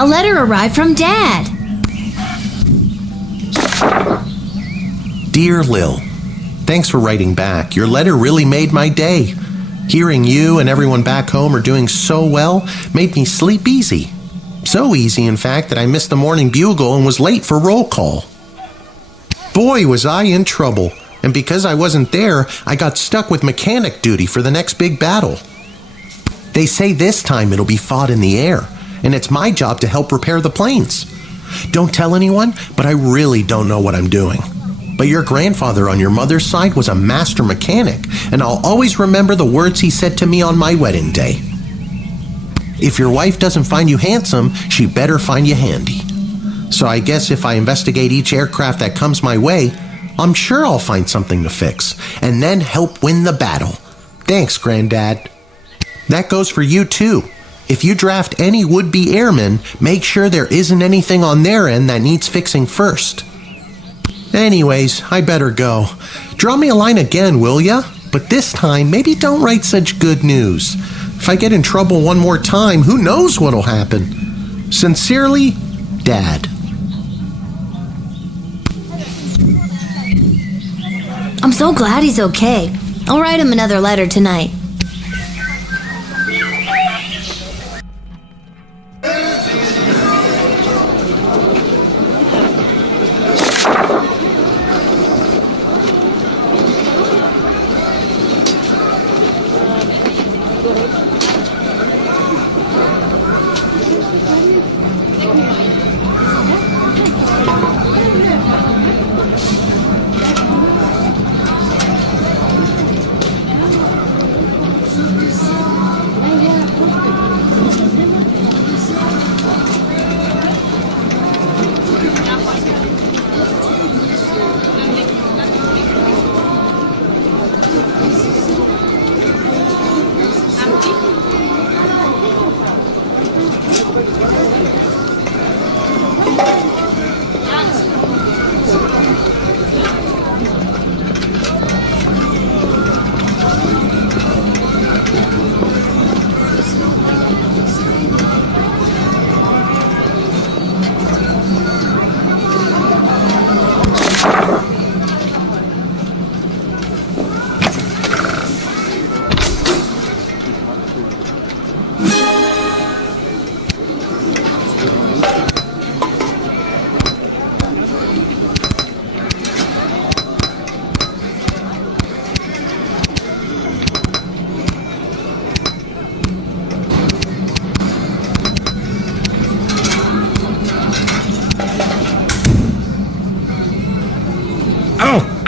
A letter arrived from Dad. Dear Lil, thanks for writing back. Your letter really made my day. Hearing you and everyone back home are doing so well made me sleep easy. So easy, in fact, that I missed the morning bugle and was late for roll call. Boy, was I in trouble. And because I wasn't there, I got stuck with mechanic duty for the next big battle. They say this time it'll be fought in the air, and it's my job to help repair the planes. Don't tell anyone, but I really don't know what I'm doing. But your grandfather on your mother's side was a master mechanic, and I'll always remember the words he said to me on my wedding day. If your wife doesn't find you handsome, she better find you handy. So I guess if I investigate each aircraft that comes my way, I'm sure I'll find something to fix, and then help win the battle. Thanks, Granddad. That goes for you too. If you draft any would-be airmen, make sure there isn't anything on their end that needs fixing first. Anyways, I better go. Draw me a line again, will ya? But this time, maybe don't write such good news. If I get in trouble one more time, who knows what'll happen? Sincerely, Dad. I'm so glad he's okay. I'll write him another letter tonight.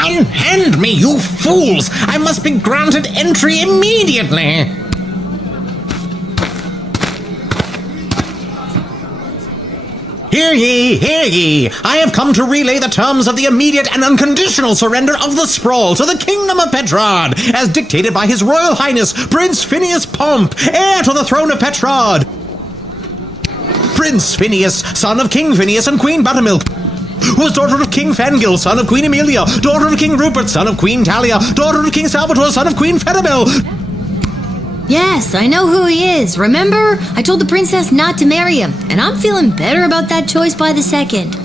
Unhand me, you fools! I must be granted entry immediately! Hear ye, hear ye! I have come to relay the terms of the immediate and unconditional surrender of the sprawl to the Kingdom of Petrod, as dictated by His Royal Highness, Prince Phineas Pomp, heir to the throne of Petrod. Prince Phineas, son of King Phineas and Queen Buttermilk, who was daughter of King Fangil, son of Queen Amelia, daughter of King Rupert, son of Queen Talia, daughter of King Salvatore, son of Queen Fedabel. Yes, I know who he is. Remember? I told the princess not to marry him, and I'm feeling better about that choice by the second.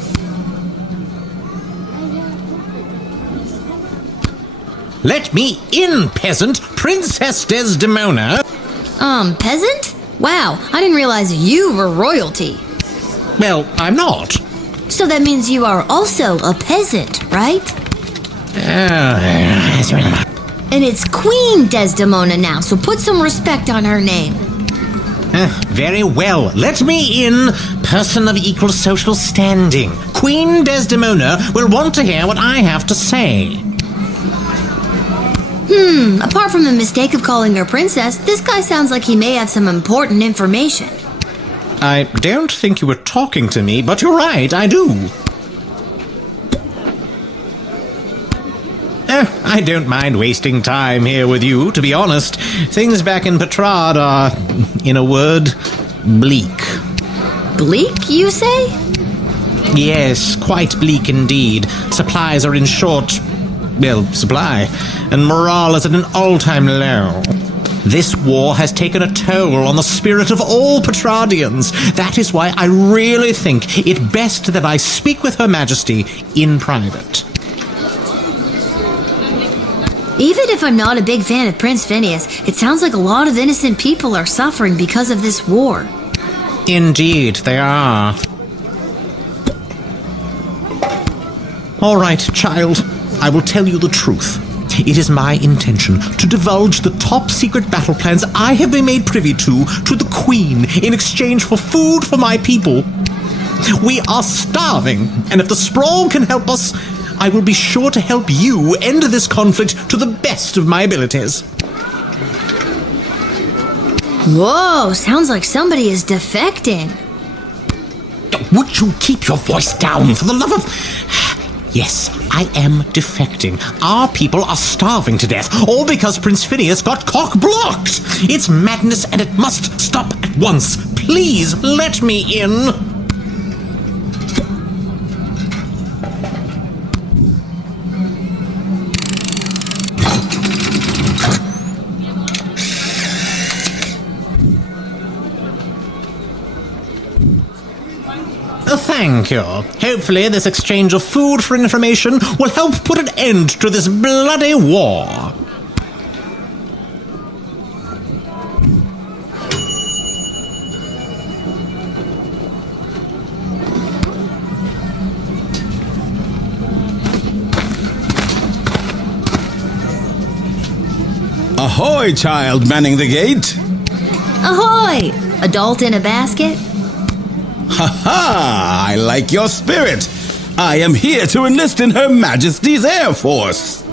Let me in, peasant, Princess Desdemona. Peasant? Wow, I didn't realize you were royalty. Well, I'm not. So that means you are also a peasant, right? And it's Queen Desdemona now, so put some respect on her name. Very well. Let me in, person of equal social standing. Queen Desdemona will want to hear what I have to say. Apart from the mistake of calling her princess, this guy sounds like he may have some important information. I don't think you were talking to me, but you're right, I do. I don't mind wasting time here with you, to be honest. Things back in Petrod are, in a word, bleak. Bleak, you say? Yes, quite bleak indeed. Supplies are in short, supply, and morale is at an all-time low. This war has taken a toll on the spirit of all Petrardians. That is why I really think it best that I speak with Her Majesty in private. Even if I'm not a big fan of Prince Phineas, it sounds like a lot of innocent people are suffering because of this war. Indeed, they are. All right, child, I will tell you the truth. It is my intention to divulge the top-secret battle plans I have been made privy to the Queen in exchange for food for my people. We are starving, and if the Sprawl can help us, I will be sure to help you end this conflict to the best of my abilities. Whoa, sounds like somebody is defecting. Would you keep your voice down, for the love of... Yes, I am defecting. Our people are starving to death, all because Prince Phineas got cock-blocked. It's madness and it must stop at once. Please let me in. Thank you. Hopefully this exchange of food for information will help put an end to this bloody war. Ahoy, child manning the gate. Ahoy! Adult in a basket? Ha-ha! I like your spirit. I am here to enlist in Her Majesty's Air Force.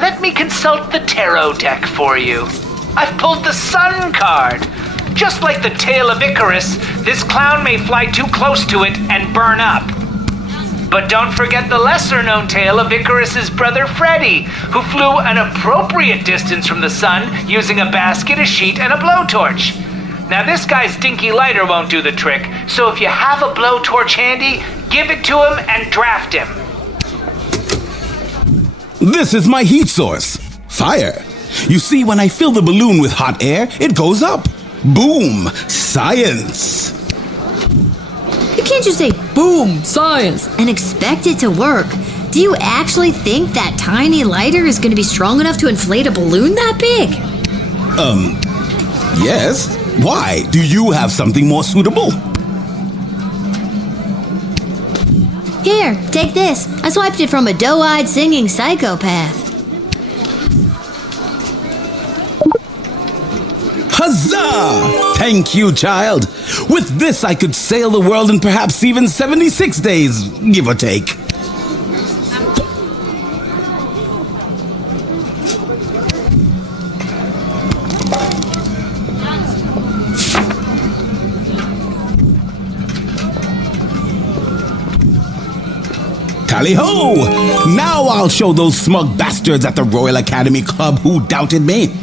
Let me consult the tarot deck for you. I've pulled the Sun card. Just like the tail of Icarus, this clown may fly too close to it and burn up. But don't forget the lesser-known tale of Icarus's brother Freddy, who flew an appropriate distance from the sun using a basket, a sheet, and a blowtorch. Now this guy's dinky lighter won't do the trick, so if you have a blowtorch handy, give it to him and draft him. This is my heat source. Fire. You see, when I fill the balloon with hot air, it goes up. Boom! Science! You can't just say, boom, science, and expect it to work. Do you actually think that tiny lighter is going to be strong enough to inflate a balloon that big? Yes. Why? Do you have something more suitable? Here, take this. I swiped it from a doe-eyed singing psychopath. Huzzah! Thank you, child. With this, I could sail the world in perhaps even 76 days, give or take. Tally-ho! Now I'll show those smug bastards at the Royal Academy Club who doubted me.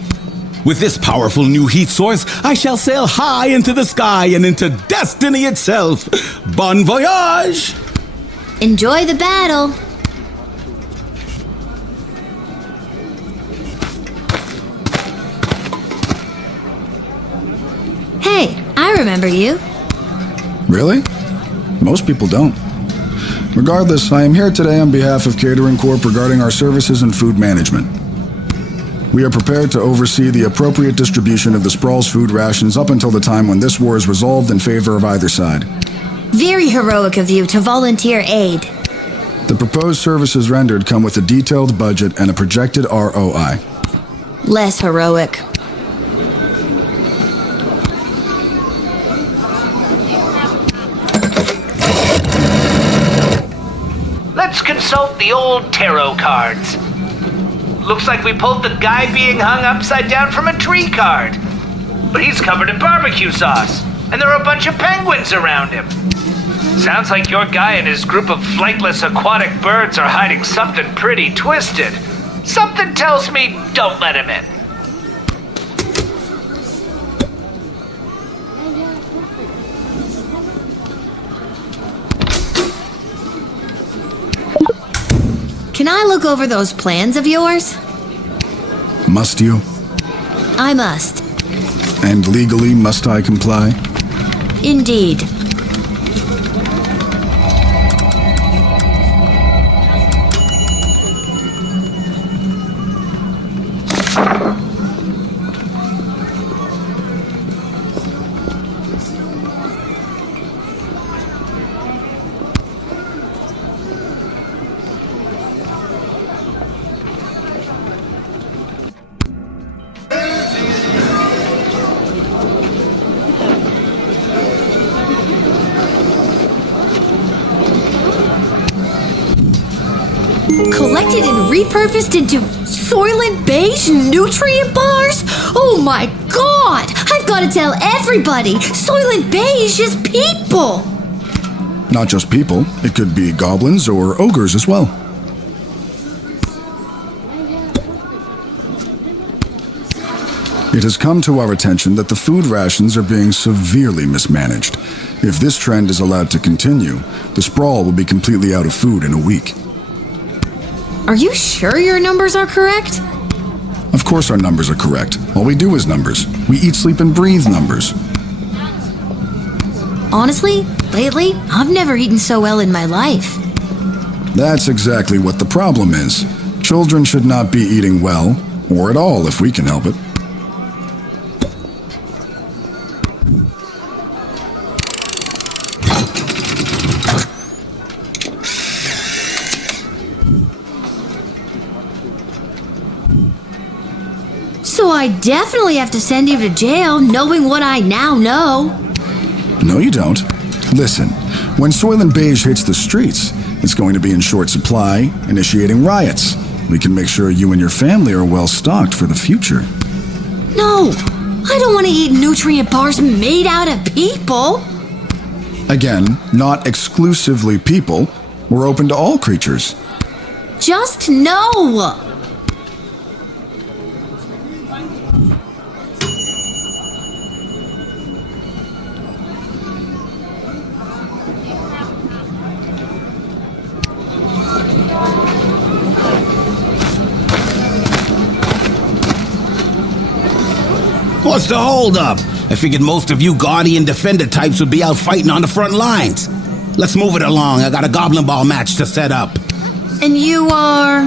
With this powerful new heat source, I shall sail high into the sky and into destiny itself. Bon voyage! Enjoy the battle. Hey, I remember you. Really? Most people don't. Regardless, I am here today on behalf of Catering Corp regarding our services and food management. We are prepared to oversee the appropriate distribution of the Sprawl's food rations up until the time when this war is resolved in favor of either side. Very heroic of you to volunteer aid. The proposed services rendered come with a detailed budget and a projected ROI. Less heroic. Let's consult the old tarot cards. Looks like we pulled the guy being hung upside down from a tree card. But he's covered in barbecue sauce, and there are a bunch of penguins around him. Sounds like your guy and his group of flightless aquatic birds are hiding something pretty twisted. Something tells me don't let him in. Can I look over those plans of yours? Must you? I must. And legally must I comply? Indeed. Collected and repurposed into Soylent Beige nutrient bars? Oh my god! I've got to tell everybody! Soylent Beige is people! Not just people, it could be goblins or ogres as well. It has come to our attention that the food rations are being severely mismanaged. If this trend is allowed to continue, the sprawl will be completely out of food in a week. Are you sure your numbers are correct? Of course our numbers are correct. All we do is numbers. We eat, sleep, and breathe numbers. Honestly, lately, I've never eaten so well in my life. That's exactly what the problem is. Children should not be eating well, or at all if we can help it. So I definitely have to send you to jail knowing what I now know. No, you don't. Listen, when Soylent Beige hits the streets, it's going to be in short supply, initiating riots. We can make sure you and your family are well stocked for the future. No, I don't want to eat nutrient bars made out of people. Again, not exclusively people. We're open to all creatures. Just no. What's the holdup? I figured most of you Guardian Defender types would be out fighting on the front lines. Let's move it along. I got a Goblin Ball match to set up. And you are?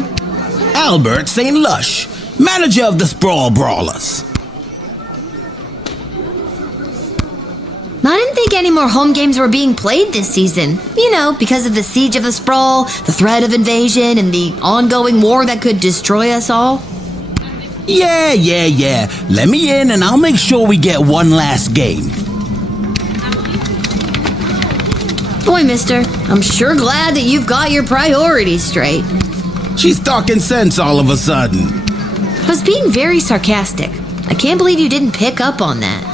Albert St. Lush, manager of the Sprawl Brawlers. I didn't think any more home games were being played this season. You know, because of the siege of the Sprawl, the threat of invasion, and the ongoing war that could destroy us all. Yeah. Let me in and I'll make sure we get one last game. Boy, mister, I'm sure glad that you've got your priorities straight. She's talking sense all of a sudden. I was being very sarcastic. I can't believe you didn't pick up on that.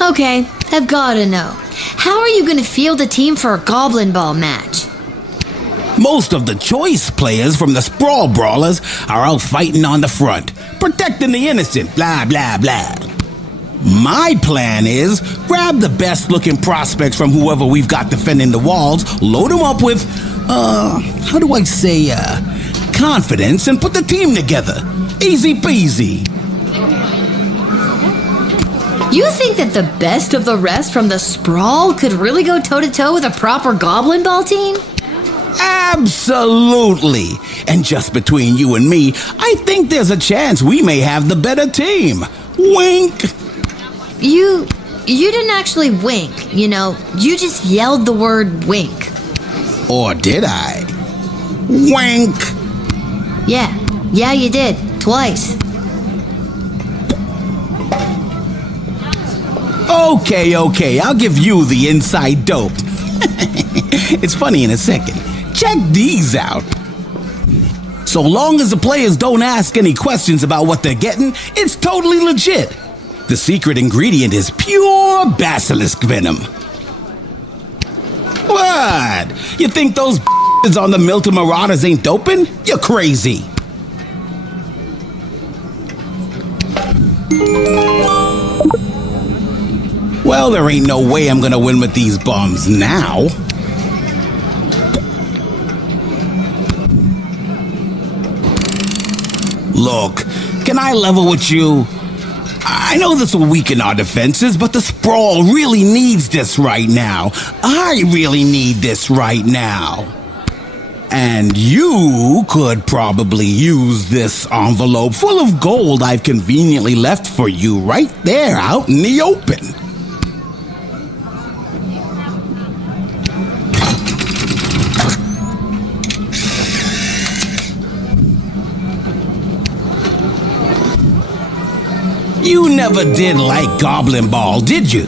Okay, I've gotta know. How are you gonna field a team for a Goblin Ball match? Most of the choice players from the Sprawl Brawlers are out fighting on the front, protecting the innocent, blah, blah, blah. My plan is grab the best looking prospects from whoever we've got defending the walls, load them up with, how do I say, confidence, and put the team together. Easy peasy. You think that the best of the rest from the Sprawl could really go toe-to-toe with a proper Goblin Ball team? Absolutely. And just between you and me, I think there's a chance we may have the better team. Wink. You didn't actually wink, you know. You just yelled the word wink. Or did I? Wink. Yeah, you did. Twice. Okay, I'll give you the inside dope. It's funny in a second. Check these out. So long as the players don't ask any questions about what they're getting, it's totally legit. The secret ingredient is pure basilisk venom. What? You think those on the Milton Marauders ain't doping? You're crazy. Well, there ain't no way I'm gonna win with these bombs now. Look, can I level with you? I know this will weaken our defenses, but the Sprawl really needs this right now. I really need this right now. And you could probably use this envelope full of gold I've conveniently left for you right there out in the open. You never did like Goblin Ball, did you?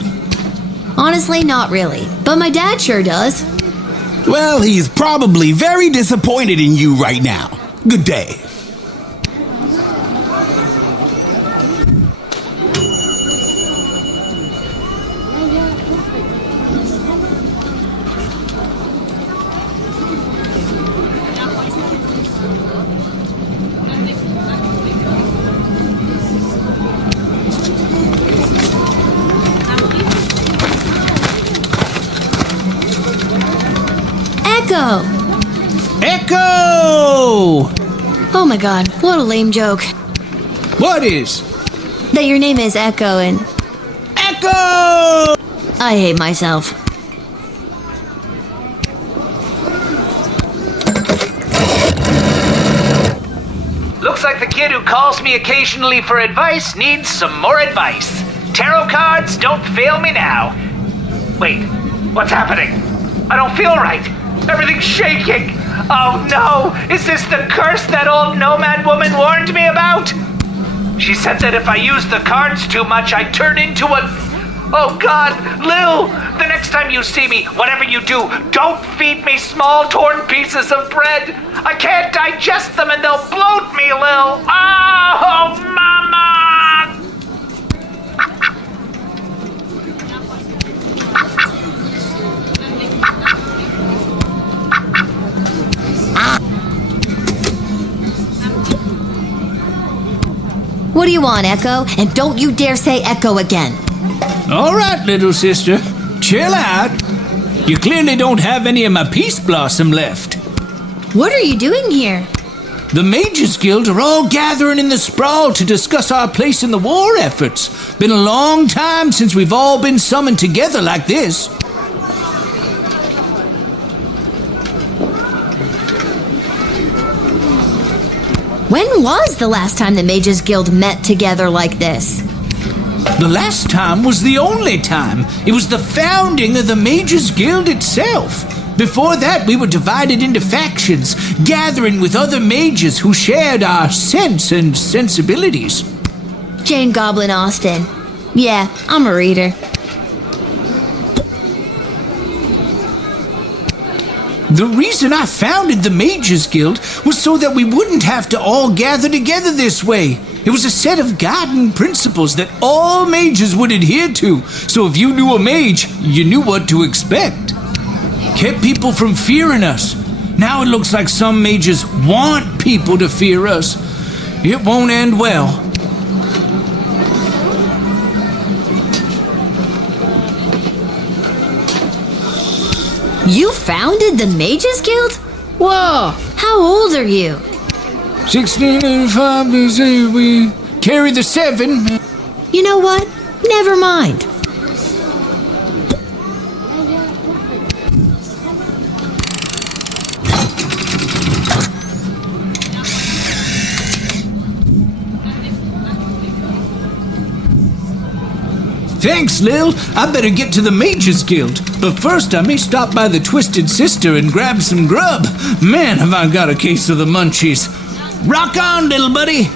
Honestly, not really. But my dad sure does. Well, he's probably very disappointed in you right now. Good day. Echo! Echo! Oh my god, what a lame joke. What is? That your name is Echo and Echo! I hate myself. Looks like the kid who calls me occasionally for advice needs some more advice. Tarot cards, don't fail me now. Wait, what's happening? I don't feel right. Everything's shaking. Oh no, is this the curse that old nomad woman warned me about? She said that if I use the cards too much, I turn into a... Oh God, Lil, the next time you see me, whatever you do, don't feed me small torn pieces of bread. I can't digest them and they'll bloat me, Lil. Oh, Mama! What do you want, Echo? And don't you dare say Echo again. All right, little sister. Chill out. You clearly don't have any of my peace blossom left. What are you doing here? The Mages Guild are all gathering in the Sprawl to discuss our place in the war efforts. Been a long time since we've all been summoned together like this. When was the last time the Mages Guild met together like this? The last time was the only time. It was the founding of the Mages Guild itself. Before that, we were divided into factions, gathering with other mages who shared our sense and sensibilities. Jane Goblin Austin. Yeah, I'm a reader. The reason I founded the Mages Guild was so that we wouldn't have to all gather together this way. It was a set of guiding principles that all mages would adhere to, so if you knew a mage, you knew what to expect. Kept people from fearing us. Now it looks like some mages want people to fear us. It won't end well. You founded the Mages Guild? Whoa, how old are you? 1685, they say we carry the 7. You know what? Never mind. Thanks, Lil. I better get to the Mages Guild. But first, I may stop by the Twisted Sister and grab some grub. Man, have I got a case of the munchies. Rock on, little buddy.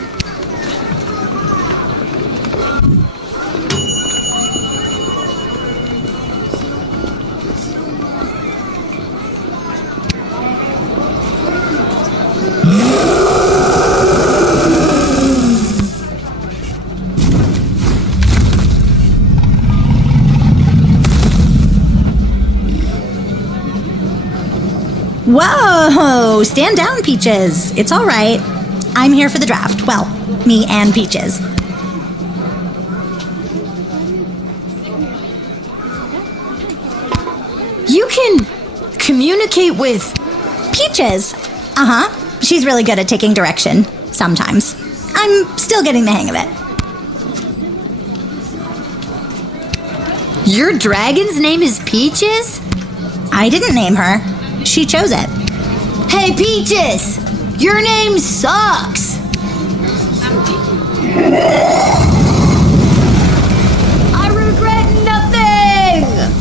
Whoa! Stand down, Peaches. It's all right. I'm here for the draft. Well, me and Peaches. You can communicate with... Peaches. Uh-huh. She's really good at taking direction. Sometimes. I'm still getting the hang of it. Your dragon's name is Peaches? I didn't name her. She chose it. Hey, Peaches! Your name sucks! I regret nothing!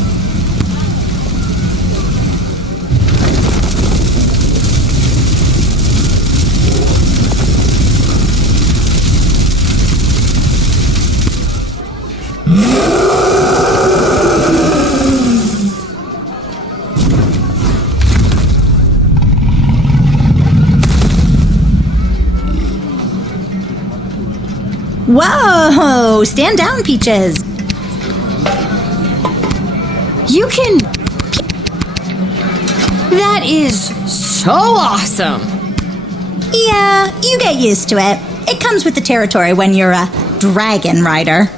Whoa! Stand down, Peaches. You can... That is so awesome! Yeah, you get used to it. It comes with the territory when you're a dragon rider.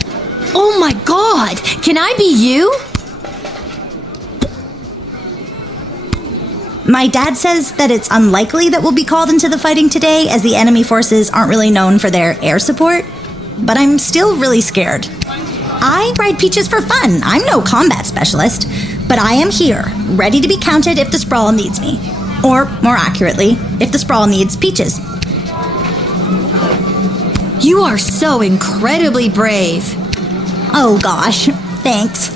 Oh my god! Can I be you? My dad says that it's unlikely that we'll be called into the fighting today, as the enemy forces aren't really known for their air support. But I'm still really scared. I ride Peaches for fun. I'm no combat specialist. But I am here, ready to be counted if the Sprawl needs me. Or, more accurately, if the Sprawl needs Peaches. You are so incredibly brave. Oh gosh, thanks.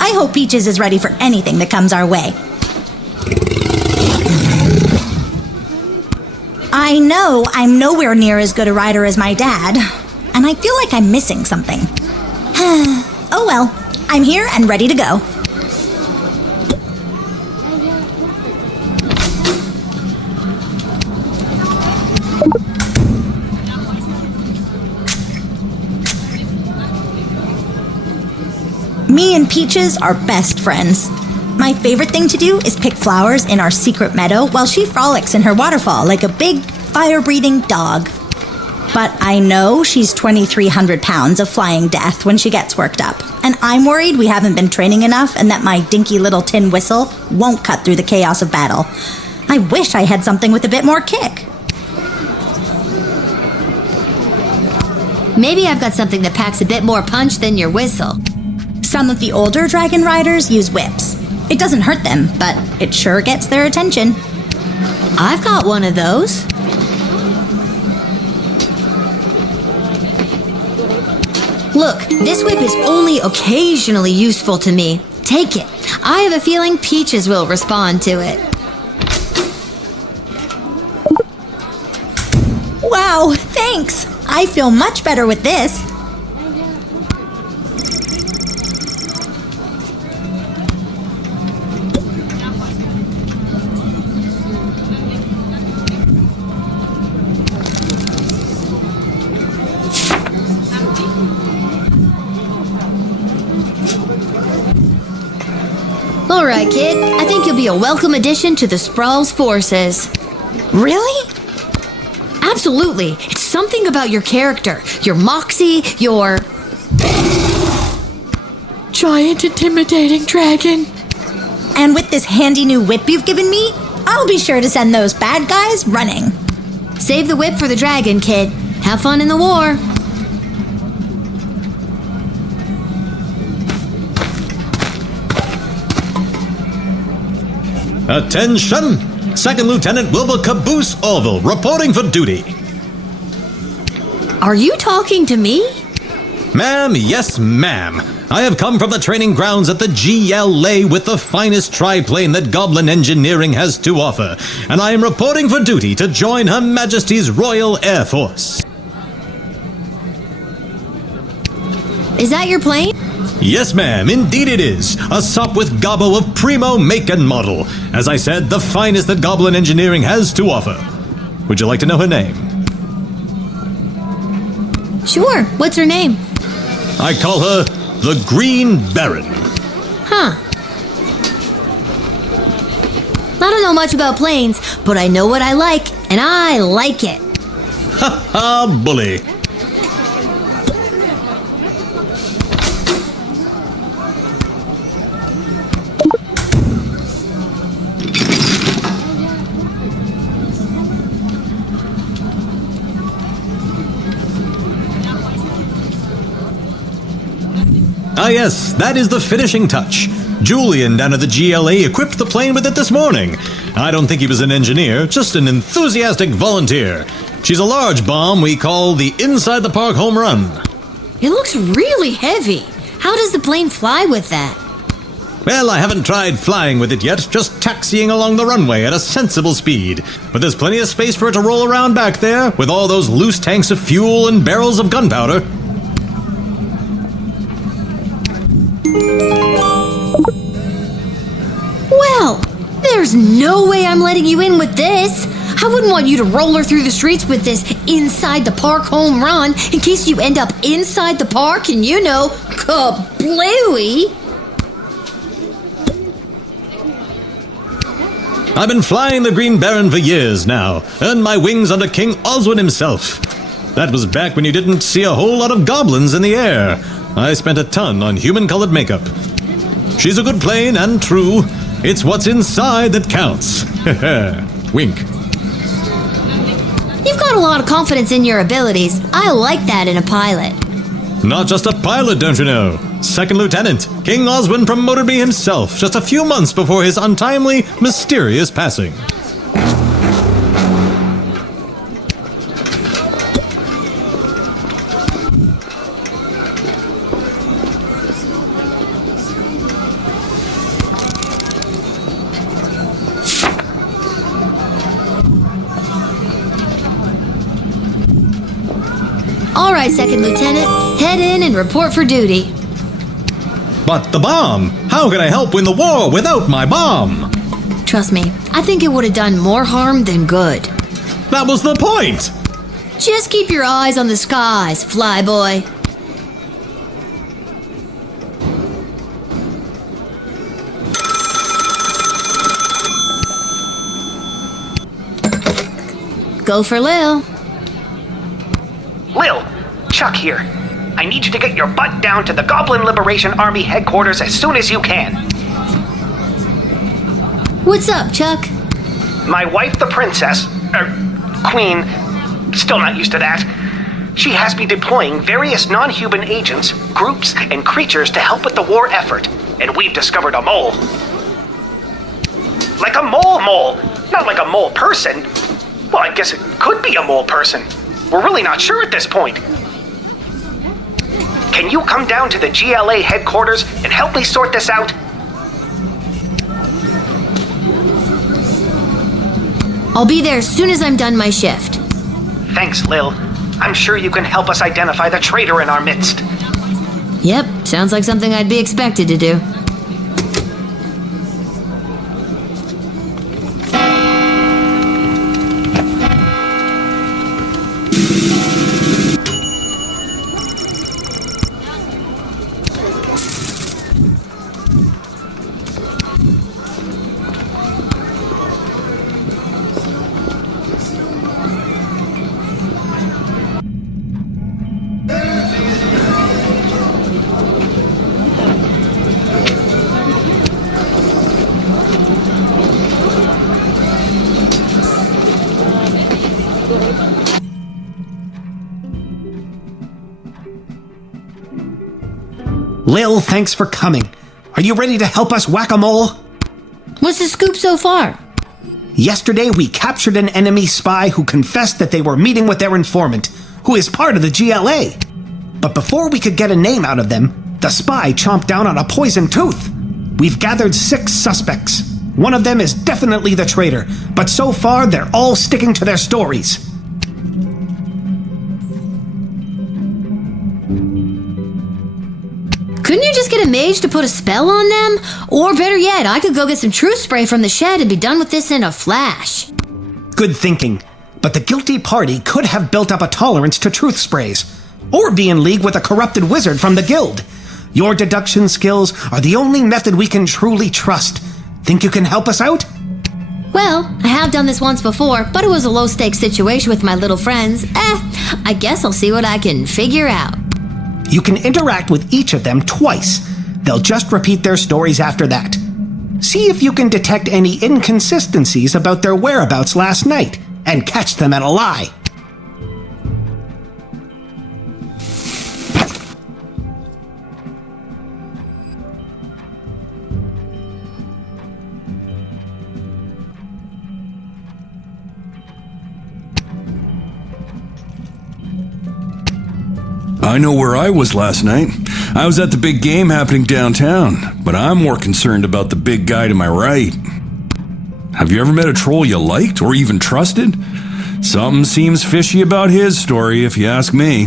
I hope Peaches is ready for anything that comes our way. I know I'm nowhere near as good a rider as my dad, and I feel like I'm missing something. Oh well, I'm here and ready to go. Me and Peaches are best friends. My favorite thing to do is pick flowers in our secret meadow while she frolics in her waterfall like a big, fire-breathing dog. But I know she's 2,300 pounds of flying death when she gets worked up, and I'm worried we haven't been training enough and that my dinky little tin whistle won't cut through the chaos of battle. I wish I had something with a bit more kick. Maybe I've got something that packs a bit more punch than your whistle. Some of the older dragon riders use whips. It doesn't hurt them, but it sure gets their attention. I've got one of those. Look, this whip is only occasionally useful to me. Take it. I have a feeling Peaches will respond to it. Wow, thanks. I feel much better with this. Alright, kid. I think you'll be a welcome addition to the Sprawl's forces. Really? Absolutely. It's something about your character, your moxie, your... giant intimidating dragon. And with this handy new whip you've given me, I'll be sure to send those bad guys running. Save the whip for the dragon, kid. Have fun in the war. Attention! Second Lieutenant Wilbur Caboose Orville, reporting for duty. Are you talking to me? Ma'am, yes, ma'am. I have come from the training grounds at the GLA with the finest triplane that Goblin Engineering has to offer, and I am reporting for duty to join Her Majesty's Royal Air Force. Is that your plane? Yes, ma'am, indeed it is. A SOP with gobbo of primo make and model. As I said, the finest that Goblin Engineering has to offer. Would you like to know her name? Sure. What's her name? I call her the Green Baron. Huh. I don't know much about planes, but I know what I like, and I like it. Ha ha, bully. Ah yes, that is the finishing touch. Julian down at the GLA equipped the plane with it this morning. I don't think he was an engineer, just an enthusiastic volunteer. She's a large bomb we call the Inside the Park Home Run. It looks really heavy. How does the plane fly with that? Well, I haven't tried flying with it yet, just taxiing along the runway at a sensible speed. But there's plenty of space for it to roll around back there, with all those loose tanks of fuel and barrels of gunpowder. Well, there's no way I'm letting you in with this. I wouldn't want you to roll her through the streets with this Inside the Park Home Run in case you end up inside the park and, you know, kablooey. I've been flying the Green Baron for years now, earned my wings under King Oswin himself. That was back when you didn't see a whole lot of goblins in the air. I spent a ton on human-colored makeup. She's a good plane, and true. It's what's inside that counts. Wink. You've got a lot of confidence in your abilities. I like that in a pilot. Not just a pilot, don't you know? Second Lieutenant. King Oswin promoted me himself just a few months before his untimely, mysterious passing. All right, Second Lieutenant, head in and report for duty. But the bomb! How can I help win the war without my bomb? Trust me, I think it would have done more harm than good. That was the point! Just keep your eyes on the skies, flyboy. Go for Lil. Lil, Chuck here. I need you to get your butt down to the Goblin Liberation Army headquarters as soon as you can. What's up, Chuck? My wife, the princess, queen, still not used to that. She has me deploying various non-human agents, groups, and creatures to help with the war effort. And we've discovered a mole. Like a mole, not like a mole person. Well, I guess it could be a mole person. We're really not sure at this point. Can you come down to the GLA headquarters and help me sort this out? I'll be there as soon as I'm done my shift. Thanks, Lil. I'm sure you can help us identify the traitor in our midst. Yep, sounds like something I'd be expected to do. Lil, thanks for coming. Are you ready to help us whack-a-mole? What's the scoop so far? Yesterday, we captured an enemy spy who confessed that they were meeting with their informant, who is part of the GLA. But before we could get a name out of them, the spy chomped down on a poisoned tooth. We've gathered 6 suspects. One of them is definitely the traitor, but so far they're all sticking to their stories. Couldn't you just get a mage to put a spell on them? Or better yet, I could go get some truth spray from the shed and be done with this in a flash. Good thinking. But the guilty party could have built up a tolerance to truth sprays, or be in league with a corrupted wizard from the guild. Your deduction skills are the only method we can truly trust. Think you can help us out? Well, I have done this once before, but it was a low-stakes situation with my little friends. I guess I'll see what I can figure out. You can interact with each of them twice. They'll just repeat their stories after that. See if you can detect any inconsistencies about their whereabouts last night, and catch them at a lie. I know where I was last night. I was at the big game happening downtown, but I'm more concerned about the big guy to my right. Have you ever met a troll you liked or even trusted? Something seems fishy about his story, if you ask me.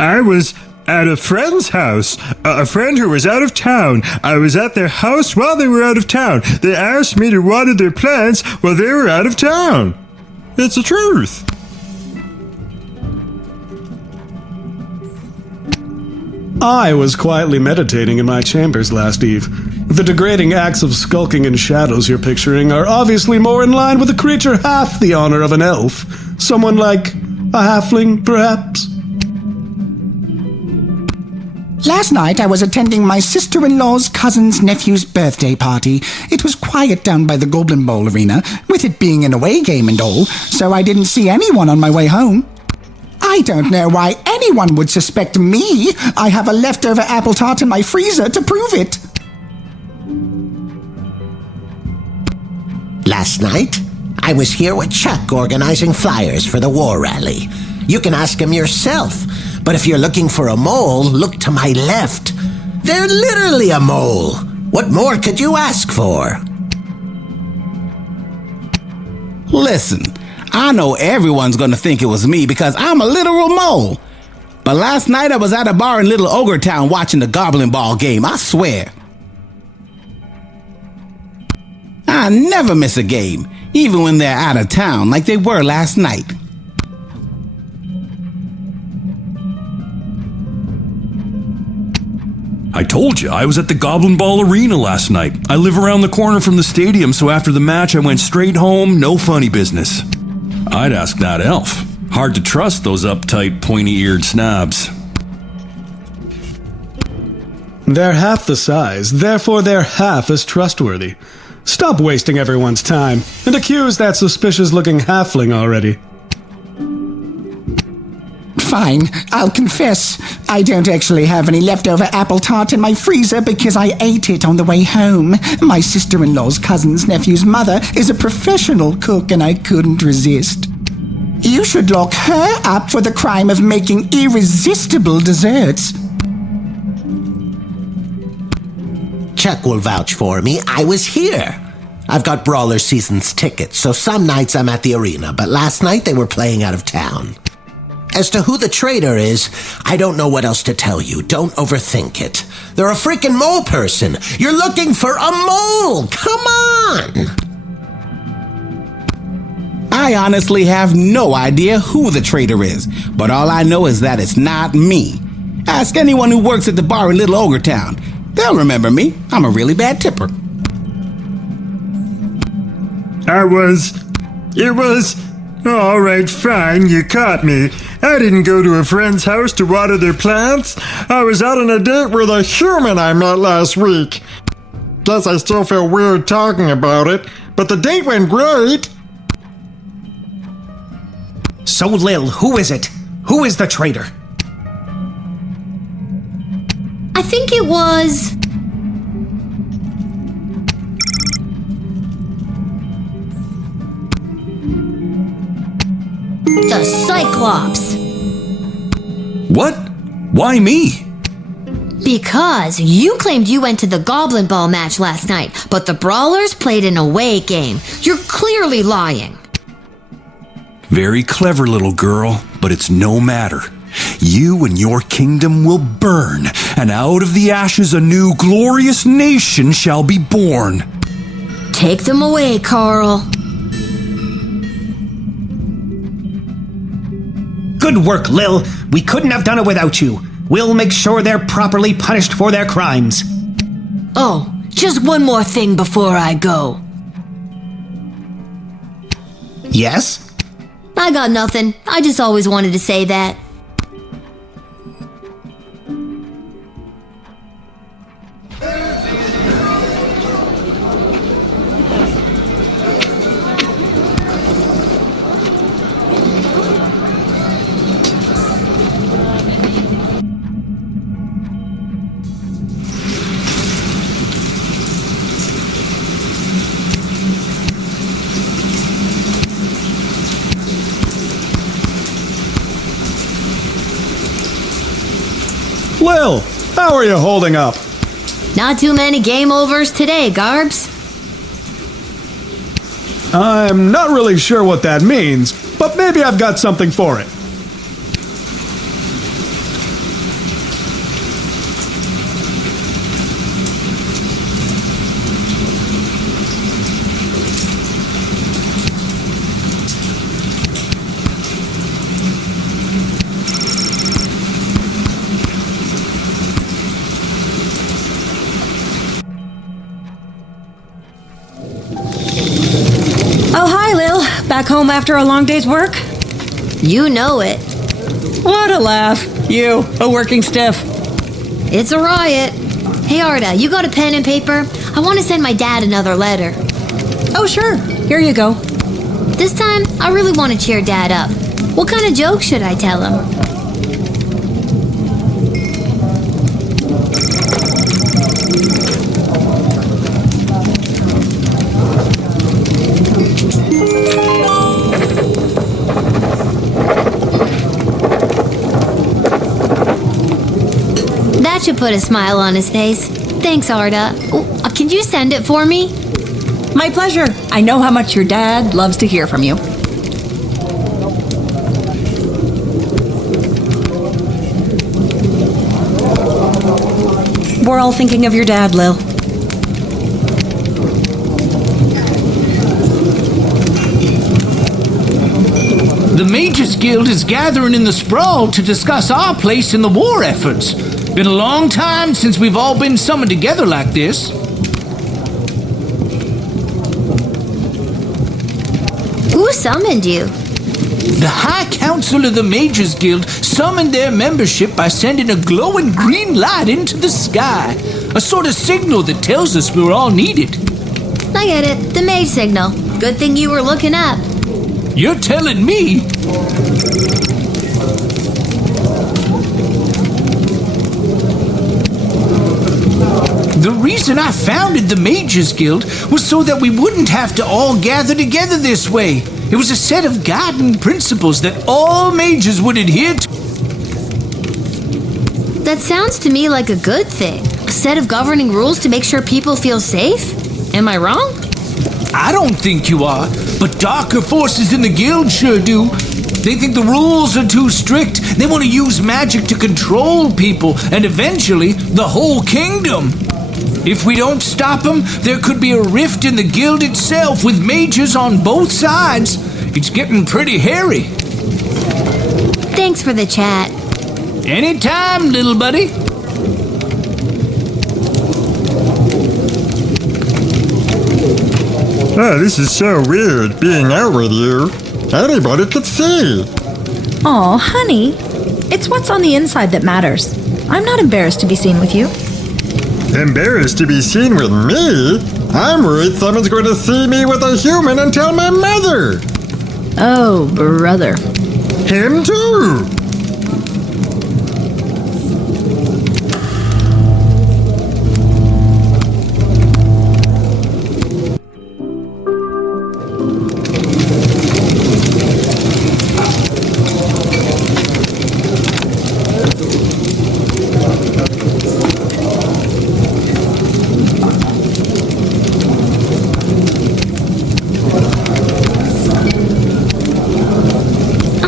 I was at a friend's house, a friend who was out of town. I was at their house while they were out of town. They asked me to water their plants while they were out of town. It's the truth. I was quietly meditating in my chambers last eve. The degrading acts of skulking in shadows you're picturing are obviously more in line with a creature half the honor of an elf. Someone like a halfling, perhaps? Last night I was attending my sister-in-law's cousin's nephew's birthday party. It was quiet down by the Goblin Bowl arena, with it being an away game and all, so I didn't see anyone on my way home. I don't know why anyone would suspect me. I have a leftover apple tart in my freezer to prove it. Last night, I was here with Chuck organizing flyers for the war rally. You can ask him yourself, but if you're looking for a mole, look to my left. They're literally a mole. What more could you ask for? Listen, I know everyone's gonna think it was me because I'm a literal mole. But last night I was at a bar in Little Ogre Town watching the Goblin Ball game, I swear. I never miss a game, even when they're out of town like they were last night. I told you, I was at the Goblin Ball Arena last night. I live around the corner from the stadium, so after the match I went straight home, no funny business. I'd ask that elf. Hard to trust those uptight, pointy-eared snobs. They're half the size, therefore they're half as trustworthy. Stop wasting everyone's time, and accuse that suspicious-looking halfling already. Fine, I'll confess. I don't actually have any leftover apple tart in my freezer because I ate it on the way home. My sister-in-law's cousin's nephew's mother is a professional cook and I couldn't resist. You should lock her up for the crime of making irresistible desserts. Chuck will vouch for me. I was here. I've got Brawler Seasons tickets, so some nights I'm at the arena, but last night they were playing out of town. As to who the traitor is, I don't know what else to tell you. Don't overthink it. They're a freaking mole person. You're looking for a mole! Come on! I honestly have no idea who the traitor is, but all I know is that it's not me. Ask anyone who works at the bar in Little Ogre Town. They'll remember me. I'm a really bad tipper. All right, fine, you caught me. I didn't go to a friend's house to water their plants. I was out on a date with a human I met last week. Guess I still feel weird talking about it, but the date went great. So, Lil, who is it? Who is the traitor? I think it was... the Cyclops. What? Why me? Because you claimed you went to the Goblin Ball match last night, but the Brawlers played an away game. You're clearly lying. Very clever, little girl, but it's no matter. You and your kingdom will burn, and out of the ashes a new glorious nation shall be born. Take them away, Carl. Good work, Lil. We couldn't have done it without you. We'll make sure they're properly punished for their crimes. Oh, just one more thing before I go. Yes? I got nothing. I just always wanted to say that. Lil, how are you holding up? Not too many game overs today, Garbs. I'm not really sure what that means, but maybe I've got something for it. Back home after a long day's work? You know it. What a laugh. You, a working stiff. It's a riot. Hey, Arda, you got a pen and paper? I want to send my dad another letter. Oh, sure. Here you go. This time, I really want to cheer Dad up. What kind of joke should I tell him? That should put a smile on his face. Thanks, Arda. Can you send it for me? My pleasure. I know how much your dad loves to hear from you. We're all thinking of your dad, Lil. The Mages Guild is gathering in the sprawl to discuss our place in the war efforts. Been a long time since we've all been summoned together like this. Who summoned you? The High Council of the Mages Guild summoned their membership by sending a glowing green light into the sky. A sort of signal that tells us we're all needed. I get it. The mage signal. Good thing you were looking up. You're telling me? The reason I founded the Mages Guild was so that we wouldn't have to all gather together this way. It was a set of guiding principles that all mages would adhere to. That sounds to me like a good thing. A set of governing rules to make sure people feel safe? Am I wrong? I don't think you are, but darker forces in the guild sure do. They think the rules are too strict. They want to use magic to control people and eventually the whole kingdom. If we don't stop them, there could be a rift in the guild itself with mages on both sides. It's getting pretty hairy. Thanks for the chat. Anytime, little buddy. Oh, this is so weird, being out with you. Anybody could see. Aw, honey. It's what's on the inside that matters. I'm not embarrassed to be seen with you. Embarrassed to be seen with me? I'm worried someone's going to see me with a human and tell my mother. Oh, brother. Him too.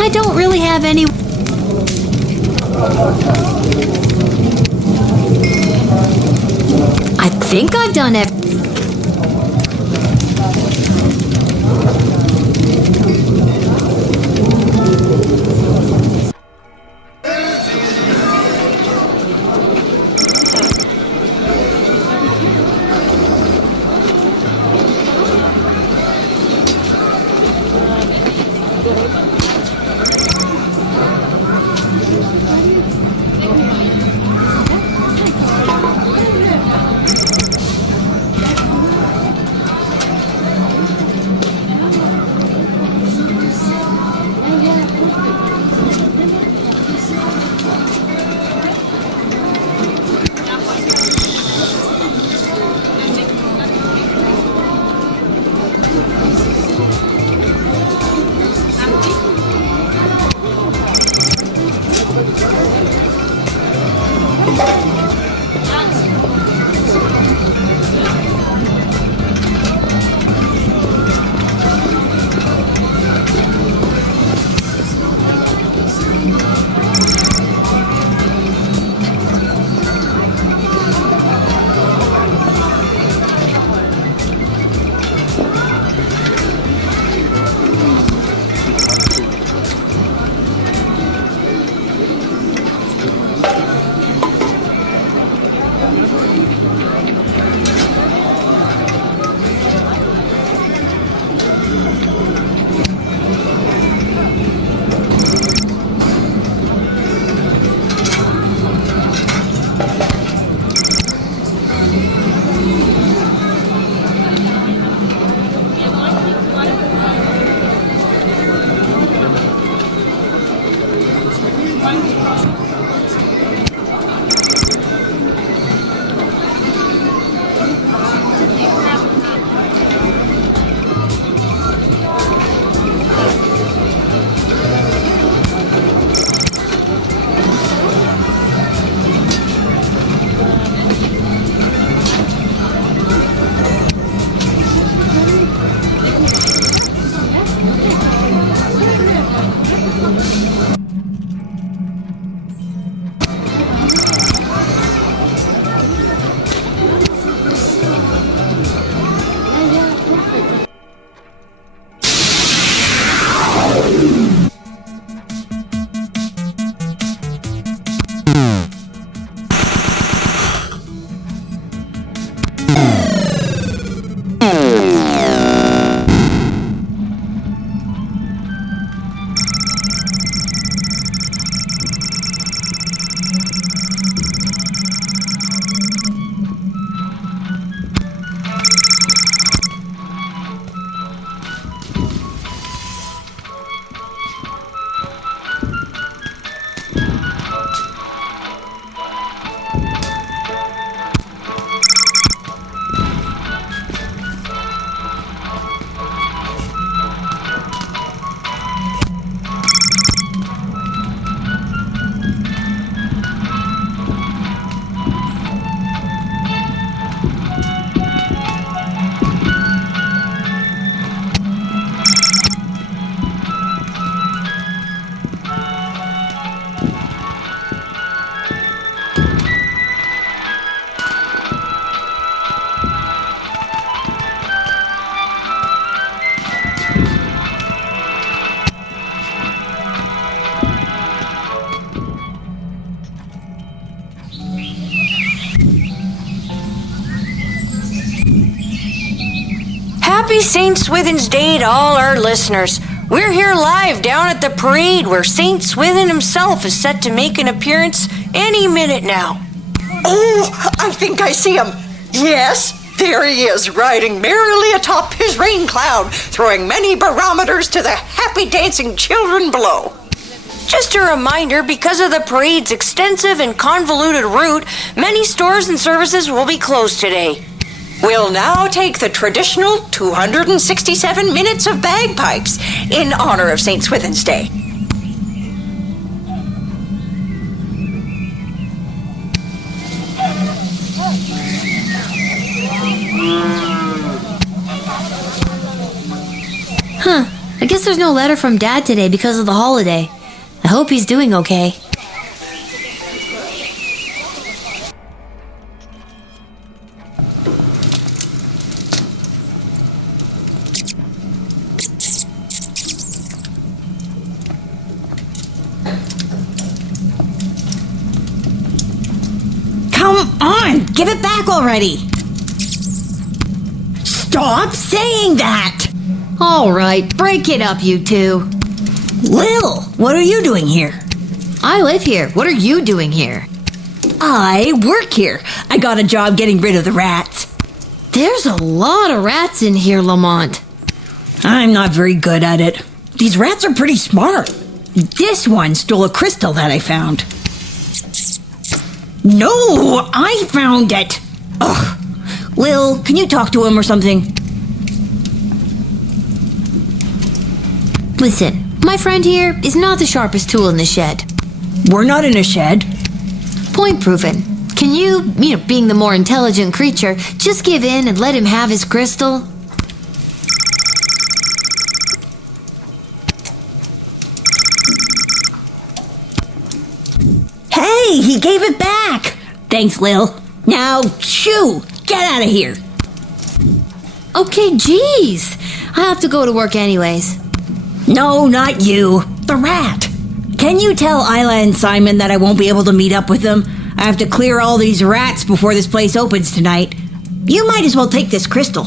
I don't really have any... I think I've done it. St. Swithin's Day to all our listeners. We're here live down at the parade where St. Swithin himself is set to make an appearance any minute now. Oh, I think I see him. Yes, there he is, riding merrily atop his rain cloud, throwing many barometers to the happy dancing children below. Just a reminder, because of the parade's extensive and convoluted route, many stores and services will be closed today. We'll now take the traditional 267 minutes of bagpipes in honor of St. Swithin's Day. I guess there's no letter from Dad today because of the holiday. I hope he's doing okay. Come on, give it back already. Stop saying that. All right, break it up, you two. Lil, what are you doing here? I live here. What are you doing here? I work here. I got a job getting rid of the rats. There's a lot of rats in here, Lamont. I'm not very good at it. These rats are pretty smart. This one stole a crystal that I found. No, I found it. Ugh. Lil, can you talk to him or something? Listen, my friend here is not the sharpest tool in the shed. We're not in a shed. Point proven. Can you, being the more intelligent creature, just give in and let him have his crystal? Hey, he gave it back. Thanks, Lil. Now, shoo, get out of here. Okay, geez. I have to go to work anyways. No, not you. The rat. Can you tell Isla and Simon that I won't be able to meet up with them? I have to clear all these rats before this place opens tonight. You might as well take this crystal.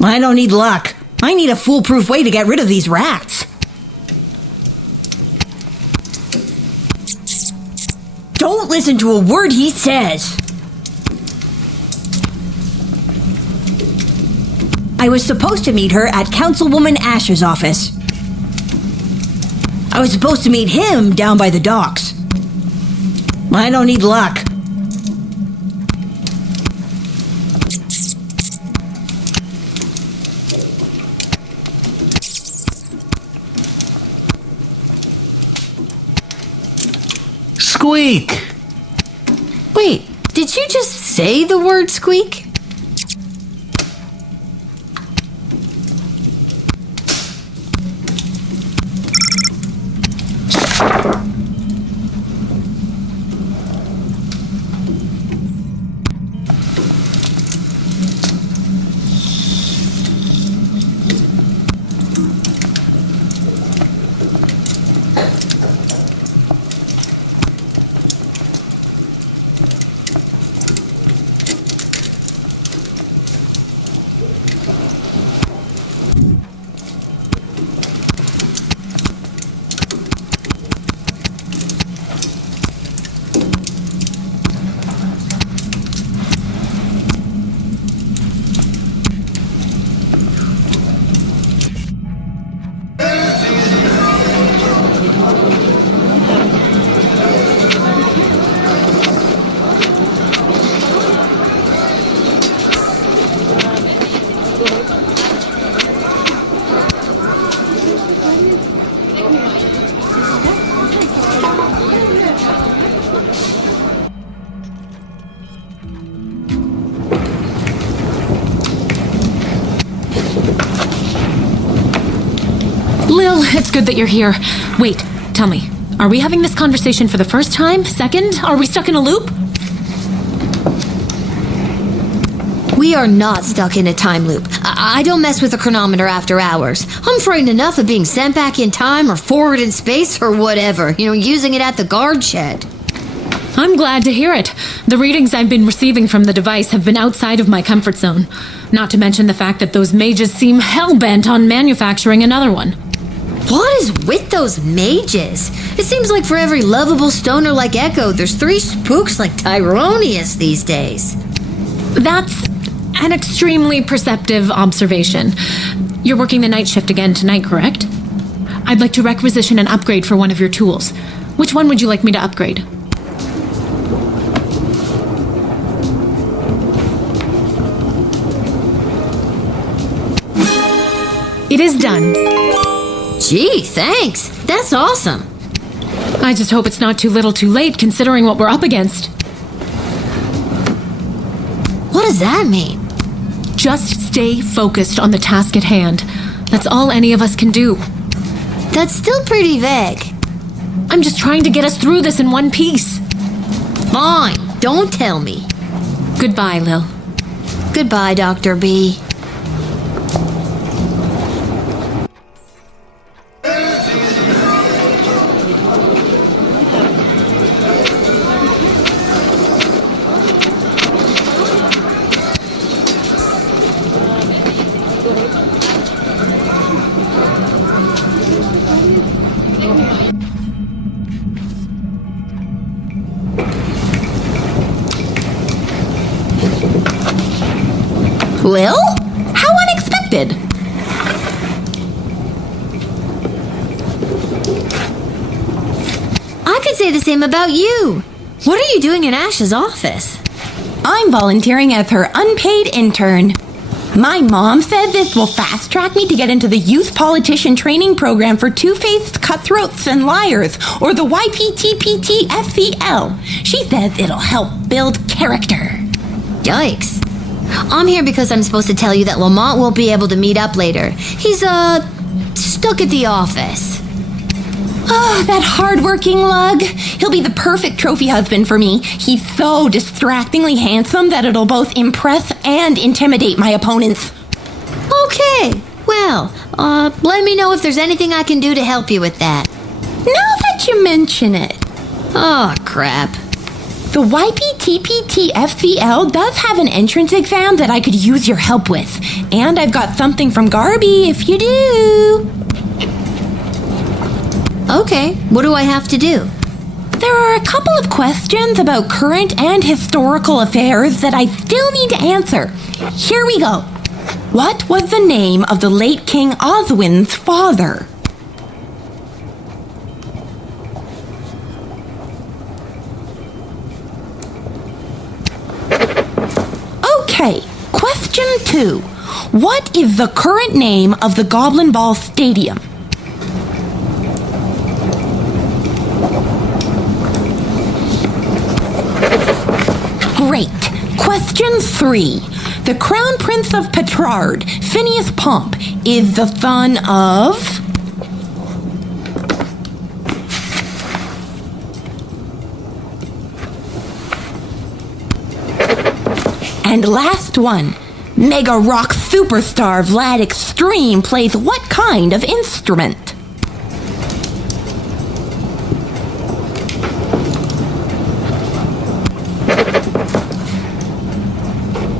I don't need luck. I need a foolproof way to get rid of these rats. Don't listen to a word he says. I was supposed to meet her at Councilwoman Asher's office. I was supposed to meet him down by the docks. I don't need luck. Squeak! Wait, did you just say the word squeak? Lil, it's good that you're here. Wait, tell me, are we having this conversation for the first time? Second? Are we stuck in a loop? We We are not stuck in a time loop. I don't mess with a chronometer after hours. I'm frightened enough of being sent back in time or forward in space or whatever, using it at the guard shed. I'm glad to hear it. The readings I've been receiving from the device have been outside of my comfort zone. Not to mention the fact that those mages seem hell-bent on manufacturing another one. What is with those mages? It seems like for every lovable stoner like Echo, there's 3 spooks like Tyronius these days. That's an extremely perceptive observation. You're working the night shift again tonight, correct? I'd like to requisition an upgrade for one of your tools. Which one would you like me to upgrade? It is done. Gee, thanks. That's awesome. I just hope it's not too little too late considering what we're up against. What does that mean? Just stay focused on the task at hand. That's all any of us can do. That's still pretty vague. I'm just trying to get us through this in one piece. Fine, don't tell me. Goodbye, Lil. Goodbye, Dr. B. Lil? How unexpected! I could say the same about you. What are you doing in Ash's office? I'm volunteering as her unpaid intern. My mom said this will fast-track me to get into the Youth Politician Training Program for Two-Faced Cutthroats and Liars, or the YPTPT-FCL. She says it'll help build character. Yikes. I'm here because I'm supposed to tell you that Lamont won't be able to meet up later. He's, stuck at the office. Oh, that hard-working lug. He'll be the perfect trophy husband for me. He's so distractingly handsome that it'll both impress and intimidate my opponents. Okay, well, let me know if there's anything I can do to help you with that. Now that you mention it. Oh, crap. The YPTPT-FCL does have an entrance exam that I could use your help with. And I've got something from Garby if you do. Okay, what do I have to do? There are a couple of questions about current and historical affairs that I still need to answer. Here we go. What was the name of the late King Oswin's father? Okay, question 2. What is the current name of the Goblin Ball Stadium? Great. Question 3. The Crown Prince of Petrard, Phineas Pomp, is the son of... And last one. Mega rock superstar Vlad Extreme plays what kind of instrument?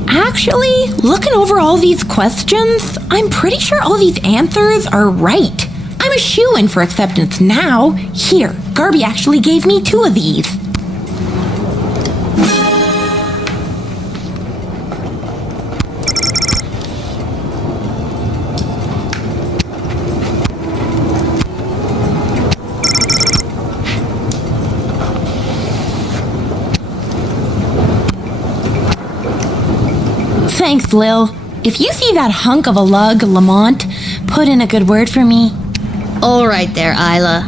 Actually, looking over all these questions, I'm pretty sure all these answers are right. I'm a shoo-in for acceptance now. Here, Garby actually gave me 2 of these. Thanks, Lil. If you see that hunk of a lug, Lamont, put in a good word for me. All right there, Isla.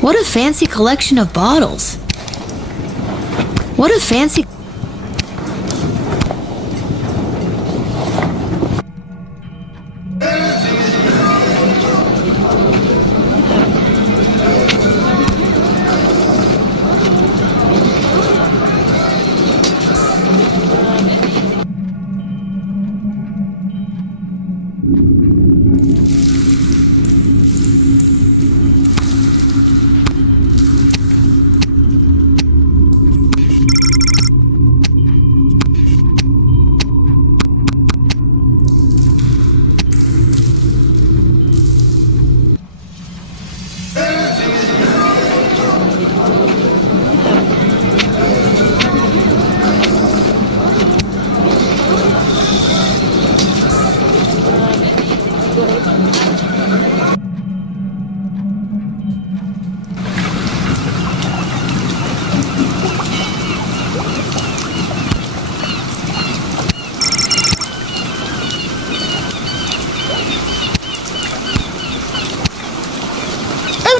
What a fancy collection of bottles. What a fancy...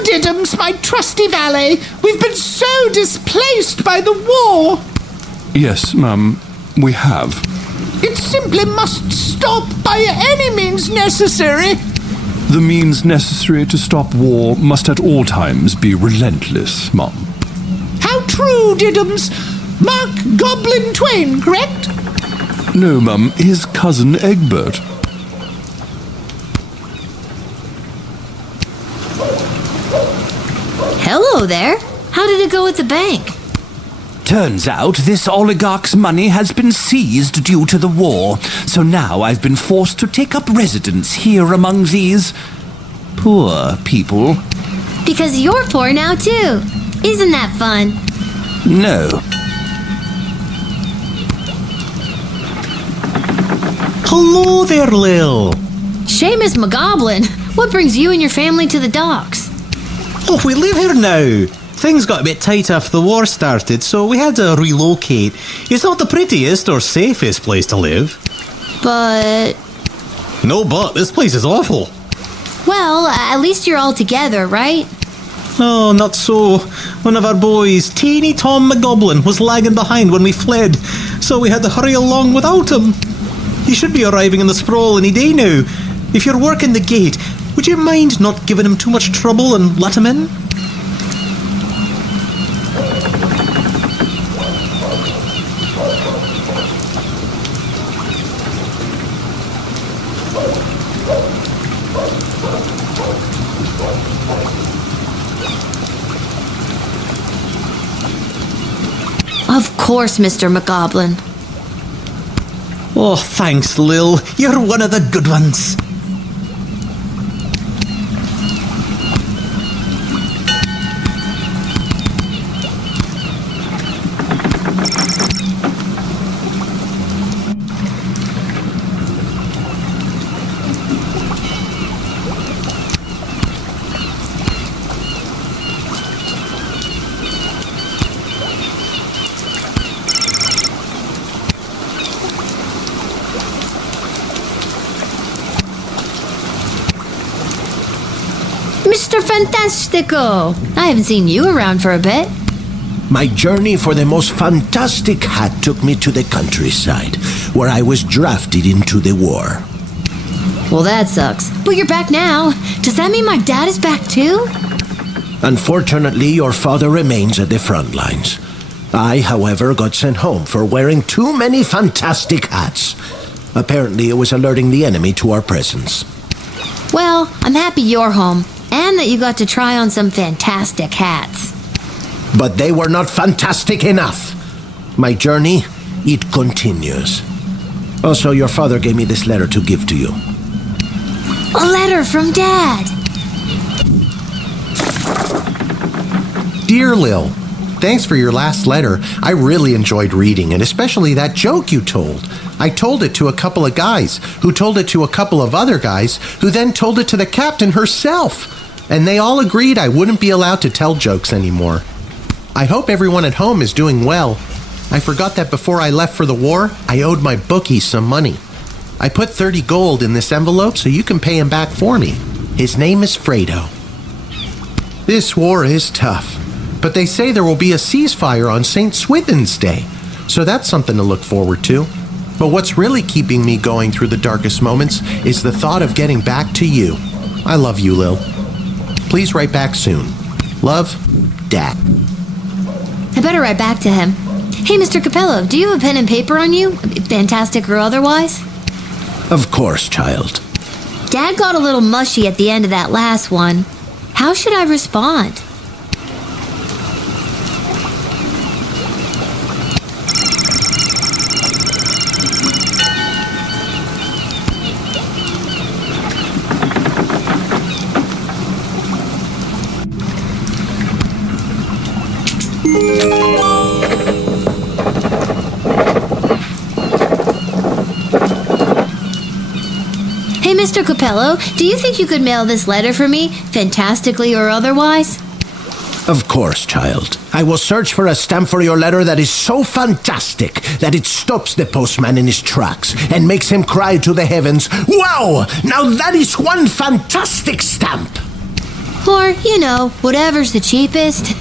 Diddums, my trusty valet, we've been so displaced by the war. Yes, Mum, we have. It simply must stop by any means necessary. The means necessary to stop war must at all times be relentless, Mum. How true, Diddums. Mark Goblin Twain, correct? No, Mum, his cousin Egbert. Hello there. How did it go at the bank? Turns out this oligarch's money has been seized due to the war, so now I've been forced to take up residence here among these poor people. Because you're poor now, too. Isn't that fun? No. Hello there, Lil. Seamus McGoblin, what brings you and your family to the docks? Oh, we live here now. Things got a bit tight after the war started, so we had to relocate. It's not the prettiest or safest place to live. But... No, but this place is awful. Well, at least you're all together, right? Oh, not so. One of our boys, teeny Tom McGoblin, was lagging behind when we fled, so we had to hurry along without him. He should be arriving in the sprawl any day now. If you're working the gate, would you mind not giving him too much trouble and let him in? Of course, Mr. McGoblin. Oh, thanks, Lil. You're one of the good ones. Mr. Fantastico! I haven't seen you around for a bit. My journey for the most fantastic hat took me to the countryside, where I was drafted into the war. Well, that sucks. But you're back now. Does that mean my dad is back too? Unfortunately, your father remains at the front lines. I, however, got sent home for wearing too many fantastic hats. Apparently, it was alerting the enemy to our presence. Well, I'm happy you're home, and that you got to try on some fantastic hats. But they were not fantastic enough. My journey, it continues. Also, your father gave me this letter to give to you. A letter from Dad! Dear Lil, thanks for your last letter. I really enjoyed reading it, especially that joke you told. I told it to a couple of guys, who told it to a couple of other guys, who then told it to the captain herself. And they all agreed I wouldn't be allowed to tell jokes anymore. I hope everyone at home is doing well. I forgot that before I left for the war, I owed my bookie some money. I put 30 gold in this envelope so you can pay him back for me. His name is Fredo. This war is tough. But they say there will be a ceasefire on St. Swithin's Day, so that's something to look forward to. But what's really keeping me going through the darkest moments is the thought of getting back to you. I love you, Lil. Please write back soon. Love, Dad. I better write back to him. Hey, Mr. Capello, do you have a pen and paper on you? Fantastic or otherwise? Of course, child. Dad got a little mushy at the end of that last one. How should I respond? Hey, Mr. Capello, do you think you could mail this letter for me, fantastically or otherwise? Of course, child. I will search for a stamp for your letter that is so fantastic that it stops the postman in his tracks and makes him cry to the heavens, "Wow! Now that is one fantastic stamp!" Or, whatever's the cheapest.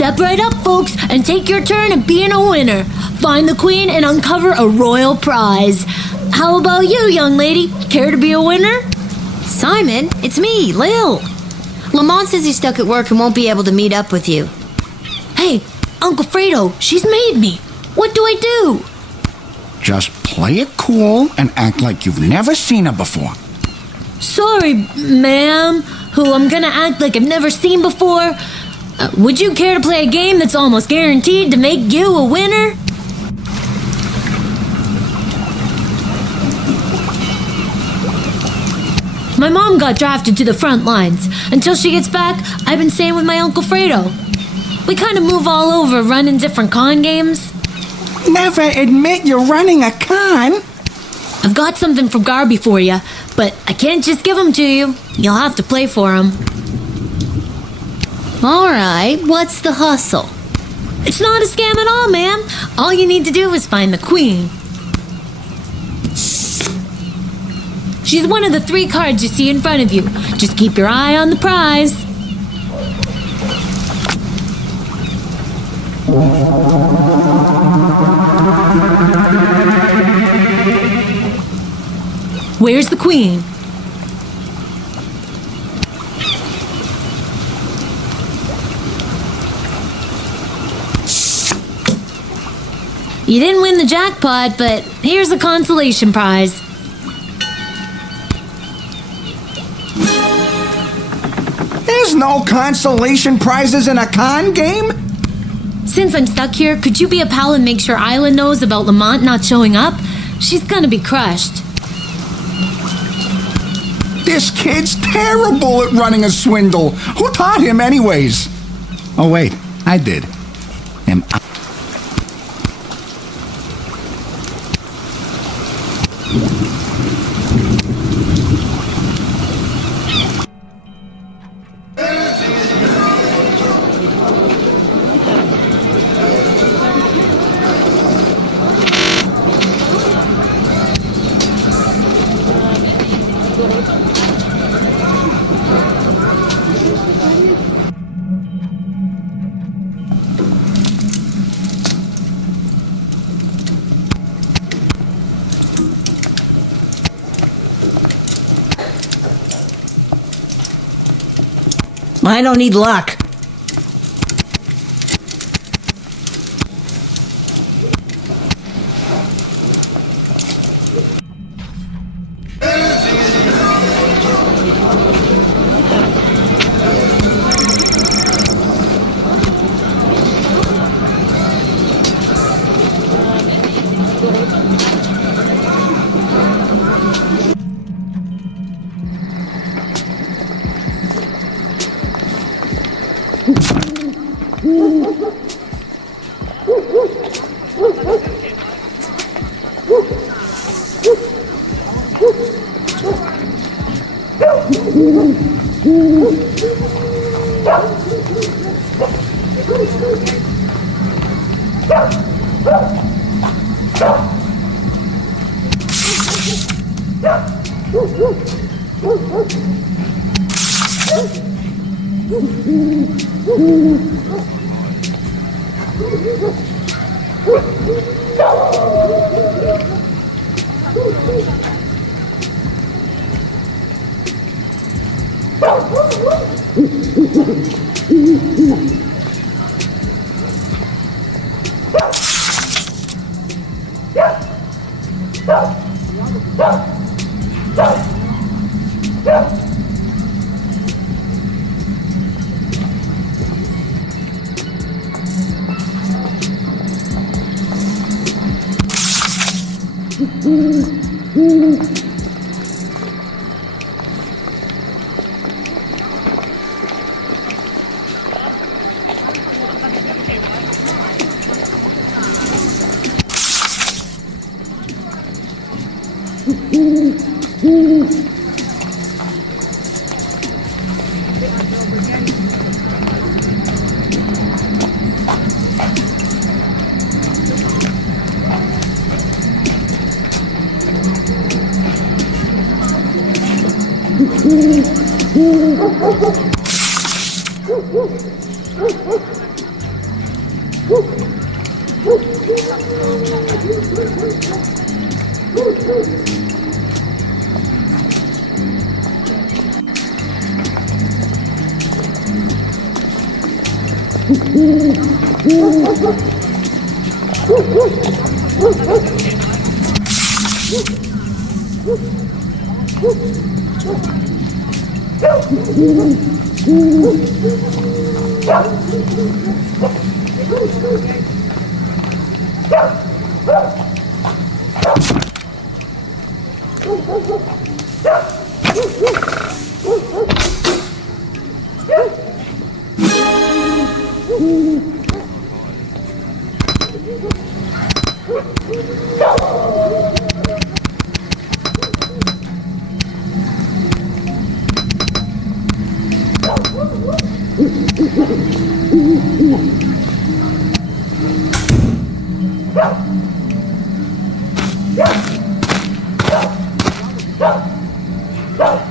Step right up, folks, and take your turn at being a winner. Find the queen and uncover a royal prize. How about you, young lady? Care to be a winner? Simon, it's me, Lil. Lamont says he's stuck at work and won't be able to meet up with you. Hey, Uncle Fredo, she's made me. What do I do? Just play it cool and act like you've never seen her before. Sorry, ma'am, who I'm gonna act like I've never seen before. Would you care to play a game that's almost guaranteed to make you a winner? My mom got drafted to the front lines. Until she gets back, I've been staying with my Uncle Fredo. We kind of move all over, running different con games. Never admit you're running a con. I've got something from Garby for you, but I can't just give them to you. You'll have to play for them. All right, what's the hustle? It's not a scam at all, ma'am. All you need to do is find the queen. She's one of the 3 cards you see in front of you. Just keep your eye on the prize. Where's the queen? You didn't win the jackpot, but here's a consolation prize. There's no consolation prizes in a con game? Since I'm stuck here, could you be a pal and make sure Isla knows about Lamont not showing up? She's gonna be crushed. This kid's terrible at running a swindle. Who taught him anyways? Oh wait, I did. Am I? I don't need luck.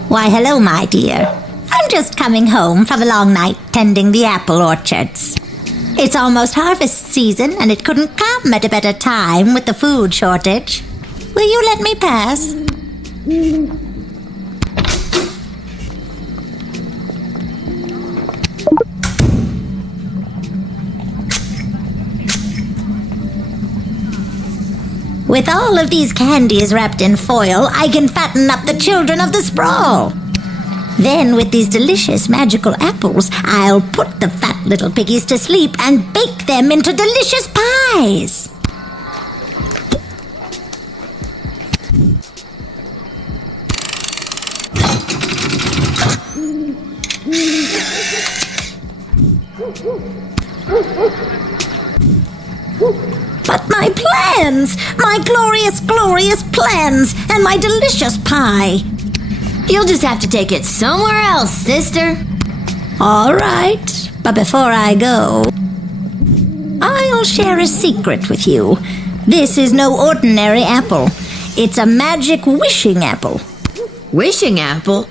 Why, hello, my dear. I'm just coming home from a long night tending the apple orchards. It's almost harvest season, and it couldn't come at a better time with the food shortage. Will you let me pass? With all of these candies wrapped in foil, I can fatten up the children of the sprawl. Then, with these delicious magical apples, I'll put the fat little piggies to sleep and bake them into delicious pies. But my plans! My glorious, glorious plans! And my delicious pie! You'll just have to take it somewhere else, sister. All right, but before I go, I'll share a secret with you. This is no ordinary apple. It's a magic wishing apple. Wishing apple?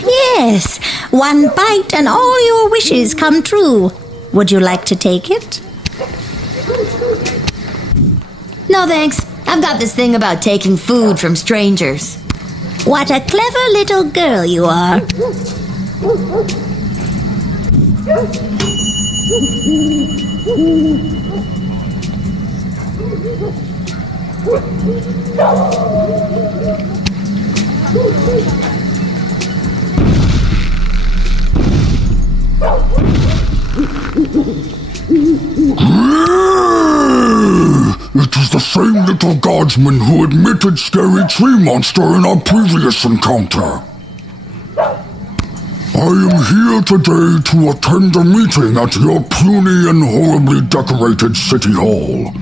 Yes, one bite and all your wishes come true. Would you like to take it? No thanks. I've got this thing about taking food from strangers. What a clever little girl you are. It is the same little Guardsman who admitted Scary Tree Monster in our previous encounter. I am here today to attend a meeting at your puny and horribly decorated City Hall.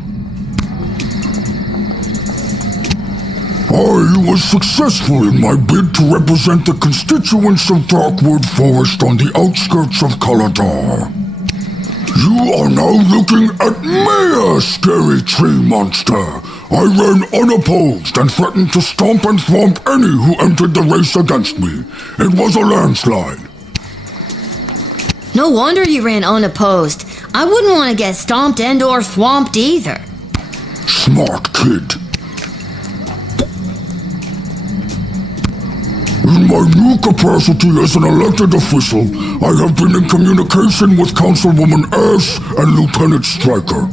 I was successful in my bid to represent the constituents of Darkwood Forest on the outskirts of Caladar. You are now looking at me, Scary Tree Monster. I ran unopposed and threatened to stomp and thwomp any who entered the race against me. It was a landslide. No wonder you ran unopposed. I wouldn't want to get stomped and or thwomped either. Smart kid. In my new capacity as an elected official, I have been in communication with Councilwoman Ash and Lieutenant Stryker.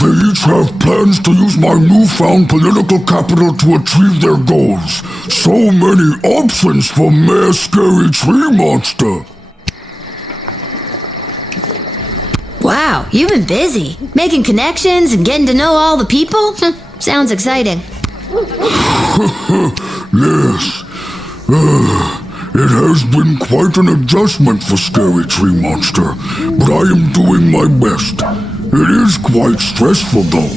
They each have plans to use my newfound political capital to achieve their goals. So many options for Mayor Scary Tree Monster. Wow, you've been busy. Making connections and getting to know all the people? Sounds exciting. Yes. It has been quite an adjustment for Scary Tree Monster, but I am doing my best. It is quite stressful, though.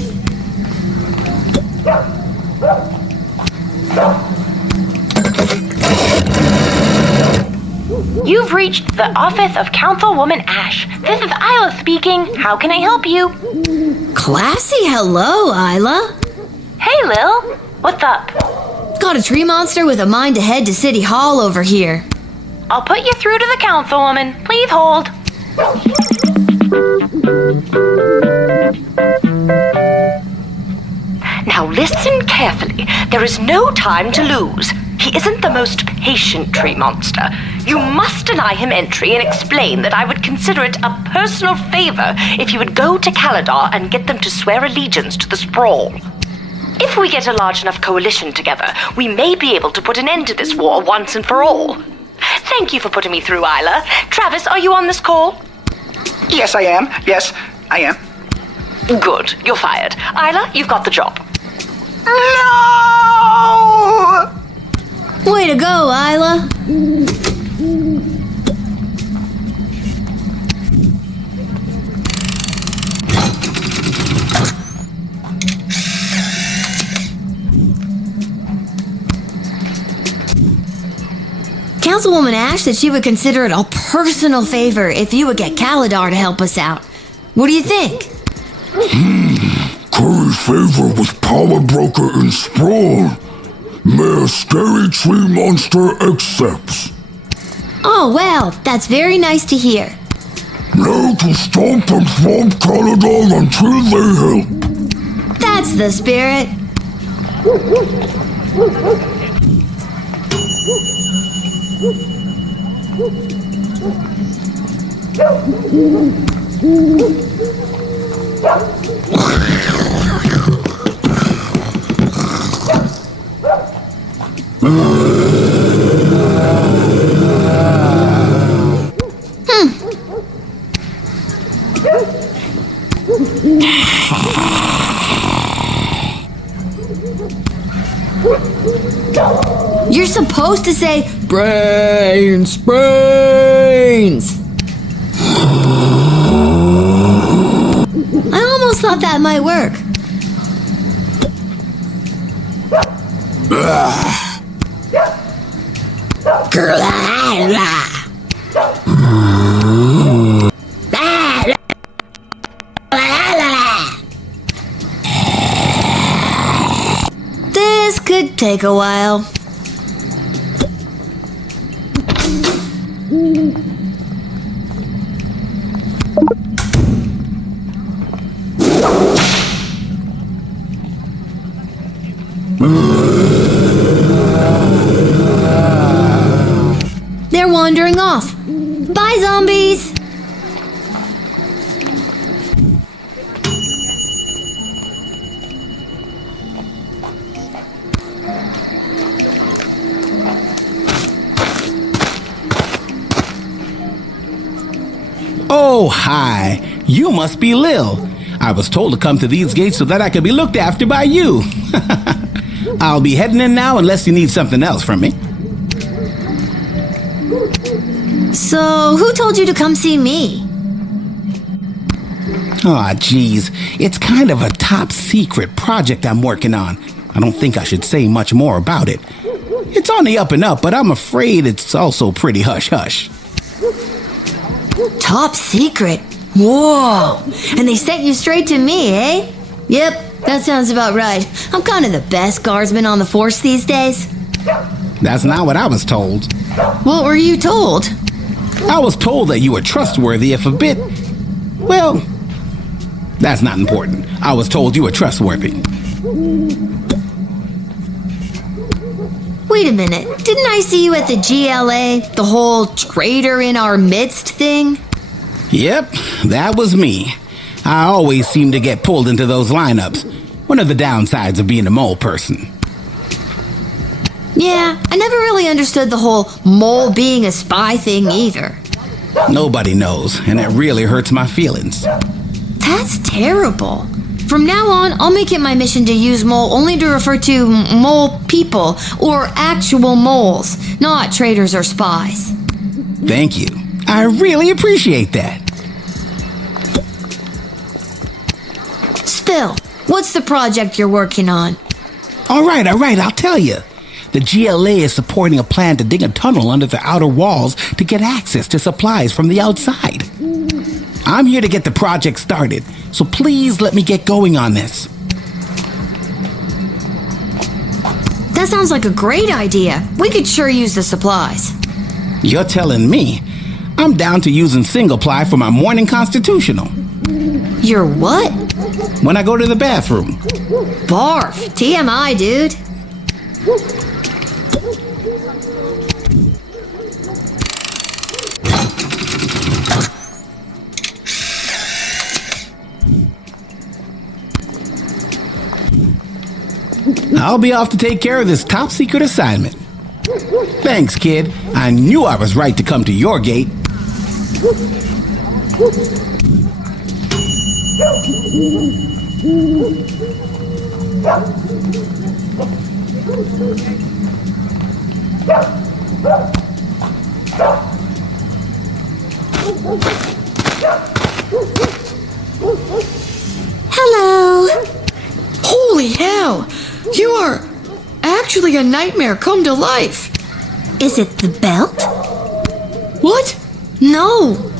You've reached the office of Councilwoman Ash. This is Isla speaking. How can I help you? Classy hello, Isla. Hey, Lil. What's up? Got a tree monster with a mind to head to City Hall over here. I'll put you through to the councilwoman. Please hold. Now listen carefully. There is no time to lose. He isn't the most patient tree monster. You must deny him entry and explain that I would consider it a personal favor if you would go to Caladar and get them to swear allegiance to the sprawl. If we get a large enough coalition together, we may be able to put an end to this war once and for all. Thank you for putting me through, Isla. Travis, are you on this call? Yes, I am. Yes, I am. Good. You're fired. Isla, you've got the job. No! Way to go, Isla. Councilwoman Ash said she would consider it a personal favor if you would get Caladar to help us out. What do you think? Curry favor with Power Broker in Sprawl. Mayor Scary Tree Monster accepts. Oh, well, that's very nice to hear. Now to stomp and thwomp Caladar until they help. That's the spirit. You're supposed to say, brains, brains. I almost thought that might work. This could take a while. They're wandering off. Bye, zombies! Oh, hi. You must be Lil. I was told to come to these gates so that I could be looked after by you. I'll be heading in now unless you need something else from me. So, who told you to come see me? Aw, geez. It's kind of a top secret project I'm working on. I don't think I should say much more about it. It's on the up and up, but I'm afraid it's also pretty hush-hush. Top secret? Whoa! And they sent you straight to me, eh? Yep, That sounds about right. I'm kind of the best guardsman on the force these days. That's not what I was told. What were you told? I was told that you were trustworthy if a bit... Well, that's not important. I was told you were trustworthy. Wait a minute. Didn't I see you at the GLA? The whole traitor in our midst thing? Yep, that was me. I always seem to get pulled into those lineups. One of the downsides of being a mole person. Yeah, I never really understood the whole mole being a spy thing either. Nobody knows, and it really hurts my feelings. That's terrible. From now on, I'll make it my mission to use mole only to refer to mole people, or actual moles, not traitors or spies. Thank you. I really appreciate that. Spill, what's the project you're working on? All right, I'll tell you. The GLA is supporting a plan to dig a tunnel under the outer walls to get access to supplies from the outside. I'm here to get the project started, so please let me get going on this. That sounds like a great idea. We could sure use the supplies. You're telling me. I'm down to using single ply for my morning constitutional. Your what? When I go to the bathroom. Barf. TMI, dude. I'll be off to take care of this top secret assignment. Thanks, kid. I knew I was right to come to your gate. Hello. Holy hell! You are actually a nightmare come to life. Is it the belt? What? No.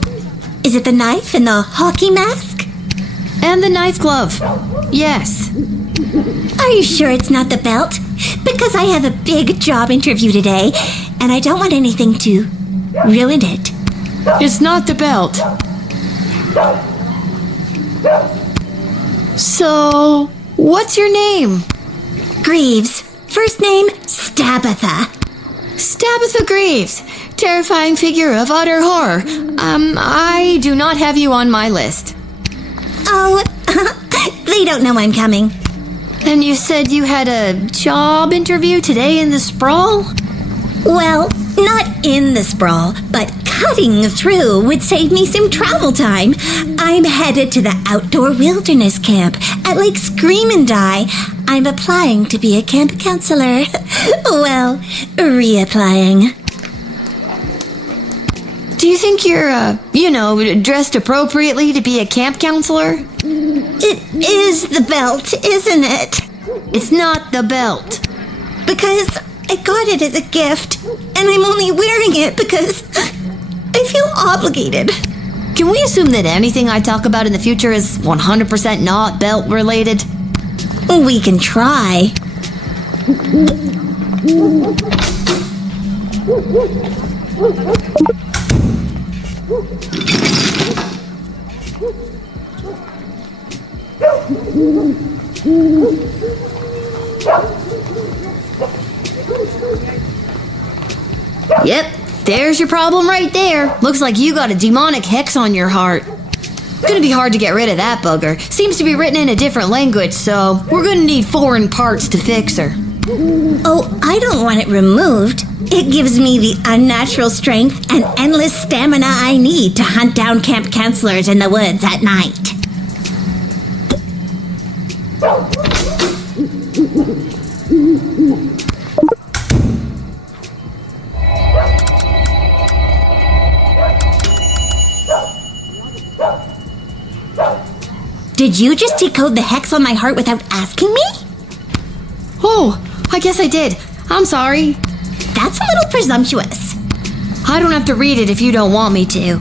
Is it the knife and the hockey mask? And the knife glove. Yes. Are you sure it's not the belt? Because I have a big job interview today, and I don't want anything to ruin it. It's not the belt. So, what's your name? Greaves. First name, Stabatha. Stabatha Greaves. Terrifying figure of utter horror. I do not have you on my list. Oh, they don't know I'm coming. And you said you had a job interview today in the sprawl? Well, not in the sprawl, but cutting through would save me some travel time. I'm headed to the outdoor wilderness camp at Lake Scream and Die. I'm applying to be a camp counselor. Well, reapplying. Do you think you're, dressed appropriately to be a camp counselor? It is the belt, isn't it? It's not the belt. Because I got it as a gift, and I'm only wearing it because I feel obligated. Can we assume that anything I talk about in the future is 100% not belt related? We can try. Yep, there's your problem right there. Looks like you got a demonic hex on your heart. Gonna be hard to get rid of that bugger. Seems to be written in a different language, so we're gonna need foreign parts to fix her. Oh, I don't want it removed. It gives me the unnatural strength and endless stamina I need to hunt down camp counselors in the woods at night. Did you just decode the hex on my heart without asking me? Oh, I guess I did. I'm sorry. That's a little presumptuous. I don't have to read it if you don't want me to.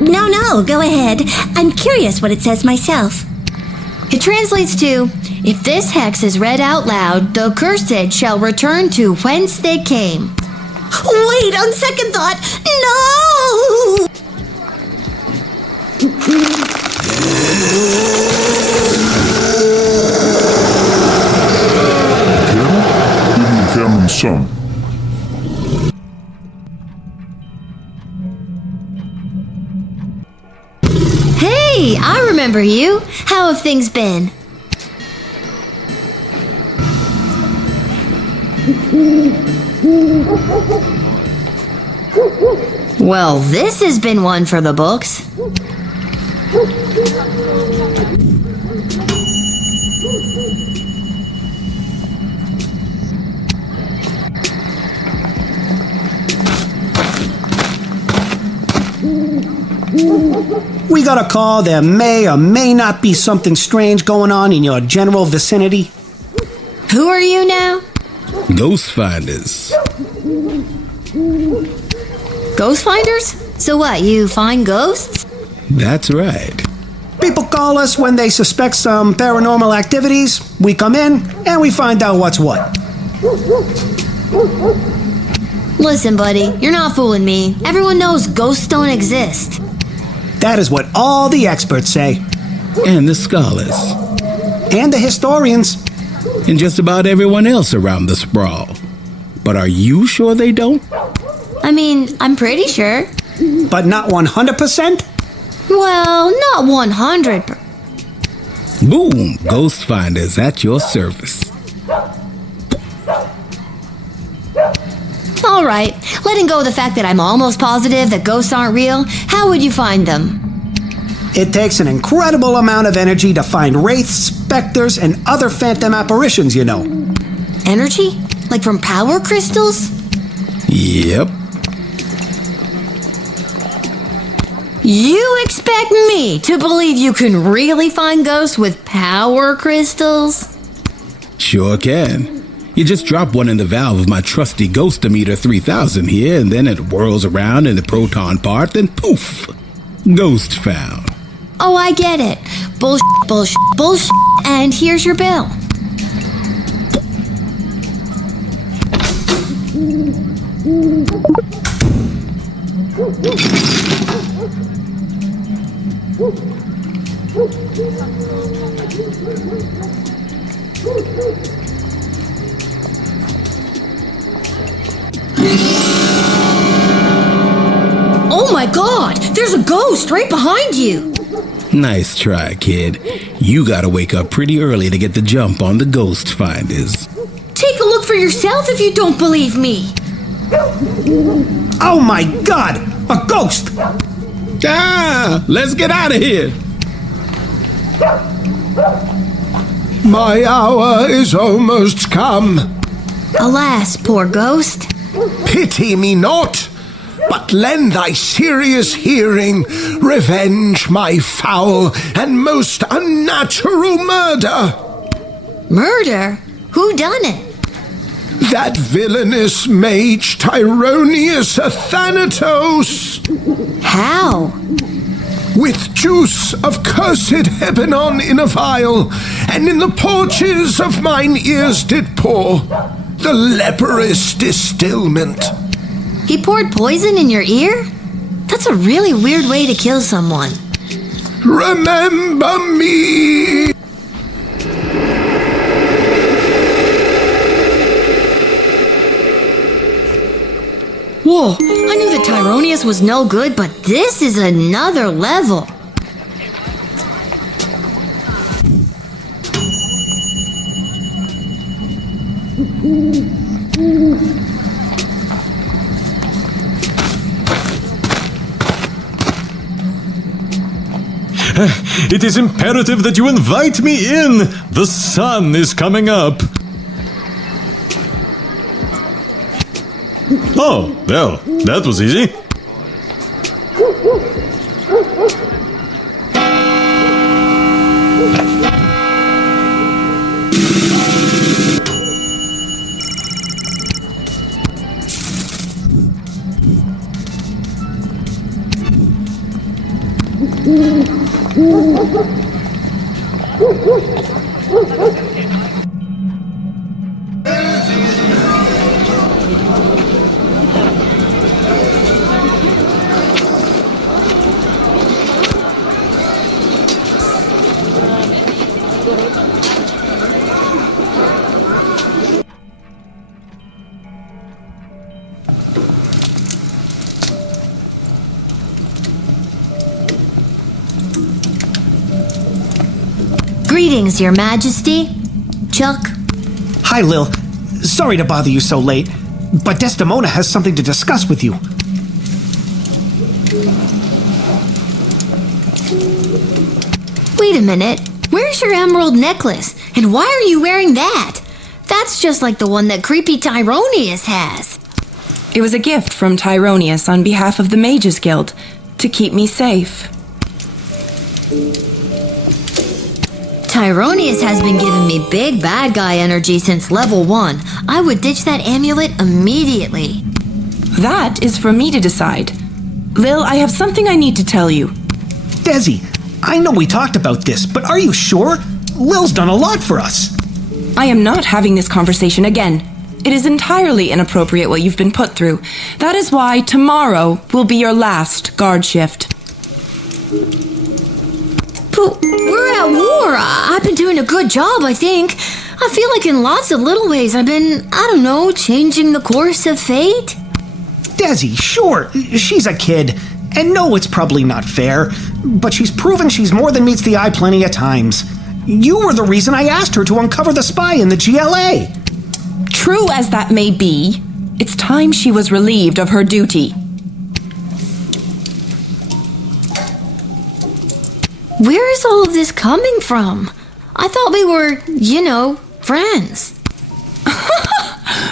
No, go ahead. I'm curious what it says myself. It translates to, if this hex is read out loud, the cursed shall return to whence they came. Wait, on second thought, no! Cameron's son. Hey, I remember you. How have things been? Well, this has been one for the books. We got a call there may or may not be something strange going on in your general vicinity. Who are you now? Ghost finders. Ghost finders? So what, you find ghosts? That's right. People call us when they suspect some paranormal activities. We come in and we find out what's what. Listen, buddy, you're not fooling me. Everyone knows ghosts don't exist. That is what all the experts say. And the scholars. And the historians. And just about everyone else around the sprawl. But are you sure they don't? I mean, I'm pretty sure. But not 100%? Well, not 100%. Boom! Ghost finders at your service. All right, letting go of the fact that I'm almost positive that ghosts aren't real, how would you find them? It takes an incredible amount of energy to find wraiths, specters, and other phantom apparitions, you know. Energy? Like from power crystals? Yep. You expect me to believe you can really find ghosts with power crystals? Sure can. You just drop one in the valve of my trusty Ghostometer 3000 here, and then it whirls around in the proton part, then poof! Ghost found. Oh, I get it. Bullshit, bullshit, bullshit, and here's your bill. Oh my God! There's a ghost right behind you! Nice try, kid. You gotta wake up pretty early to get the jump on the ghost finders. Take a look for yourself if you don't believe me. Oh my God! A ghost! Ah! Let's get out of here! My hour is almost come. Alas, poor ghost. Pity me not, but lend thy serious hearing, revenge my foul and most unnatural murder. Murder? Who done it? That villainous mage Tyronius Athanatos. How? With juice of cursed Hebenon in a vial, and in the porches of mine ears did pour the leprous distilment. He poured poison in your ear? That's a really weird way to kill someone. Remember me! Whoa, I knew that Tyronius was no good, but this is another level. It is imperative that you invite me in. The sun is coming up. Oh, well, that was easy. Greetings, Your Majesty. Chuck? Hi, Lil. Sorry to bother you so late, but Desdemona has something to discuss with you. Wait a minute. Where's your emerald necklace? And why are you wearing that? That's just like the one that creepy Tyronius has. It was a gift from Tyronius on behalf of the Mages Guild to keep me safe. Tyronius has been giving me big bad guy energy since level 1. I would ditch that amulet immediately. That is for me to decide. Lil, I have something I need to tell you. Desi, I know we talked about this, but are you sure? Lil's done a lot for us. I am not having this conversation again. It is entirely inappropriate what you've been put through. That is why tomorrow will be your last guard shift. But we're at war. I've been doing a good job, I think. I feel like in lots of little ways I've been, changing the course of fate. Desi, sure, she's a kid. And no, it's probably not fair, but she's proven she's more than meets the eye plenty of times. You were the reason I asked her to uncover the spy in the GLA. True as that may be, it's time she was relieved of her duty. Where is all of this coming from? I thought we were, friends.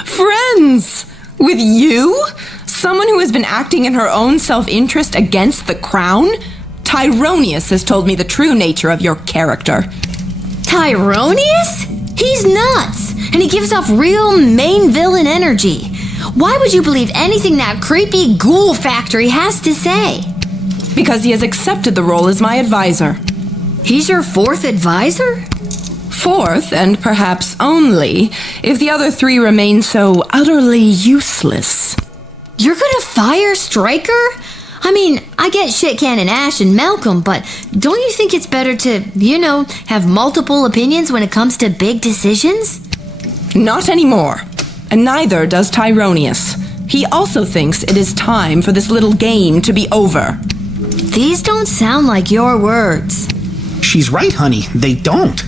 Friends? With you? Someone who has been acting in her own self-interest against the crown? Tyronius has told me the true nature of your character. Tyronius? He's nuts, and he gives off real main villain energy. Why would you believe anything that creepy ghoul factory has to say? Because he has accepted the role as my advisor. He's your 4th advisor? 4th, and perhaps only, if the other 3 remain so utterly useless. You're gonna fire Stryker? I mean, I get Shit Cannon Ash and Malcolm, but don't you think it's better to, have multiple opinions when it comes to big decisions? Not anymore. And neither does Tyronius. He also thinks it is time for this little game to be over. These don't sound like your words. She's right, honey. They don't.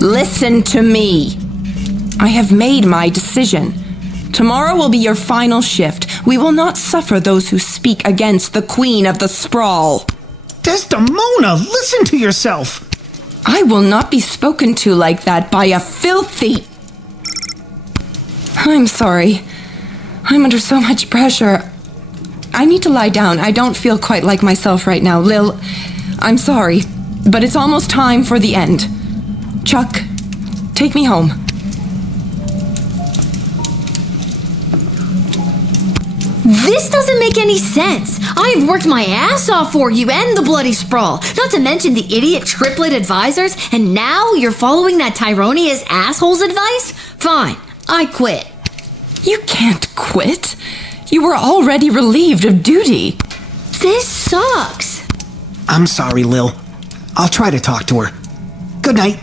Listen to me. I have made my decision. Tomorrow will be your final shift. We will not suffer those who speak against the Queen of the Sprawl. Desdemona, listen to yourself. I will not be spoken to like that by a filthy... I'm sorry. I'm under so much pressure. I need to lie down. I don't feel quite like myself right now. Lil, I'm sorry, but it's almost time for the end. Chuck, take me home. This doesn't make any sense. I've worked my ass off for you and the Bloody Sprawl, not to mention the idiot triplet advisors, and now you're following that Tyronius asshole's advice? Fine, I quit. You can't quit. You were already relieved of duty. This sucks. I'm sorry, Lil. I'll try to talk to her. Good night.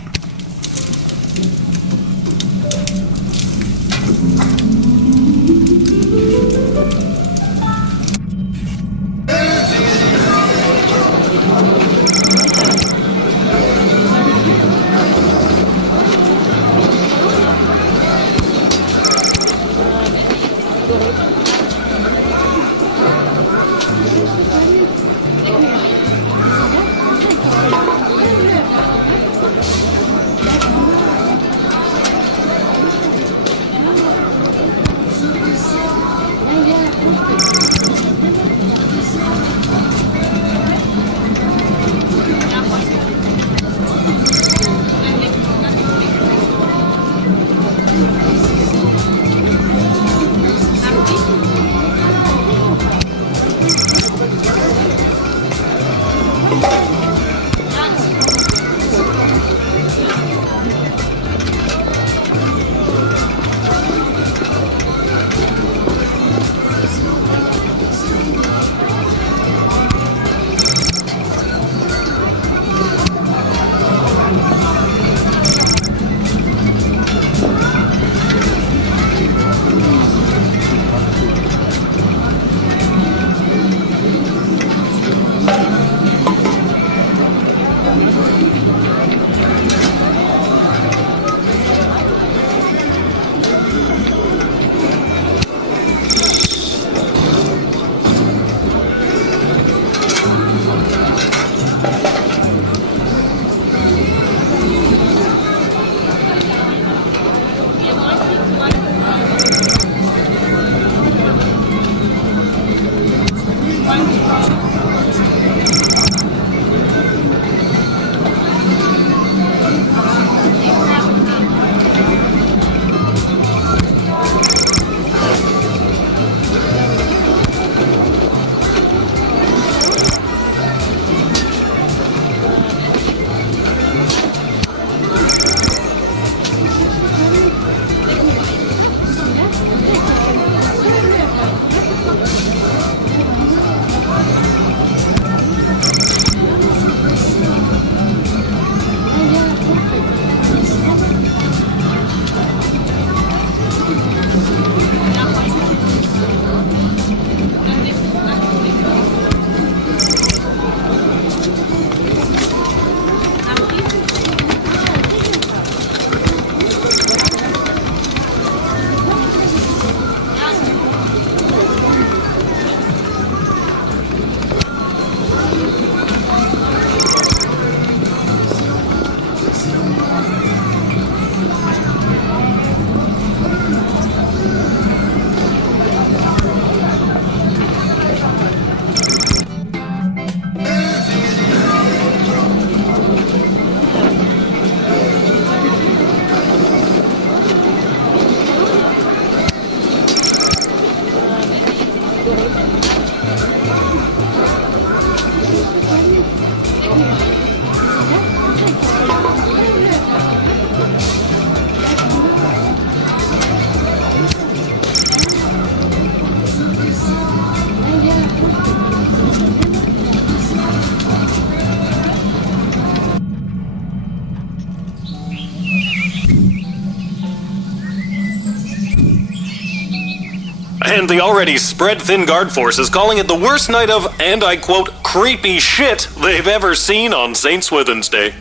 And the already spread-thin guard force is calling it the worst night of, and I quote, creepy shit they've ever seen on St. Swithin's Day.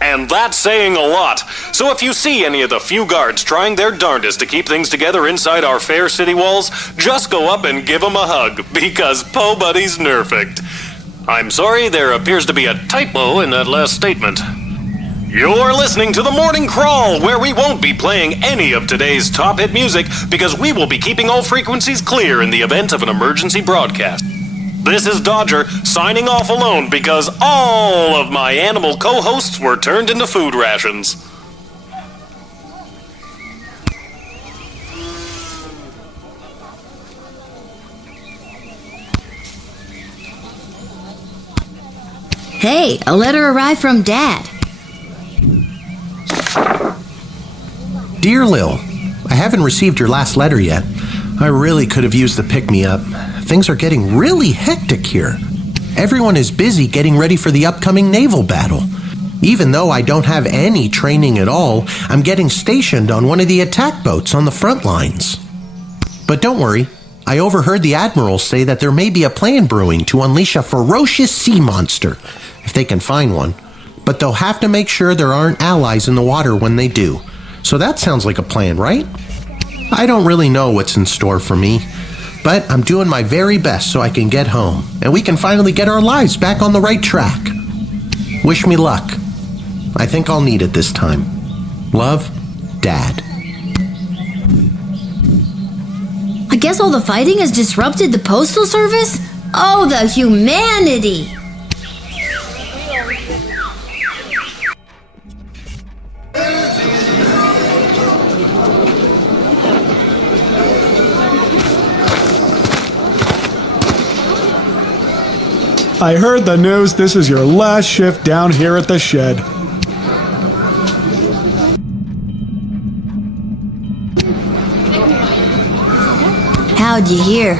And that's saying a lot. So if you see any of the few guards trying their darndest to keep things together inside our fair city walls, just go up and give them a hug, because Po Buddy's nerfect. I'm sorry, there appears to be a typo in that last statement. You're listening to The Morning Crawl, where we won't be playing any of today's top hit music because we will be keeping all frequencies clear in the event of an emergency broadcast. This is Dodger, signing off alone because all of my animal co-hosts were turned into food rations. Hey, a letter arrived from Dad. Dear Lil, I haven't received your last letter yet. I really could have used the pick-me-up. Things are getting really hectic here. Everyone is busy getting ready for the upcoming naval battle. Even though I don't have any training at all, I'm getting stationed on one of the attack boats on the front lines. But don't worry, I overheard the Admiral say that there may be a plan brewing to unleash a ferocious sea monster, if they can find one. But they'll have to make sure there aren't allies in the water when they do. So that sounds like a plan, right? I don't really know what's in store for me, but I'm doing my very best so I can get home, and we can finally get our lives back on the right track. Wish me luck. I think I'll need it this time. Love, Dad. I guess all the fighting has disrupted the postal service? Oh, the humanity! I heard the news this is your last shift down here at the shed. How'd you hear?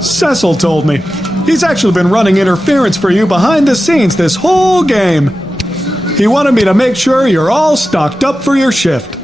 Cecil told me. He's actually been running interference for you behind the scenes this whole game. He wanted me to make sure you're all stocked up for your shift.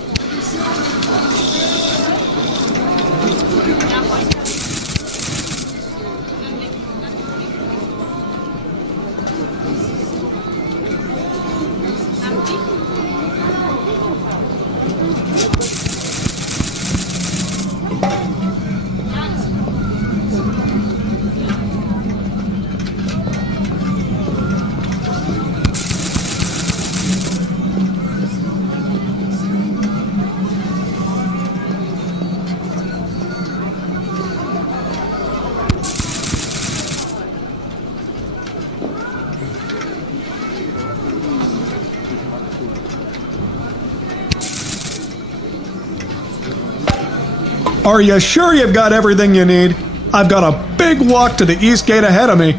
Are you sure you've got everything you need? I've got a big walk to the east gate ahead of me.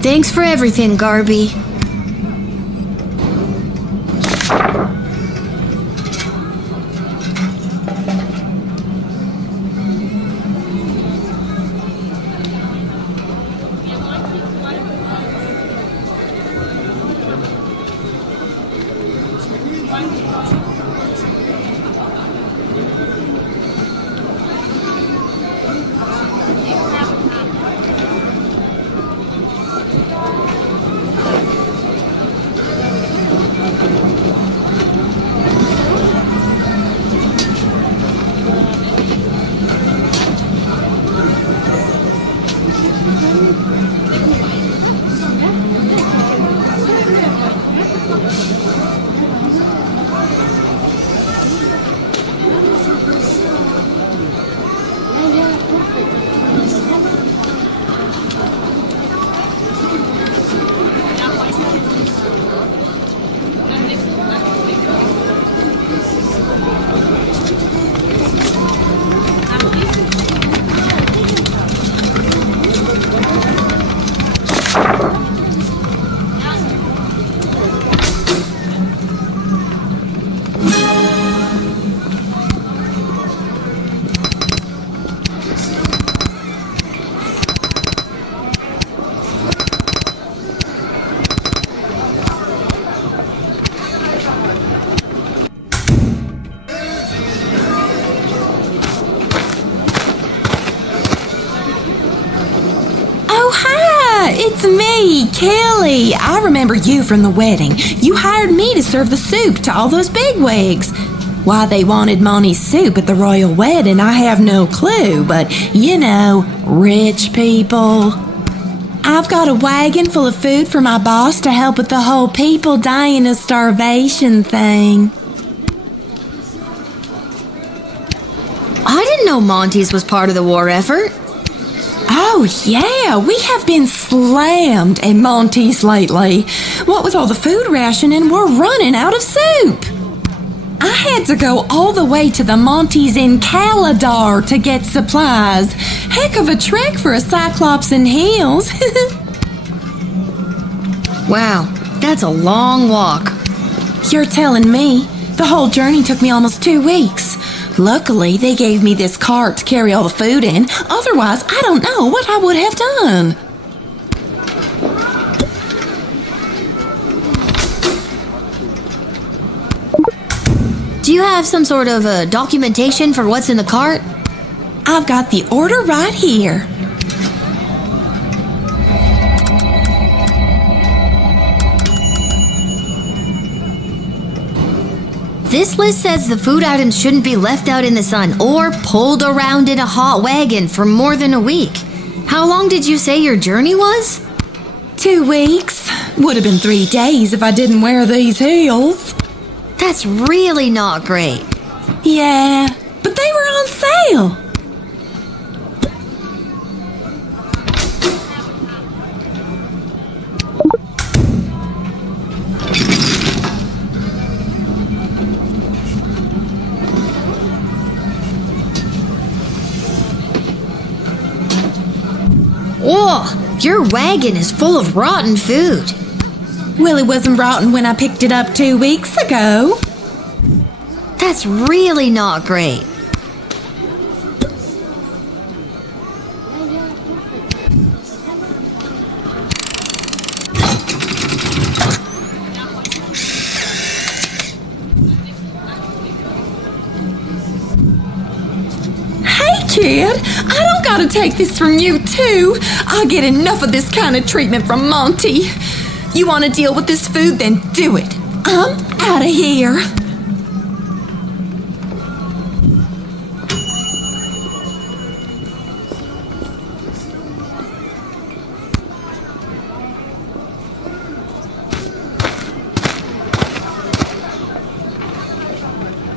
Thanks for everything, Garby. It's me, Kelly. I remember you from the wedding. You hired me to serve the soup to all those bigwigs. Why they wanted Monty's soup at the royal wedding, I have no clue, but you know, rich people. I've got a wagon full of food for my boss to help with the whole people dying of starvation thing. I didn't know Monty's was part of the war effort. Oh, yeah, we have been slammed at Monty's lately. What with all the food rationing, we're running out of soup. I had to go all the way to the Monty's in Caladar to get supplies. Heck of a trek for a Cyclops in heels. Wow, that's a long walk. You're telling me. The whole journey took me almost 2 weeks. Luckily, they gave me this cart to carry all the food in. Otherwise, I don't know what I would have done. Do you have some sort of documentation for what's in the cart? I've got the order right here. This list says the food items shouldn't be left out in the sun or pulled around in a hot wagon for more than a week. How long did you say your journey was? 2 weeks. Would have been 3 days if I didn't wear these heels. That's really not great. Yeah, but they were on sale. Oh, your wagon is full of rotten food. Well, it wasn't rotten when I picked it up 2 weeks ago. That's really not great. Kid, I don't gotta take this from you too. I get enough of this kind of treatment from Monty. You want to deal with this food, then do it. I'm out of here.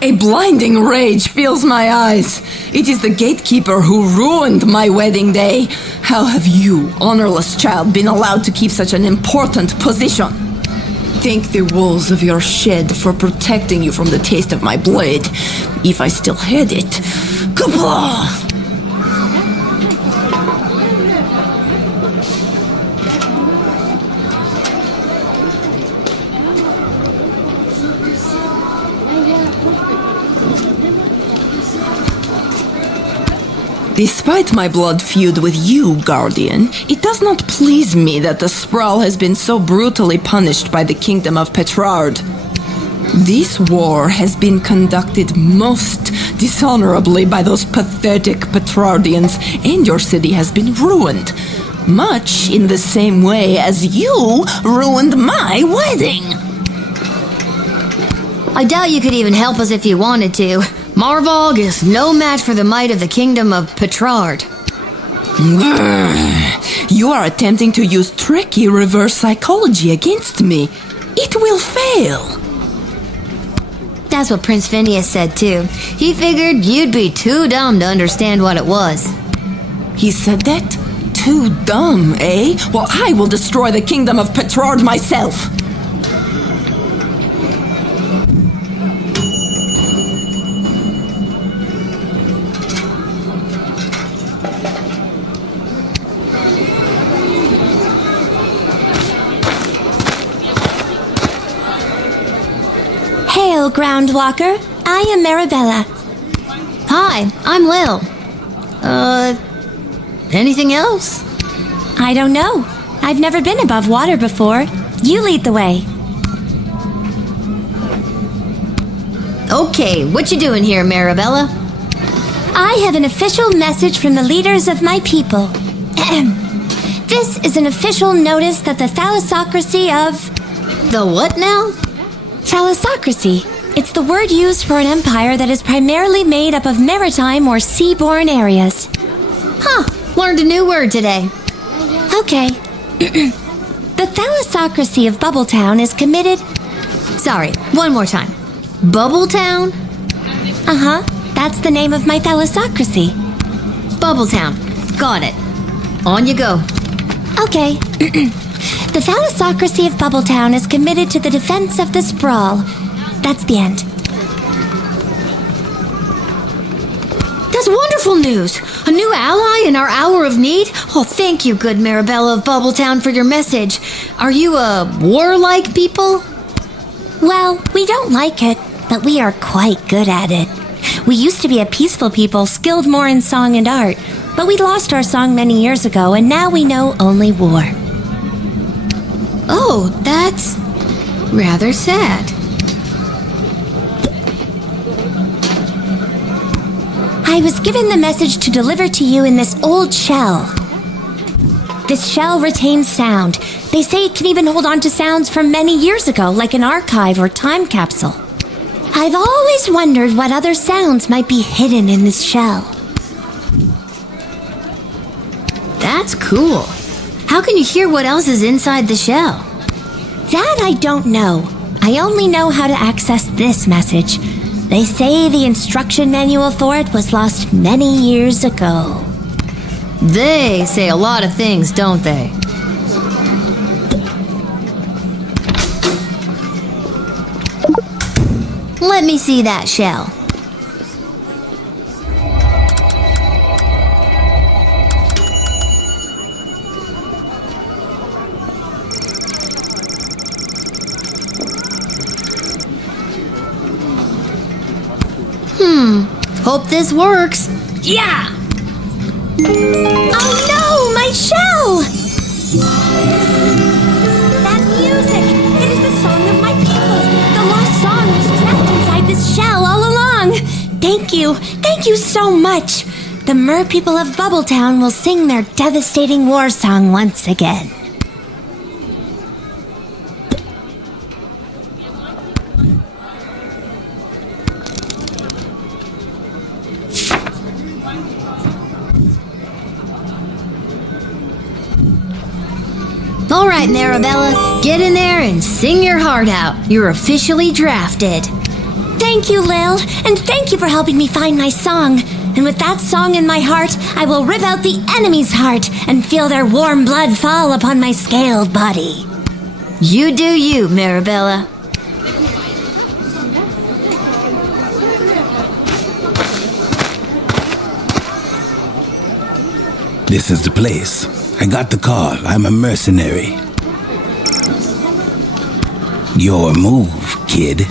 A blinding rage fills my eyes. It is the gatekeeper who ruined my wedding day. How have you, honorless child, been allowed to keep such an important position? thank the walls of your shed for protecting you from the taste of my blade, if I still had it. Kapla! Despite my blood feud with you, Guardian, it does not please me that the Sprawl has been so brutally punished by the Kingdom of Petrard. This war has been conducted most dishonorably by those pathetic Petrardians, and your city has been ruined, much in the same way as you ruined my wedding. I doubt you could even help us if you wanted to. Marvog is no match for the might of the Kingdom of Petrard. You are attempting to use tricky reverse psychology against me. It will fail. That's what Prince Phineas said too. He figured you'd be too dumb to understand what it was. He said that? Too dumb, eh? Well, I will destroy the Kingdom of Petrard myself. Hail, Groundwalker. I am Marabella. Hi, I'm Lil. Anything else? I don't know. I've never been above water before. You lead the way. Okay, what you doing here, Marabella? I have an official message from the leaders of my people. This is an official notice that the thalassocracy of... The what now? Thalassocracy. It's the word used for an empire that is primarily made up of maritime or seaborne areas. Huh, learned a new word today. Okay. The thalassocracy of Bubbletown is committed... Sorry, one more time. Bubbletown? Uh-huh, that's the name of my thalassocracy. Bubbletown, got it. On you go. Okay. The thalassocracy of Bubbletown is committed to the defense of the Sprawl. That's the end. That's wonderful news! A new ally in our hour of need? Oh, thank you, good Marabella of Bubbletown, for your message. Are you a warlike people? Well, we don't like it, but we are quite good at it. We used to be a peaceful people, skilled more in song and art, but we lost our song many years ago, and now we know only war. Oh, that's rather sad. I was given the message to deliver to you in this old shell. This shell retains sound. They say it can even hold on to sounds from many years ago, like an archive or time capsule. I've always wondered what other sounds might be hidden in this shell. That's cool. How can you hear what else is inside the shell? That I don't know. I only know how to access this message. They say the instruction manual for it was lost many years ago. They say a lot of things, don't they? Let me see that shell. Hope this works. Yeah! Oh no, my shell! That music! It is the song of my people! The lost song was trapped inside this shell all along! Thank you so much! The mer people of Bubbletown will sing their devastating war song once again. All right, Marabella, get in there and sing your heart out. You're officially drafted. Thank you, Lil, and thank you for helping me find my song. And with that song in my heart, I will rip out the enemy's heart and feel their warm blood fall upon my scaled body. You do you, Marabella. This is the place. I got the call. I'm a mercenary. Your move, kid.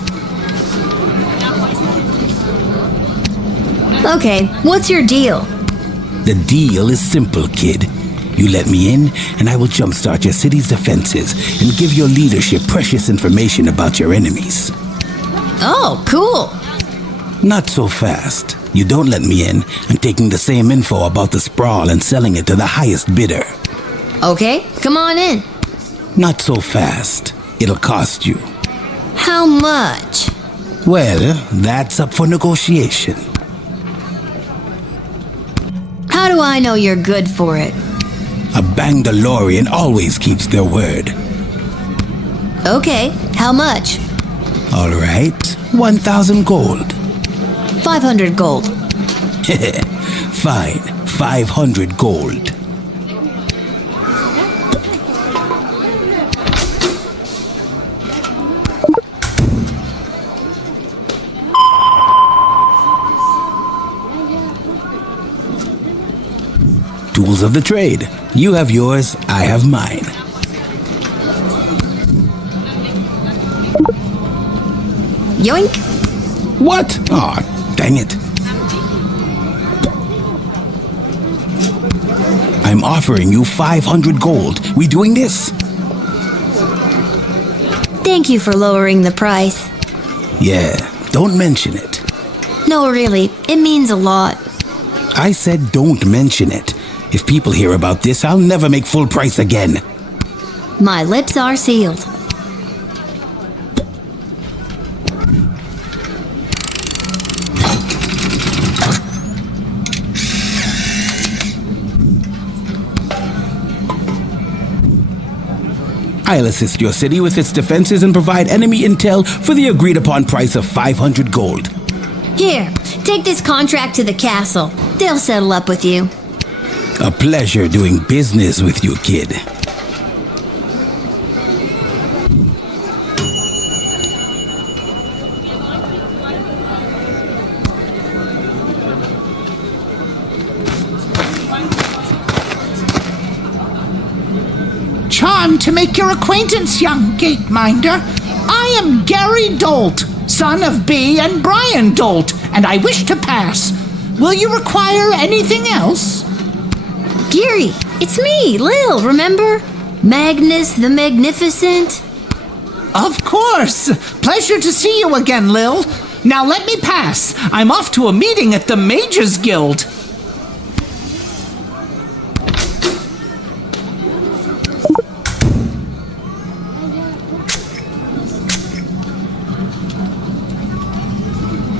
Okay, what's your deal? The deal is simple, kid. You let me in, and I will jumpstart your city's defenses and give your leadership precious information about your enemies. Oh, cool. Not so fast. You don't let me in, I'm taking the same info about the sprawl and selling it to the highest bidder. Okay, come on in. Not so fast. It'll cost you. How much? Well, that's up for negotiation. How do I know you're good for it? A Bangdalorian always keeps their word. Okay, how much? All right, 1,000 gold. 500 gold. Fine, 500 gold. Tools of the trade. You have yours, I have mine. Yoink. What? Aw, dang it. I'm offering you 500 gold. We doing this? Thank you for lowering the price. Yeah, don't mention it. No, really, it means a lot. I said don't mention it. If people hear about this, I'll never make full price again. My lips are sealed. I'll assist your city with its defenses and provide enemy intel for the agreed upon price of 500 gold. Here, take this contract to the castle. They'll settle up with you. A pleasure doing business with you, kid. Charmed to make your acquaintance, young gateminder. I am Gary Dolt, son of B and Brian Dolt, and I wish to pass. Will you require anything else? Gary, it's me, Lil, remember? Magnus the Magnificent. Of course. Pleasure to see you again, Lil. Now let me pass. I'm off to a meeting at the Mages Guild.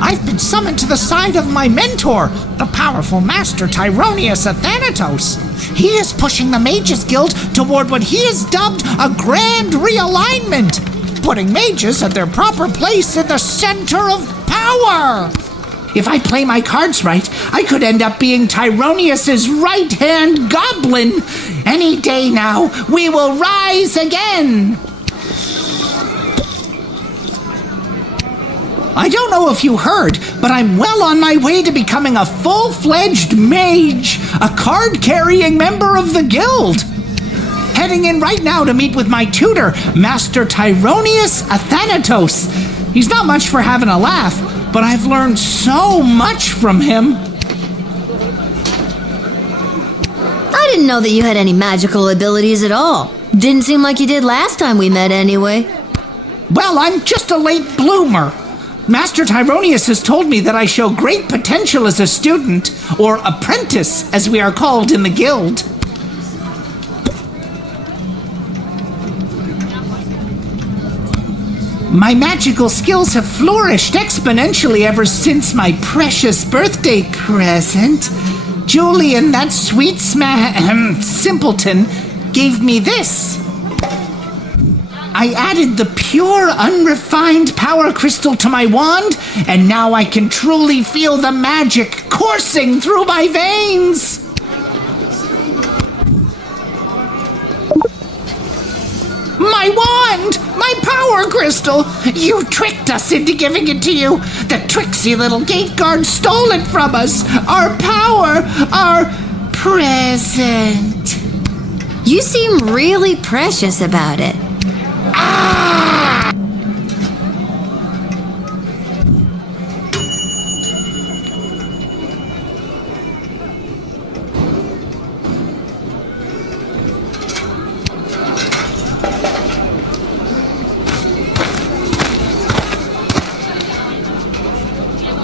I've been summoned to the side of my mentor, the powerful master Tyronius Athanatos. He is pushing the Mages Guild toward what he has dubbed a grand realignment, putting mages at their proper place in the center of power. If I play my cards right, I could end up being Tyronius's right-hand goblin. Any day now, we will rise again. I don't know if you heard, but I'm well on my way to becoming a full-fledged mage, a card-carrying member of the guild. Heading in right now to meet with my tutor, Master Tyronius Athanatos. He's not much for having a laugh, but I've learned so much from him. I didn't know that you had any magical abilities at all. Didn't seem like you did last time we met anyway. Well, I'm just a late bloomer. Master Tyronius has told me that I show great potential as a student, or apprentice, as we are called in the guild. My magical skills have flourished exponentially ever since my precious birthday present. Julian, that sweet simpleton, gave me this. I added the pure, unrefined power crystal to my wand, and now I can truly feel the magic coursing through my veins. My wand! My power crystal! You tricked us into giving it to you! The tricksy little gate guard stole it from us! Our power! Our present! You seem really precious about it.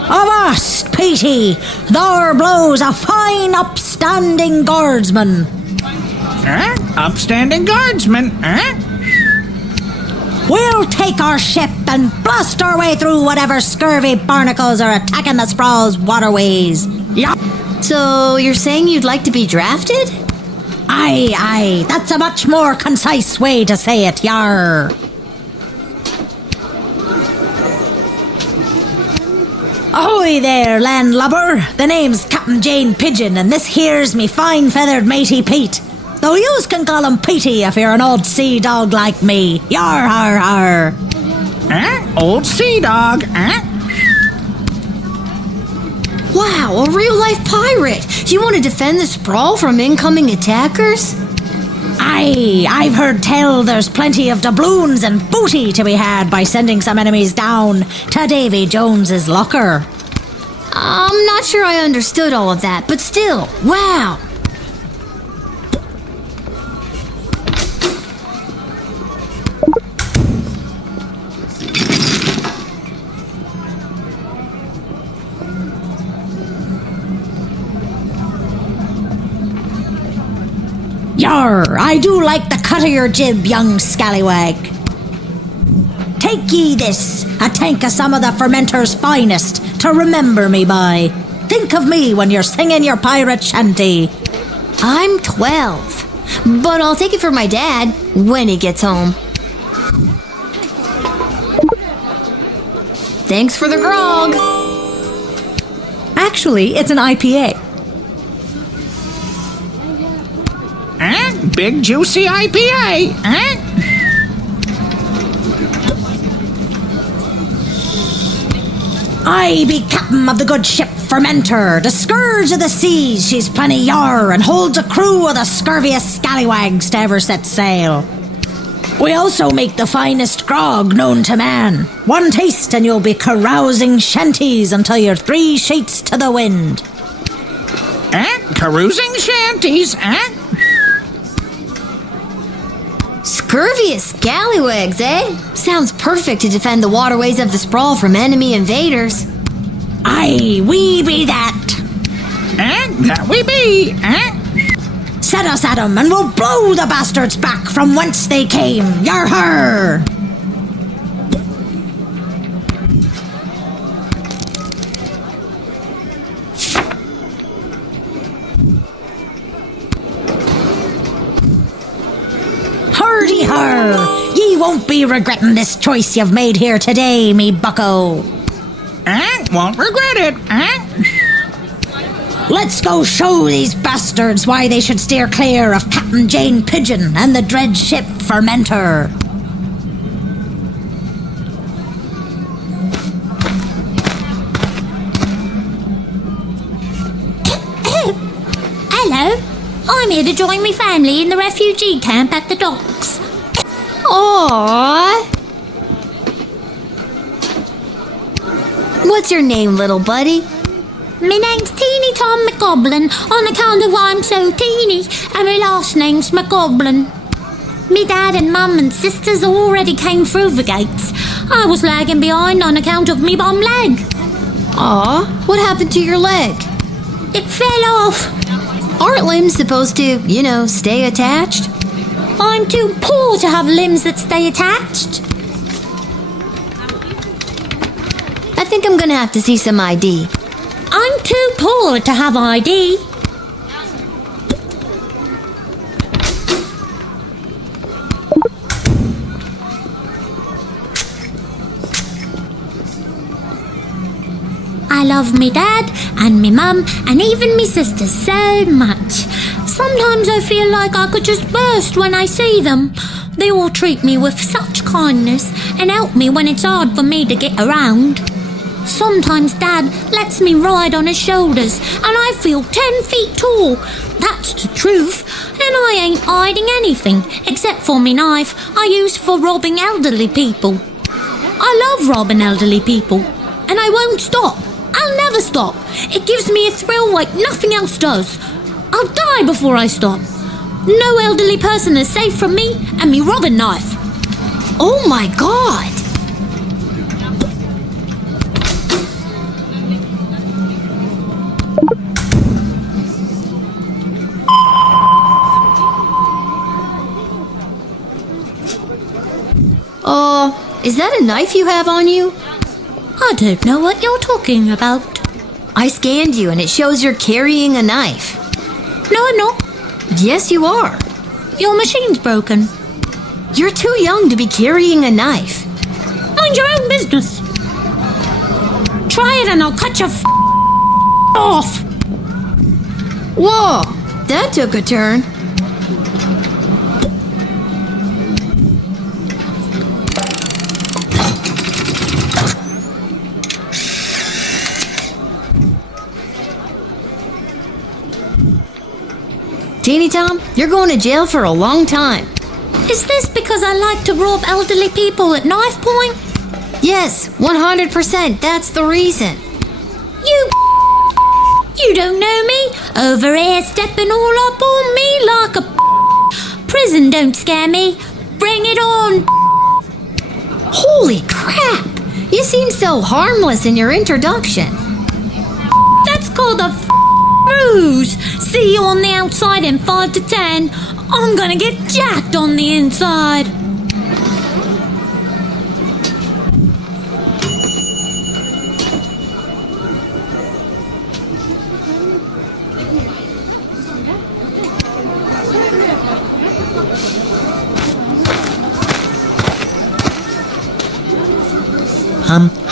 Avast, Petey! There blows a fine upstanding guardsman. Upstanding guardsman, We'll take our ship and blast our way through whatever scurvy barnacles are attacking the sprawl's waterways. Yup. So you're saying you'd like to be drafted? Aye, that's a much more concise way to say it, yar. Ahoy there, landlubber. The name's Captain Jane Pigeon, and this here's me fine-feathered matey Pete. Though yous can call him Petey if you're an old sea dog like me. Yar, har, har. Old sea dog, Wow, a real-life pirate! You want to defend the sprawl from incoming attackers? Aye, I've heard tell there's plenty of doubloons and booty to be had by sending some enemies down to Davy Jones's locker. I'm not sure I understood all of that, but still, wow! Yar, I do like the cut of your jib, young scallywag. Take ye this, a tank of some of the fermenter's finest, to remember me by. Think of me when you're singing your pirate shanty. I'm 12, but I'll take it for my dad when he gets home. Thanks for the grog. Actually, it's an IPA. Big juicy IPA, I be captain of the good ship Fermenter, the scourge of the seas. She's plenty yar and holds a crew of the scurviest scallywags to ever set sail. We also make the finest grog known to man. One taste and you'll be carousing shanties until you're 3 sheets to the wind. Carousing shanties, Scurvious scallywags, eh? Sounds perfect to defend the waterways of the sprawl from enemy invaders. Aye, we be that. That we be, Set us at 'em and we'll blow the bastards back from whence they came. Yar har! Hardy har! Ye won't be regretting this choice you've made here today, me bucko. Won't regret it, Let's go show these bastards why they should steer clear of Captain Jane Pigeon and the dread ship Fermenter. Hello, I'm here to join my family in the refugee camp at the docks. Aww. What's your name, little buddy? My name's Teeny Tom McGoblin on account of why I'm so teeny, and my last name's McGoblin. Me dad and mum and sisters already came through the gates. I was lagging behind on account of me bum leg. Aw, what happened to your leg? It fell off. Aren't limbs supposed to, stay attached? I'm too poor to have limbs that stay attached. I think I'm gonna have to see some ID. I'm too poor to have ID. I love me dad and me mum and even me sisters so much. Sometimes I feel like I could just burst when I see them. They all treat me with such kindness and help me when it's hard for me to get around. Sometimes Dad lets me ride on his shoulders and I feel 10 feet tall. That's the truth. And I ain't hiding anything except for me knife I use for robbing elderly people. I love robbing elderly people. And I won't stop. I'll never stop. It gives me a thrill like nothing else does. I'll die before I stop. No elderly person is safe from me and me robbing knife. Oh my god! Is that a knife you have on you? I don't know what you're talking about. I scanned you and it shows you're carrying a knife. No, I'm not. Yes, you are. Your machine's broken. You're too young to be carrying a knife. Mind your own business. Try it and I'll cut your off. Whoa, that took a turn. Teeny Tom, you're going to jail for a long time. Is this because I like to rob elderly people at knife point? Yes, 100%. That's the reason. You don't know me. Over here stepping all up on me like a prison don't scare me. Bring it on. Holy crap. You seem so harmless in your introduction. That's called a ruse. See you on the outside in 5 to 10. I'm gonna get jacked on the inside.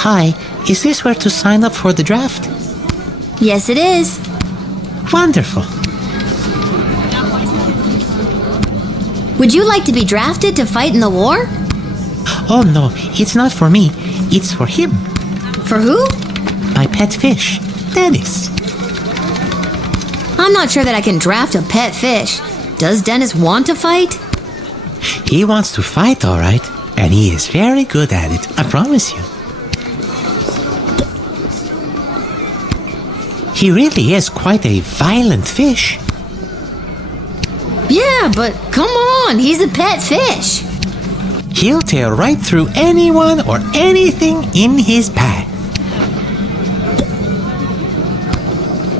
Hi. Is this where to sign up for the draft? Yes, it is. Wonderful. Would you like to be drafted to fight in the war? Oh no, it's not for me. It's for him. For who? My pet fish, Dennis. I'm not sure that I can draft a pet fish. Does Dennis want to fight? He wants to fight, all right. And he is very good at it, I promise you. He really is quite a violent fish. Yeah, but come on, he's a pet fish. He'll tear right through anyone or anything in his path.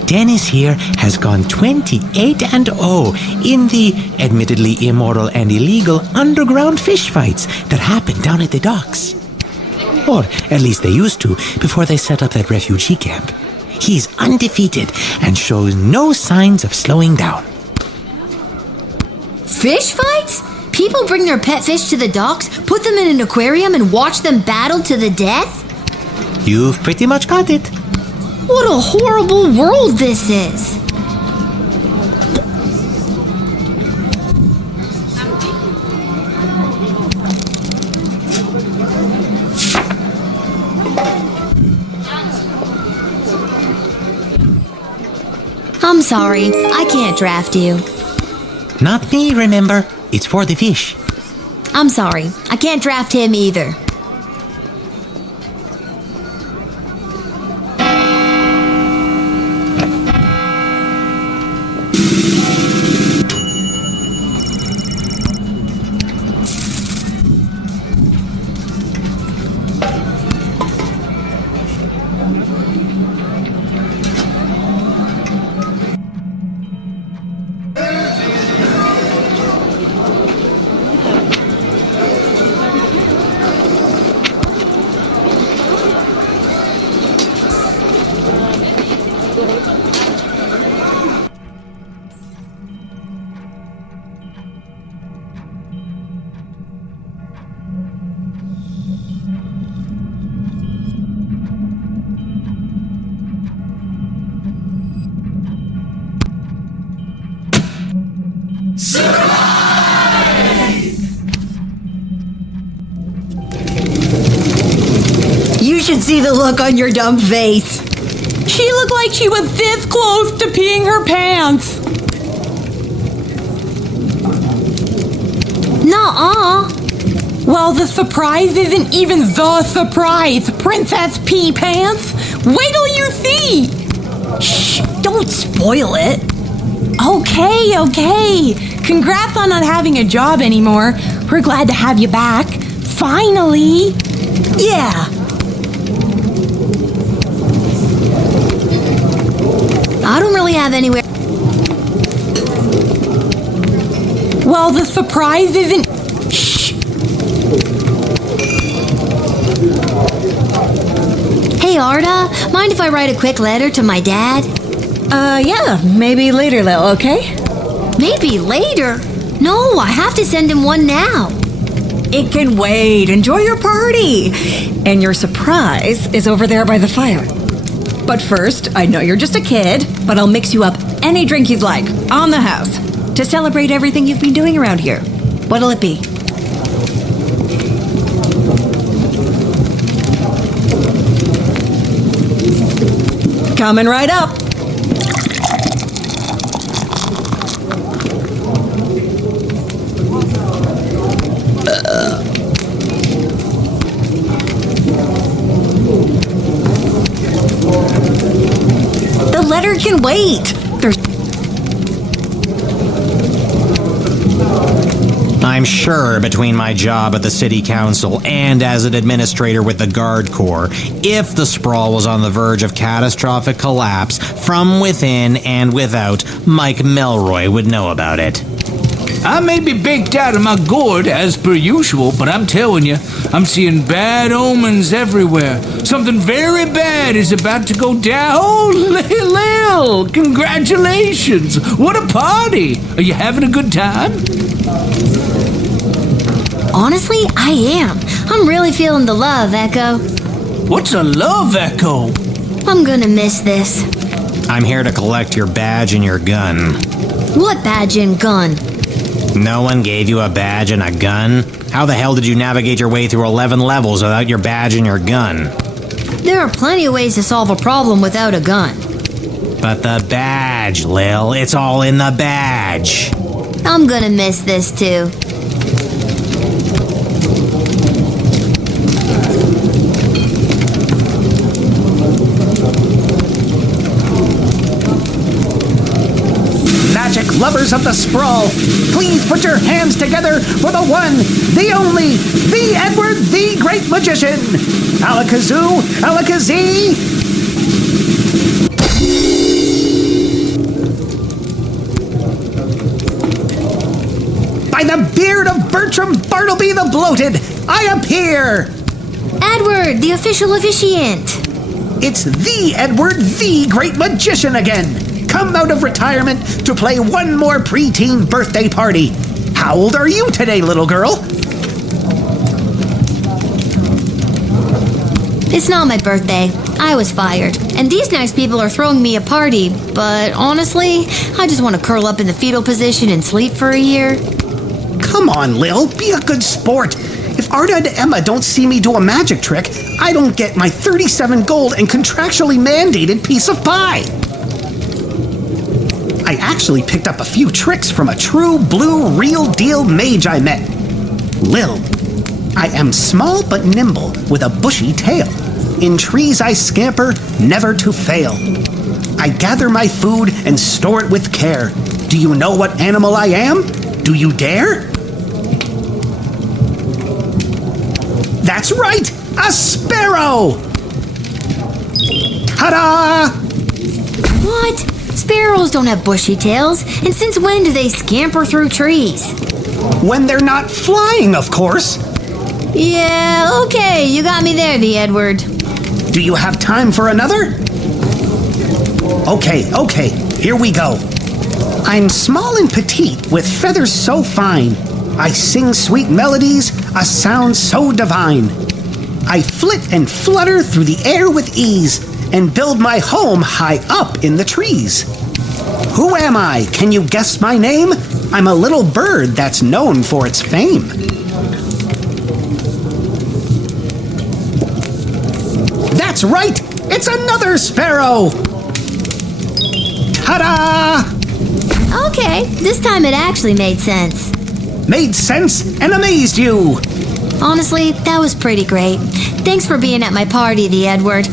Dennis here has gone 28-0 in the admittedly immoral and illegal underground fish fights that happen down at the docks. Or at least they used to before they set up that refugee camp. He's undefeated and shows no signs of slowing down. Fish fights? People bring their pet fish to the docks, put them in an aquarium, and watch them battle to the death? You've pretty much got it. What a horrible world this is. I'm sorry, I can't draft you. Not me, remember. It's for the fish. I'm sorry, I can't draft him either. should see the look on your dumb face. She looked like she was this close to peeing her pants. Nuh-uh. Well, the surprise isn't even the surprise, Princess Pea Pants. Wait till you see. Shh, don't spoil it. Okay. Congrats on not having a job anymore. We're glad to have you back. Finally. Yeah. I don't really have anywhere. Well, the surprise isn't... Shh. Hey, Arda, mind if I write a quick letter to my dad? Yeah, maybe later, Lil, okay? Maybe later? No, I have to send him one now. It can wait. Enjoy your party. And your surprise is over there by the fire. But first, I know you're just a kid, but I'll mix you up any drink you'd like, on the house, to celebrate everything you've been doing around here. What'll it be? Coming right up. The letter can wait. I'm sure between my job at the city council and as an administrator with the Guard Corps, if the sprawl was on the verge of catastrophic collapse from within and without, Mike Melroy would know about it. I may be baked out of my gourd as per usual, but I'm telling you, I'm seeing bad omens everywhere. Something very bad is about to go down. Oh, Lil, congratulations! What a party! Are you having a good time? Honestly, I am. I'm really feeling the love, Echo. What's a love echo? I'm gonna miss this. I'm here to collect your badge and your gun. What badge and gun? No one gave you a badge and a gun? How the hell did you navigate your way through 11 levels without your badge and your gun? There are plenty of ways to solve a problem without a gun. But the badge, Lil, it's all in the badge. I'm gonna miss this too. Magic lovers of the sprawl, please put your hands together for the one, the only, the Edward, the Great Magician. Alakazoo, Alakazee. By the beard of Bertram Bartleby the Bloated, I appear! Edward, the official officiant! It's the Edward, the Great Magician again! Come out of retirement to play one more preteen birthday party. How old are you today, little girl? It's not my birthday. I was fired. And these nice people are throwing me a party, but honestly, I just want to curl up in the fetal position and sleep for a year. Come on, Lil, be a good sport. If Arda and Emma don't see me do a magic trick, I don't get my 37 gold and contractually mandated piece of pie. I actually picked up a few tricks from a true blue real deal mage I met. Lil. I am small but nimble with a bushy tail. In trees I scamper, never to fail. I gather my food and store it with care. Do you know what animal I am? Do you dare? That's right! A sparrow! Ta-da! What? Sparrows don't have bushy tails, and since when do they scamper through trees? When they're not flying, of course. Yeah, okay, you got me there, the Edward. Do you have time for another? Okay, here we go. I'm small and petite, with feathers so fine. I sing sweet melodies, a sound so divine. I flit and flutter through the air with ease, and build my home high up in the trees. Who am I? Can you guess my name? I'm a little bird that's known for its fame. That's right! It's another sparrow! Ta-da! Okay, this time it actually made sense. Made sense and amazed you! Honestly, that was pretty great. Thanks for being at my party, the Edward.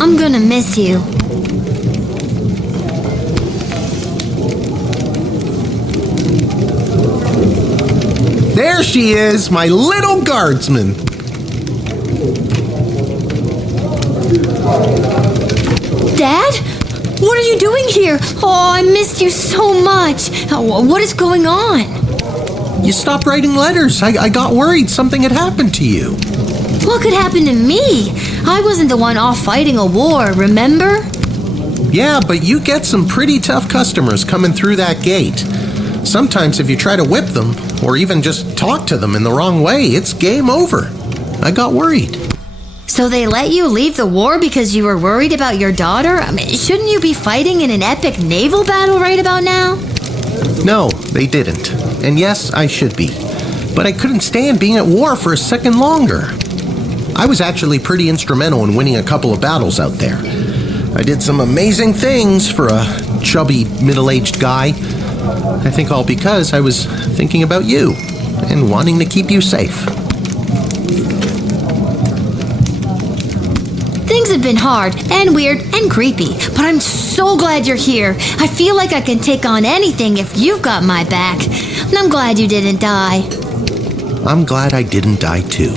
I'm gonna miss you. There she is, my little guardsman. Dad? What are you doing here? Oh, I missed you so much. What is going on? You stopped writing letters. I got worried something had happened to you. What could happen to me? I wasn't the one off fighting a war, remember? Yeah, but you get some pretty tough customers coming through that gate. Sometimes if you try to whip them, or even just talk to them in the wrong way, it's game over. I got worried. So they let you leave the war because you were worried about your daughter? I mean, shouldn't you be fighting in an epic naval battle right about now? No, they didn't. And yes, I should be. But I couldn't stand being at war for a second longer. I was actually pretty instrumental in winning a couple of battles out there. I did some amazing things for a chubby, middle-aged guy. I think all because I was thinking about you and wanting to keep you safe. Things have been hard and weird and creepy, but I'm so glad you're here. I feel like I can take on anything if you've got my back. And I'm glad you didn't die. I'm glad I didn't die too.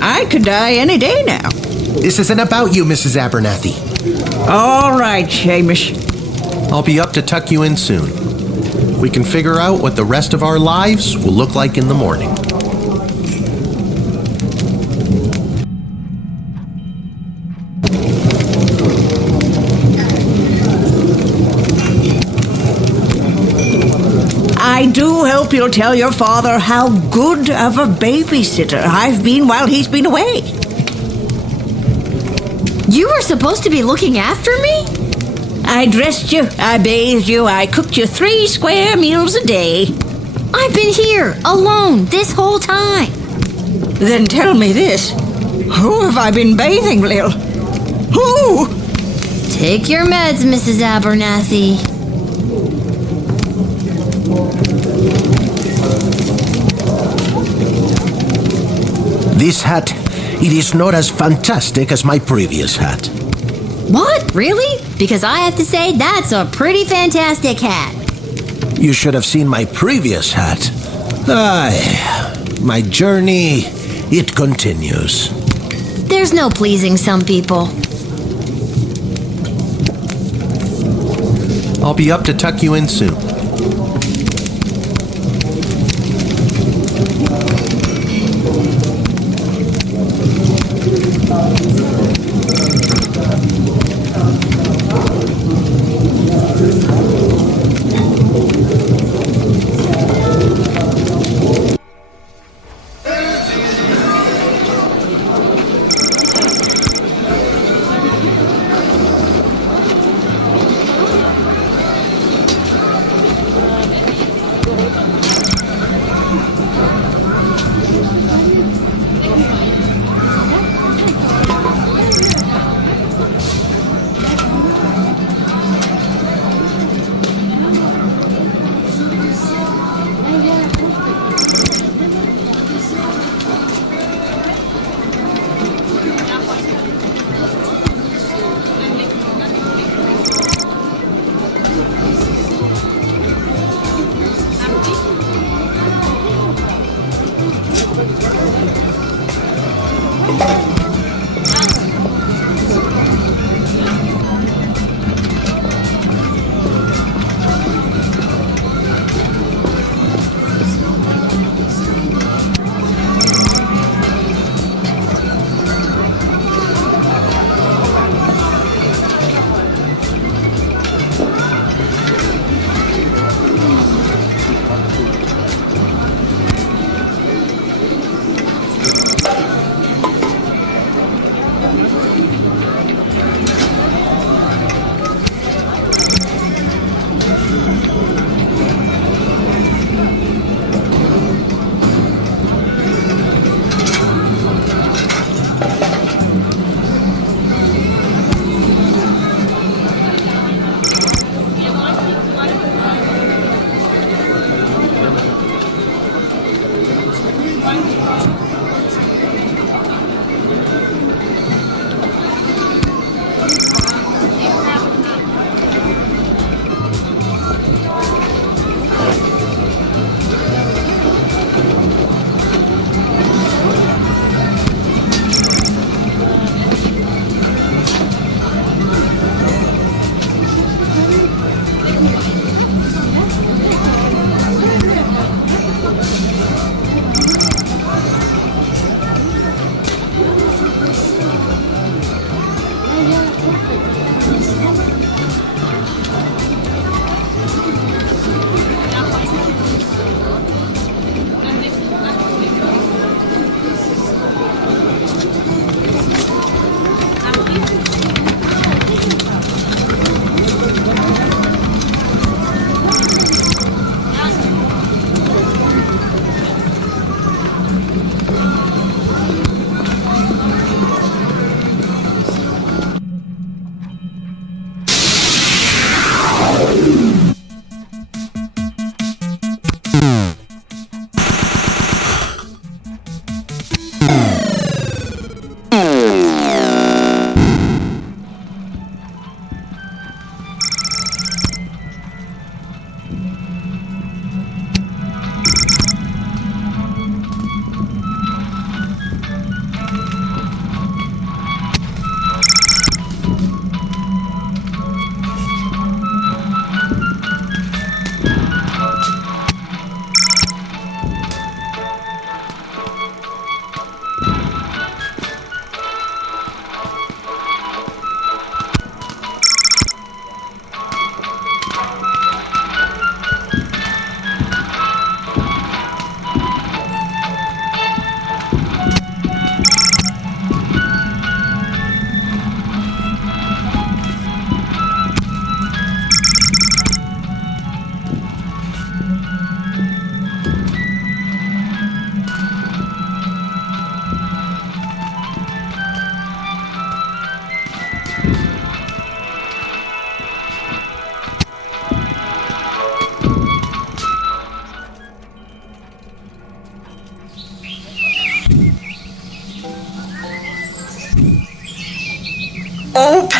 I could die any day now. This isn't about you, Mrs. Abernathy. All right, Seamus. I'll be up to tuck you in soon. We can figure out what the rest of our lives will look like in the morning. I do hope you'll tell your father how good of a babysitter I've been while he's been away. You were supposed to be looking after me? I dressed you, I bathed you, I cooked you 3 square meals a day. I've been here, alone, this whole time. Then tell me this. Who have I been bathing, Lil? Who? Take your meds, Mrs. Abernathy. This hat, it is not as fantastic as my previous hat. What? Really? Because I have to say, that's a pretty fantastic hat. You should have seen my previous hat. Aye, my journey, it continues. There's no pleasing some people. I'll be up to tuck you in soon.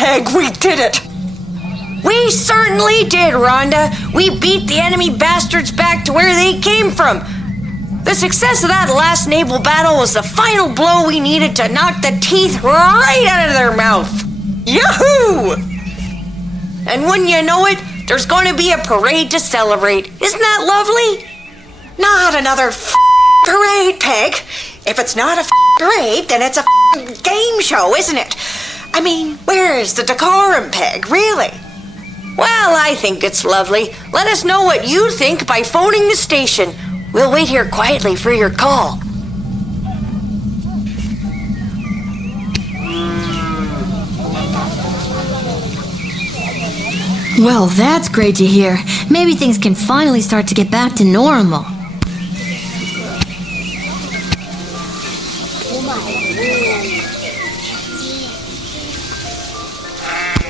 Peg, we did it! We certainly did, Rhonda. We beat the enemy bastards back to where they came from. The success of that last naval battle was the final blow we needed to knock the teeth right out of their mouth. Yahoo! And wouldn't you know it, there's going to be a parade to celebrate. Isn't that lovely? Not another parade, Peg. If it's not a parade, then it's a game show, isn't it? I mean, where's the decorum, Peg, really? Well, I think it's lovely. Let us know what you think by phoning the station. We'll wait here quietly for your call. Well, that's great to hear. Maybe things can finally start to get back to normal.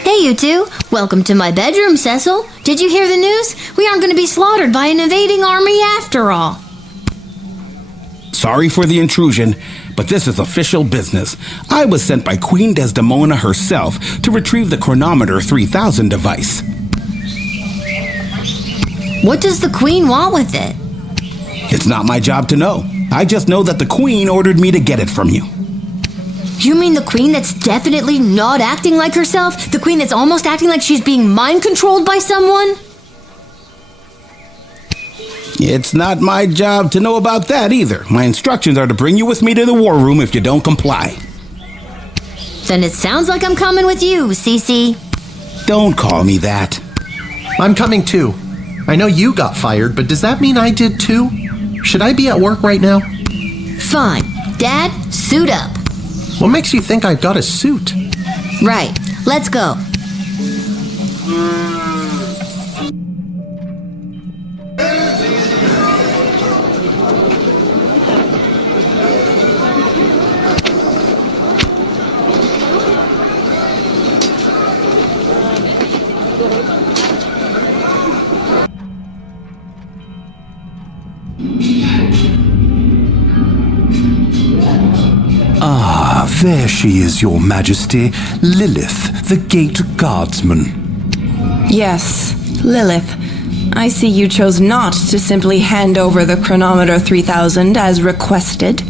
Hey, you two. Welcome to my bedroom, Cecil. Did you hear the news? We aren't going to be slaughtered by an invading army after all. Sorry for the intrusion, but this is official business. I was sent by Queen Desdemona herself to retrieve the Chronometer 3000 device. What does the Queen want with it? It's not my job to know. I just know that the Queen ordered me to get it from you. You mean the Queen that's definitely not acting like herself? The Queen that's almost acting like she's being mind-controlled by someone? It's not my job to know about that either. My instructions are to bring you with me to the war room if you don't comply. Then it sounds like I'm coming with you, Cece. Don't call me that. I'm coming too. I know you got fired, but does that mean I did too? Should I be at work right now? Fine. Dad, suit up. What makes you think I've got a suit? Right. Let's go. Ah, there she is, Your Majesty. Lilith, the Gate Guardsman. Yes, Lilith. I see you chose not to simply hand over the Chronometer 3000 as requested.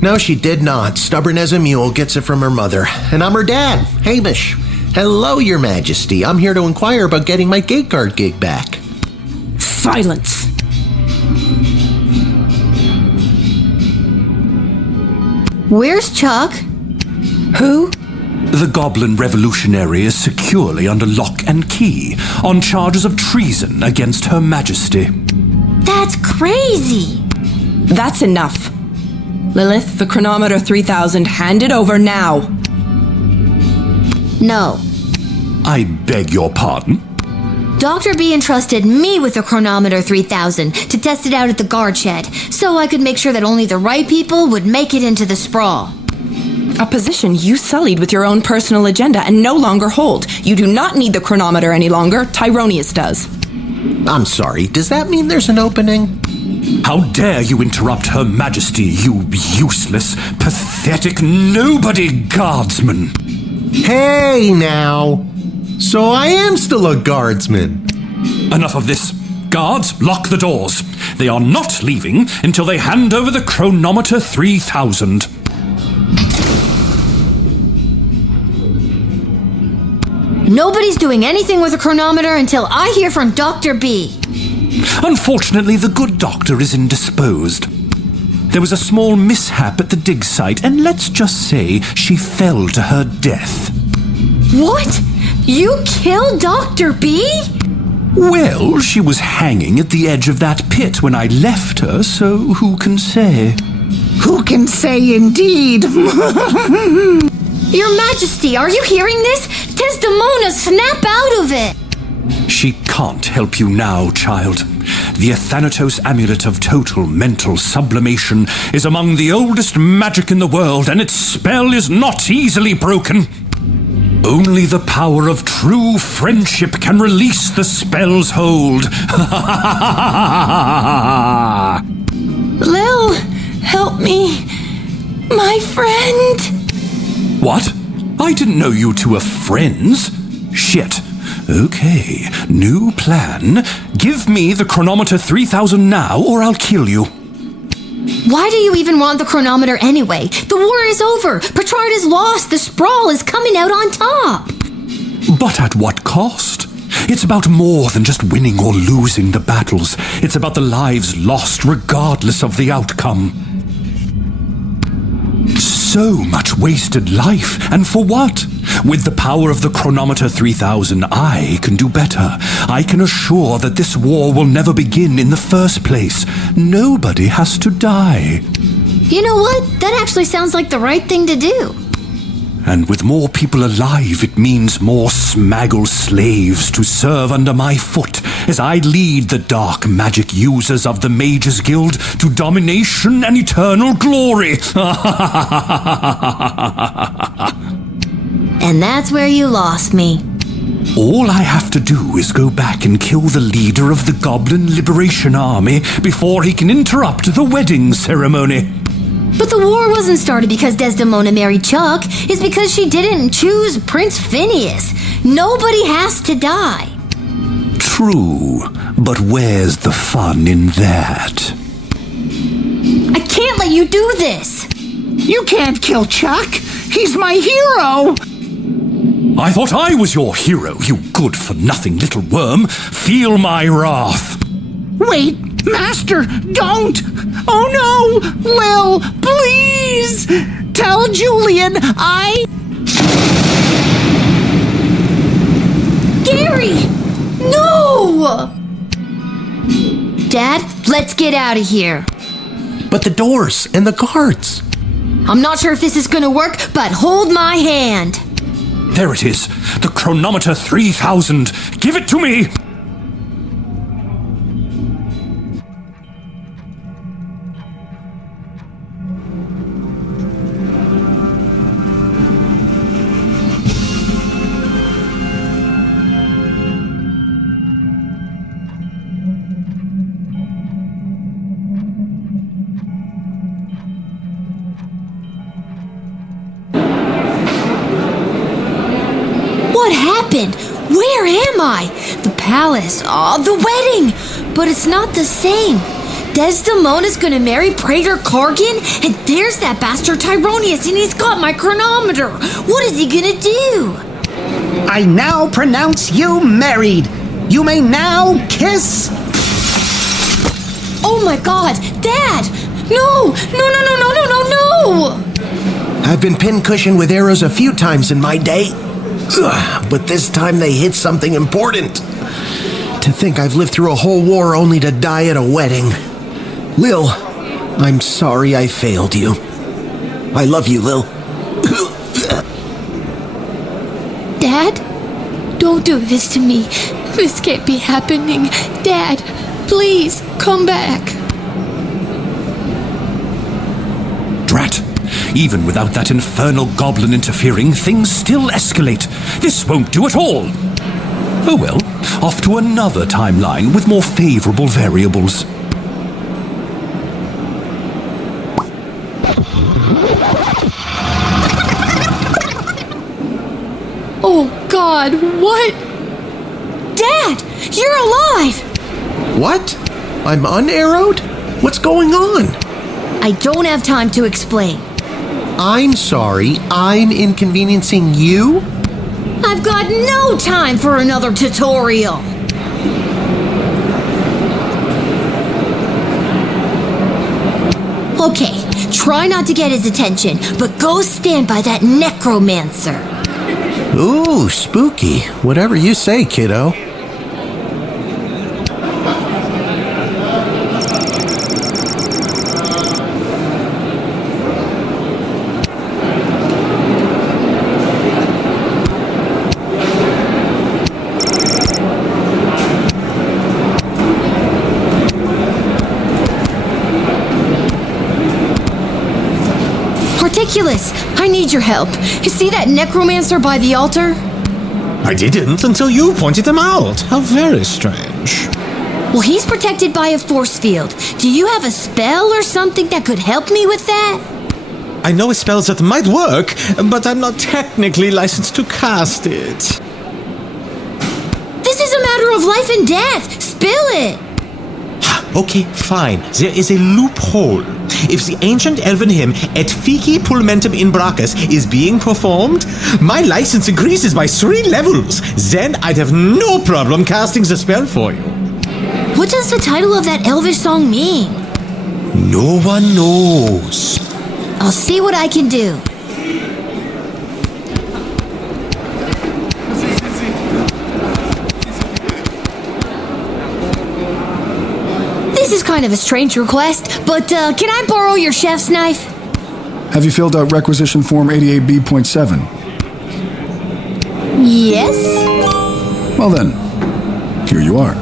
No, she did not. Stubborn as a mule, gets it from her mother. And I'm her dad, Hamish. Hello, Your Majesty. I'm here to inquire about getting my gate guard gig back. Silence. Where's Chuck? Who? The Goblin Revolutionary is securely under lock and key on charges of treason against Her Majesty. That's crazy. That's enough. Lilith, the Chronometer 3000, hand it over now. No. I beg your pardon? Dr. B entrusted me with the Chronometer 3000 to test it out at the guard shed, so I could make sure that only the right people would make it into the sprawl. A position you sullied with your own personal agenda and no longer hold. You do not need the chronometer any longer. Tyronius does. I'm sorry, does that mean there's an opening? How dare you interrupt Her Majesty, you useless, pathetic nobody guardsman! Hey now! So I am still a guardsman. Enough of this. Guards, lock the doors. They are not leaving until they hand over the Chronometer 3000. Nobody's doing anything with a chronometer until I hear from Dr. B. Unfortunately, the good doctor is indisposed. There was a small mishap at the dig site, and let's just say she fell to her death. What? You killed Dr. B? Well, she was hanging at the edge of that pit when I left her, so who can say? Who can say indeed? Your Majesty, are you hearing this? Desdemona, snap out of it! She can't help you now, child. The Athanatos Amulet of Total Mental Sublimation is among the oldest magic in the world, and its spell is not easily broken. Only the power of true friendship can release the spell's hold. Lil, help me. My friend. What? I didn't know you two were friends. Shit. Okay, new plan. Give me the chronometer 3000 now, or I'll kill you. Why do you even want the chronometer anyway? The war is over. Petrard is lost. The Sprawl is coming out on top. But at what cost? It's about more than just winning or losing the battles. It's about the lives lost regardless of the outcome. So much wasted life, and for what? With the power of the chronometer 3000, I can do better. I can assure that this war will never begin in the first place. Nobody has to die. You know what? That actually sounds like the right thing to do. And with more people alive, it means more smaggle slaves to serve under my foot as I lead the dark magic users of the Mages Guild to domination and eternal glory. And that's where you lost me. All I have to do is go back and kill the leader of the Goblin Liberation Army before he can interrupt the wedding ceremony. But the war wasn't started because Desdemona married Chuck. It's because she didn't choose Prince Phineas. Nobody has to die. True, but where's the fun in that? I can't let you do this. You can't kill Chuck. He's my hero. I thought I was your hero, you good-for-nothing little worm. Feel my wrath. Wait, Master, don't! Oh no! Lil, please! Tell Julian Gary! No! Dad, let's get out of here. But the doors and the guards. I'm not sure if this is gonna work, but hold my hand. There it is, the chronometer 3000. Give it to me! What happened? Where am I? The palace. Oh, the wedding. But it's not the same. Desdemona's gonna marry Praetor Kargan, and there's that bastard Tyronius, and he's got my chronometer. What is he gonna do? I now pronounce you married. You may now kiss. Oh my God, Dad! No! No! I've been pincushioned with arrows a few times in my day. Ugh, but this time they hit something important. To think I've lived through a whole war only to die at a wedding. Lil, I'm sorry I failed you. I love you, Lil. Dad? Don't do this to me. This can't be happening. Dad, please, come back. Drat. Even without that infernal goblin interfering, things still escalate. This won't do at all. Oh well, off to another timeline with more favorable variables. Oh God, what? Dad, you're alive! What? I'm unarrowed? What's going on? I don't have time to explain. I'm sorry, I'm inconveniencing you? I've got no time for another tutorial. Okay, try not to get his attention, but go stand by that necromancer. Ooh, spooky. Whatever you say, kiddo. Ridiculous! I need your help. You see that necromancer by the altar? I didn't until you pointed him out. How very strange. Well, he's protected by a force field. Do you have a spell or something that could help me with that? I know spells that might work, but I'm not technically licensed to cast it. This is a matter of life and death. Spill it. Okay, fine. There is a loophole. If the ancient elven hymn Et Fici Pulmentum in Brachus is being performed, my license increases by 3 levels. Then I'd have no problem casting the spell for you. What does the title of that elvish song mean? No one knows. I'll see what I can do. This is kind of a strange request, but can I borrow your chef's knife? Have you filled out requisition form 88B.7? Yes. Well then, here you are.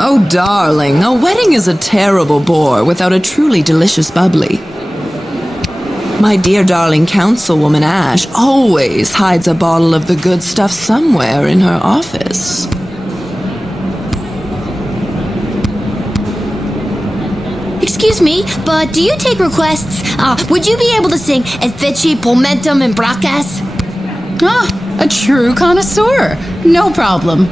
Oh, darling, a wedding is a terrible bore without a truly delicious bubbly. My dear darling councilwoman Ash always hides a bottle of the good stuff somewhere in her office. Excuse me, but do you take requests? Would you be able to sing Et Fici Pulmentum in Brachus? Ah, a true connoisseur. No problem.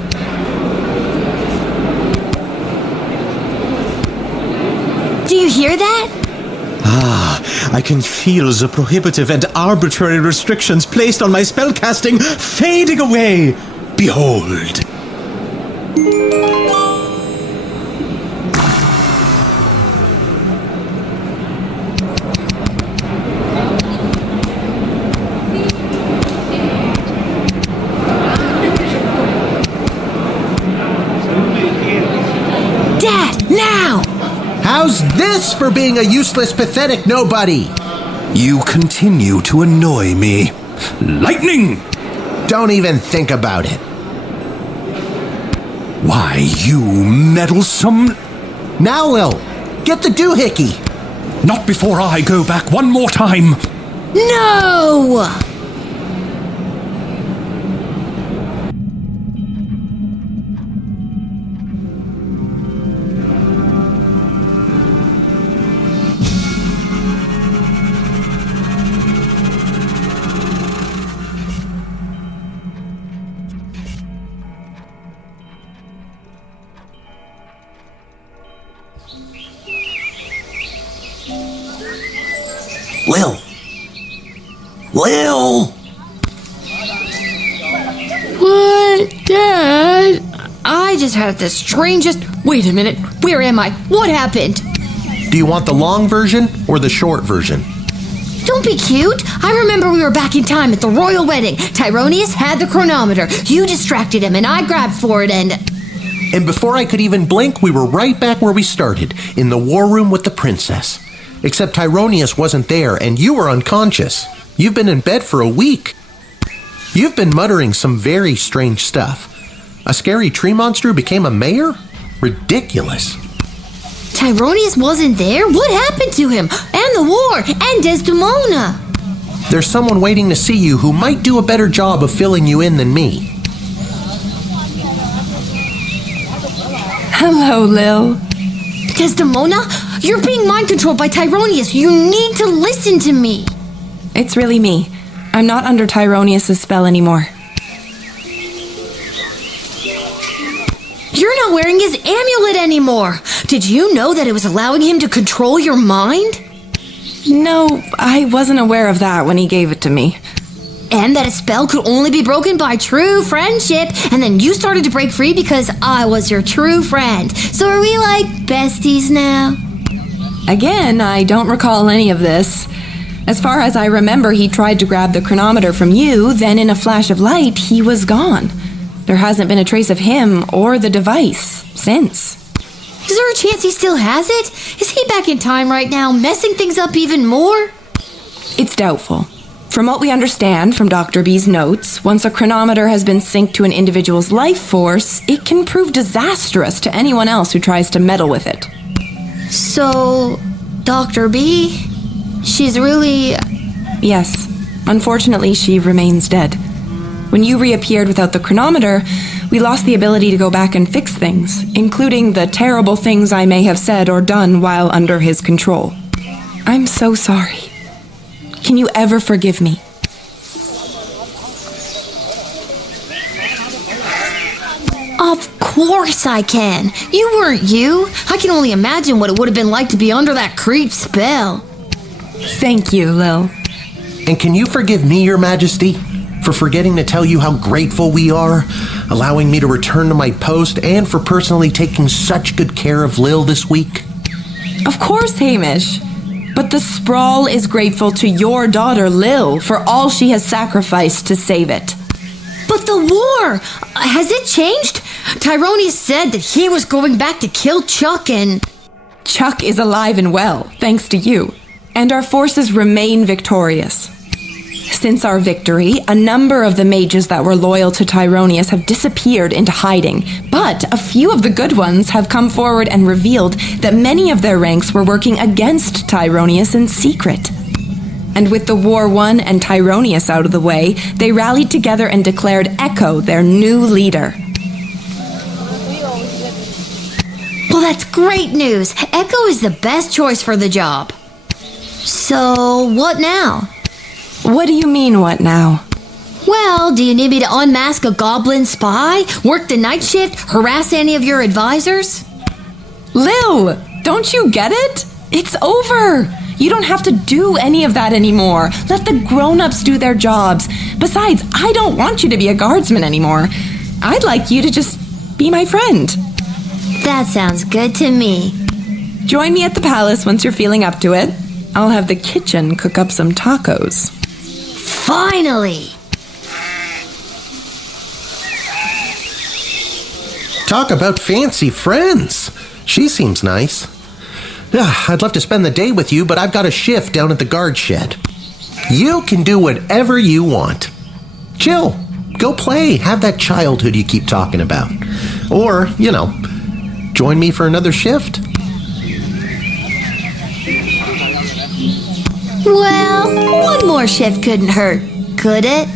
Do you hear that? I can feel the prohibitive and arbitrary restrictions placed on my spellcasting fading away. Behold. Dad, now! How's this for being a useless, pathetic nobody? You continue to annoy me. Lightning! Don't even think about it. Why, you meddlesome... Now, Lil, get the doohickey. Not before I go back one more time. No! Lil! What? Dad? I just had the strangest... Wait a minute. Where am I? What happened? Do you want the long version or the short version? Don't be cute. I remember we were back in time at the royal wedding. Tyronius had the chronometer. You distracted him and I grabbed for it and before I could even blink, we were right back where we started, in the war room with the princess. Except Tyronius wasn't there and you were unconscious. You've been in bed for a week. You've been muttering some very strange stuff. A scary tree monster who became a mayor? Ridiculous. Tyronius wasn't there? What happened to him? And the war? And Desdemona? There's someone waiting to see you who might do a better job of filling you in than me. Hello, Lil. Desdemona? You're being mind controlled by Tyronius. You need to listen to me. It's really me. I'm not under Tyronius' spell anymore. You're not wearing his amulet anymore. Did you know that it was allowing him to control your mind? No, I wasn't aware of that when he gave it to me. And that a spell could only be broken by true friendship. And then you started to break free because I was your true friend. So are we like besties now? Again, I don't recall any of this. As far as I remember, he tried to grab the chronometer from you, then in a flash of light, he was gone. There hasn't been a trace of him or the device since. Is there a chance he still has it? Is he back in time right now, messing things up even more? It's doubtful. From what we understand from Dr. B's notes, once a chronometer has been synced to an individual's life force, it can prove disastrous to anyone else who tries to meddle with it. So, Dr. B? She's really... Yes. Unfortunately, she remains dead. When you reappeared without the chronometer, we lost the ability to go back and fix things, including the terrible things I may have said or done while under his control. I'm so sorry. Can you ever forgive me? Of course I can. You weren't you. I can only imagine what it would have been like to be under that creep spell. Thank you, Lil. And can you forgive me, Your Majesty, for forgetting to tell you how grateful we are, allowing me to return to my post, and for personally taking such good care of Lil this week? Of course, Hamish. But the Sprawl is grateful to your daughter, Lil, for all she has sacrificed to save it. But the war, has it changed? Tyrone said that he was going back to kill Chuck and... Chuck is alive and well, thanks to you. And our forces remain victorious. Since our victory, a number of the mages that were loyal to Tyronius have disappeared into hiding, but a few of the good ones have come forward and revealed that many of their ranks were working against Tyronius in secret. And with the war won and Tyronius out of the way, they rallied together and declared Echo their new leader. Well, that's great news. Echo is the best choice for the job. So, what now? What do you mean, what now? Well, do you need me to unmask a goblin spy, work the night shift, harass any of your advisors? Lil, don't you get it? It's over. You don't have to do any of that anymore. Let the grown-ups do their jobs. Besides, I don't want you to be a guardsman anymore. I'd like you to just be my friend. That sounds good to me. Join me at the palace once you're feeling up to it. I'll have the kitchen cook up some tacos. Finally! Talk about fancy friends. She seems nice. I'd love to spend the day with you, but I've got a shift down at the guard shed. You can do whatever you want. Chill. Go play. Have that childhood you keep talking about. Or, join me for another shift. Well, one more shift couldn't hurt, could it?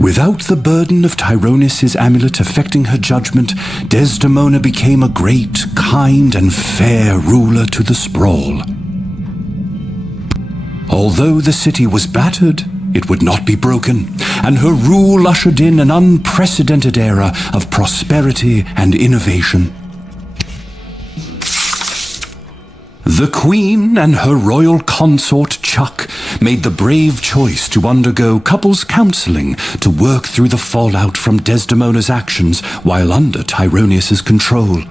Without the burden of Tyronius' amulet affecting her judgment, Desdemona became a great, kind, and fair ruler to the Sprawl. Although the city was battered, it would not be broken, and her rule ushered in an unprecedented era of prosperity and innovation. The Queen and her royal consort Chuck made the brave choice to undergo couples counseling to work through the fallout from Desdemona's actions while under Tyronius' control.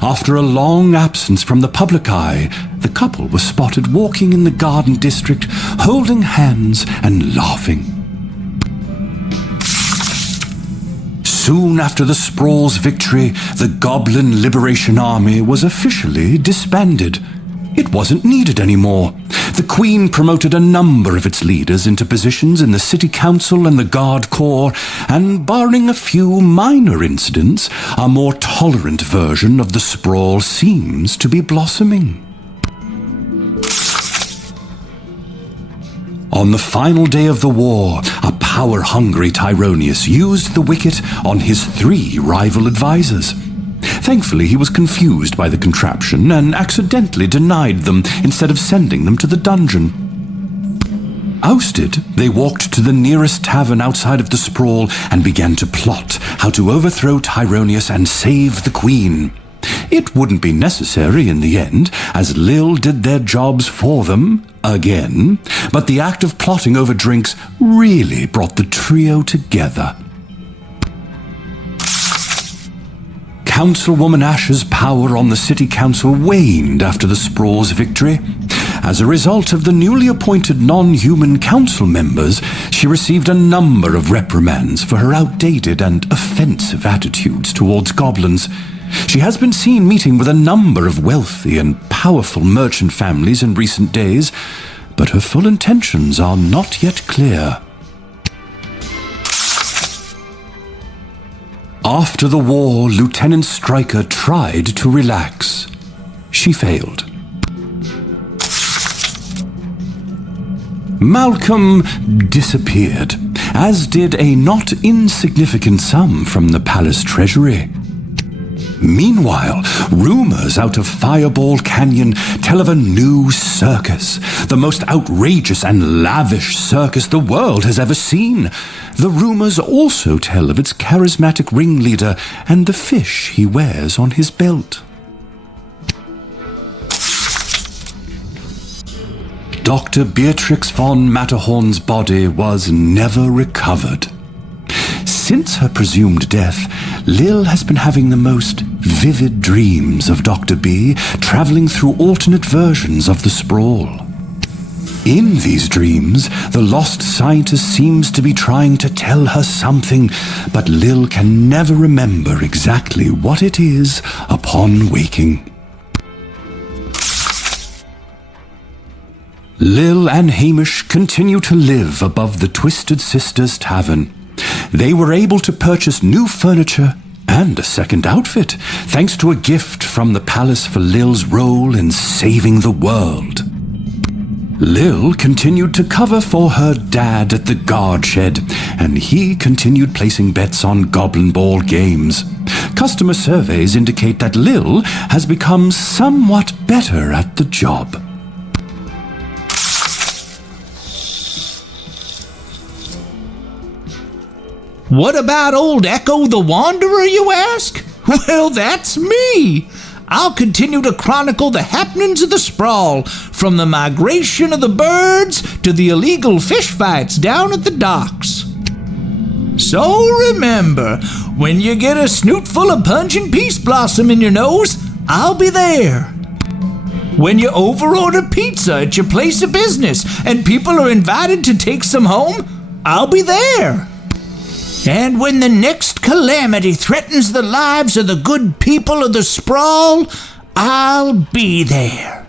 After a long absence from the public eye, the couple was spotted walking in the garden district, holding hands and laughing. Soon after the Sprawl's victory, the Goblin Liberation Army was officially disbanded. It wasn't needed anymore. The Queen promoted a number of its leaders into positions in the City Council and the Guard Corps, and barring a few minor incidents, a more tolerant version of the Sprawl seems to be blossoming. On the final day of the war, a power-hungry Tyronius used the wicket on his 3 rival advisors. Thankfully, he was confused by the contraption and accidentally denied them instead of sending them to the dungeon. Ousted, they walked to the nearest tavern outside of the Sprawl and began to plot how to overthrow Tyronius and save the Queen. It wouldn't be necessary in the end, as Lil did their jobs for them again, but the act of plotting over drinks really brought the trio together. Councilwoman Ash's power on the City Council waned after the Sprawl's victory. As a result of the newly appointed non-human council members, she received a number of reprimands for her outdated and offensive attitudes towards goblins. She has been seen meeting with a number of wealthy and powerful merchant families in recent days, but her full intentions are not yet clear. After the war, Lieutenant Stryker tried to relax. She failed. Malcolm disappeared, as did a not insignificant sum from the palace treasury. Meanwhile, rumors out of Fireball Canyon tell of a new circus, the most outrageous and lavish circus the world has ever seen. The rumors also tell of its charismatic ringleader and the fish he wears on his belt. Dr. Beatrix von Matterhorn's body was never recovered. Since her presumed death, Lil has been having the most vivid dreams of Dr. B, traveling through alternate versions of the sprawl. In these dreams, the lost scientist seems to be trying to tell her something, but Lil can never remember exactly what it is upon waking. Lil and Hamish continue to live above the Twisted Sisters Tavern. They were able to purchase new furniture and a second outfit, thanks to a gift from the palace for Lil's role in saving the world. Lil continued to cover for her dad at the guard shed, and he continued placing bets on Goblin Ball games. Customer surveys indicate that Lil has become somewhat better at the job. What about old Echo the Wanderer, you ask? Well, that's me. I'll continue to chronicle the happenings of the sprawl, from the migration of the birds to the illegal fish fights down at the docks. So remember, when you get a snoot full of pungent peace blossom in your nose, I'll be there. When you overorder pizza at your place of business and people are invited to take some home, I'll be there. And when the next calamity threatens the lives of the good people of the sprawl, I'll be there.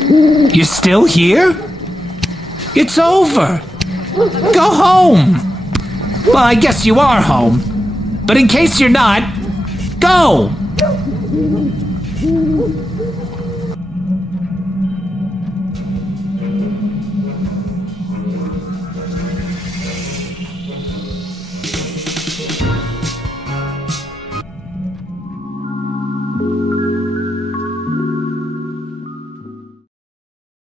You're still here? It's over. Go home. Well, I guess you are home. But in case you're not, go!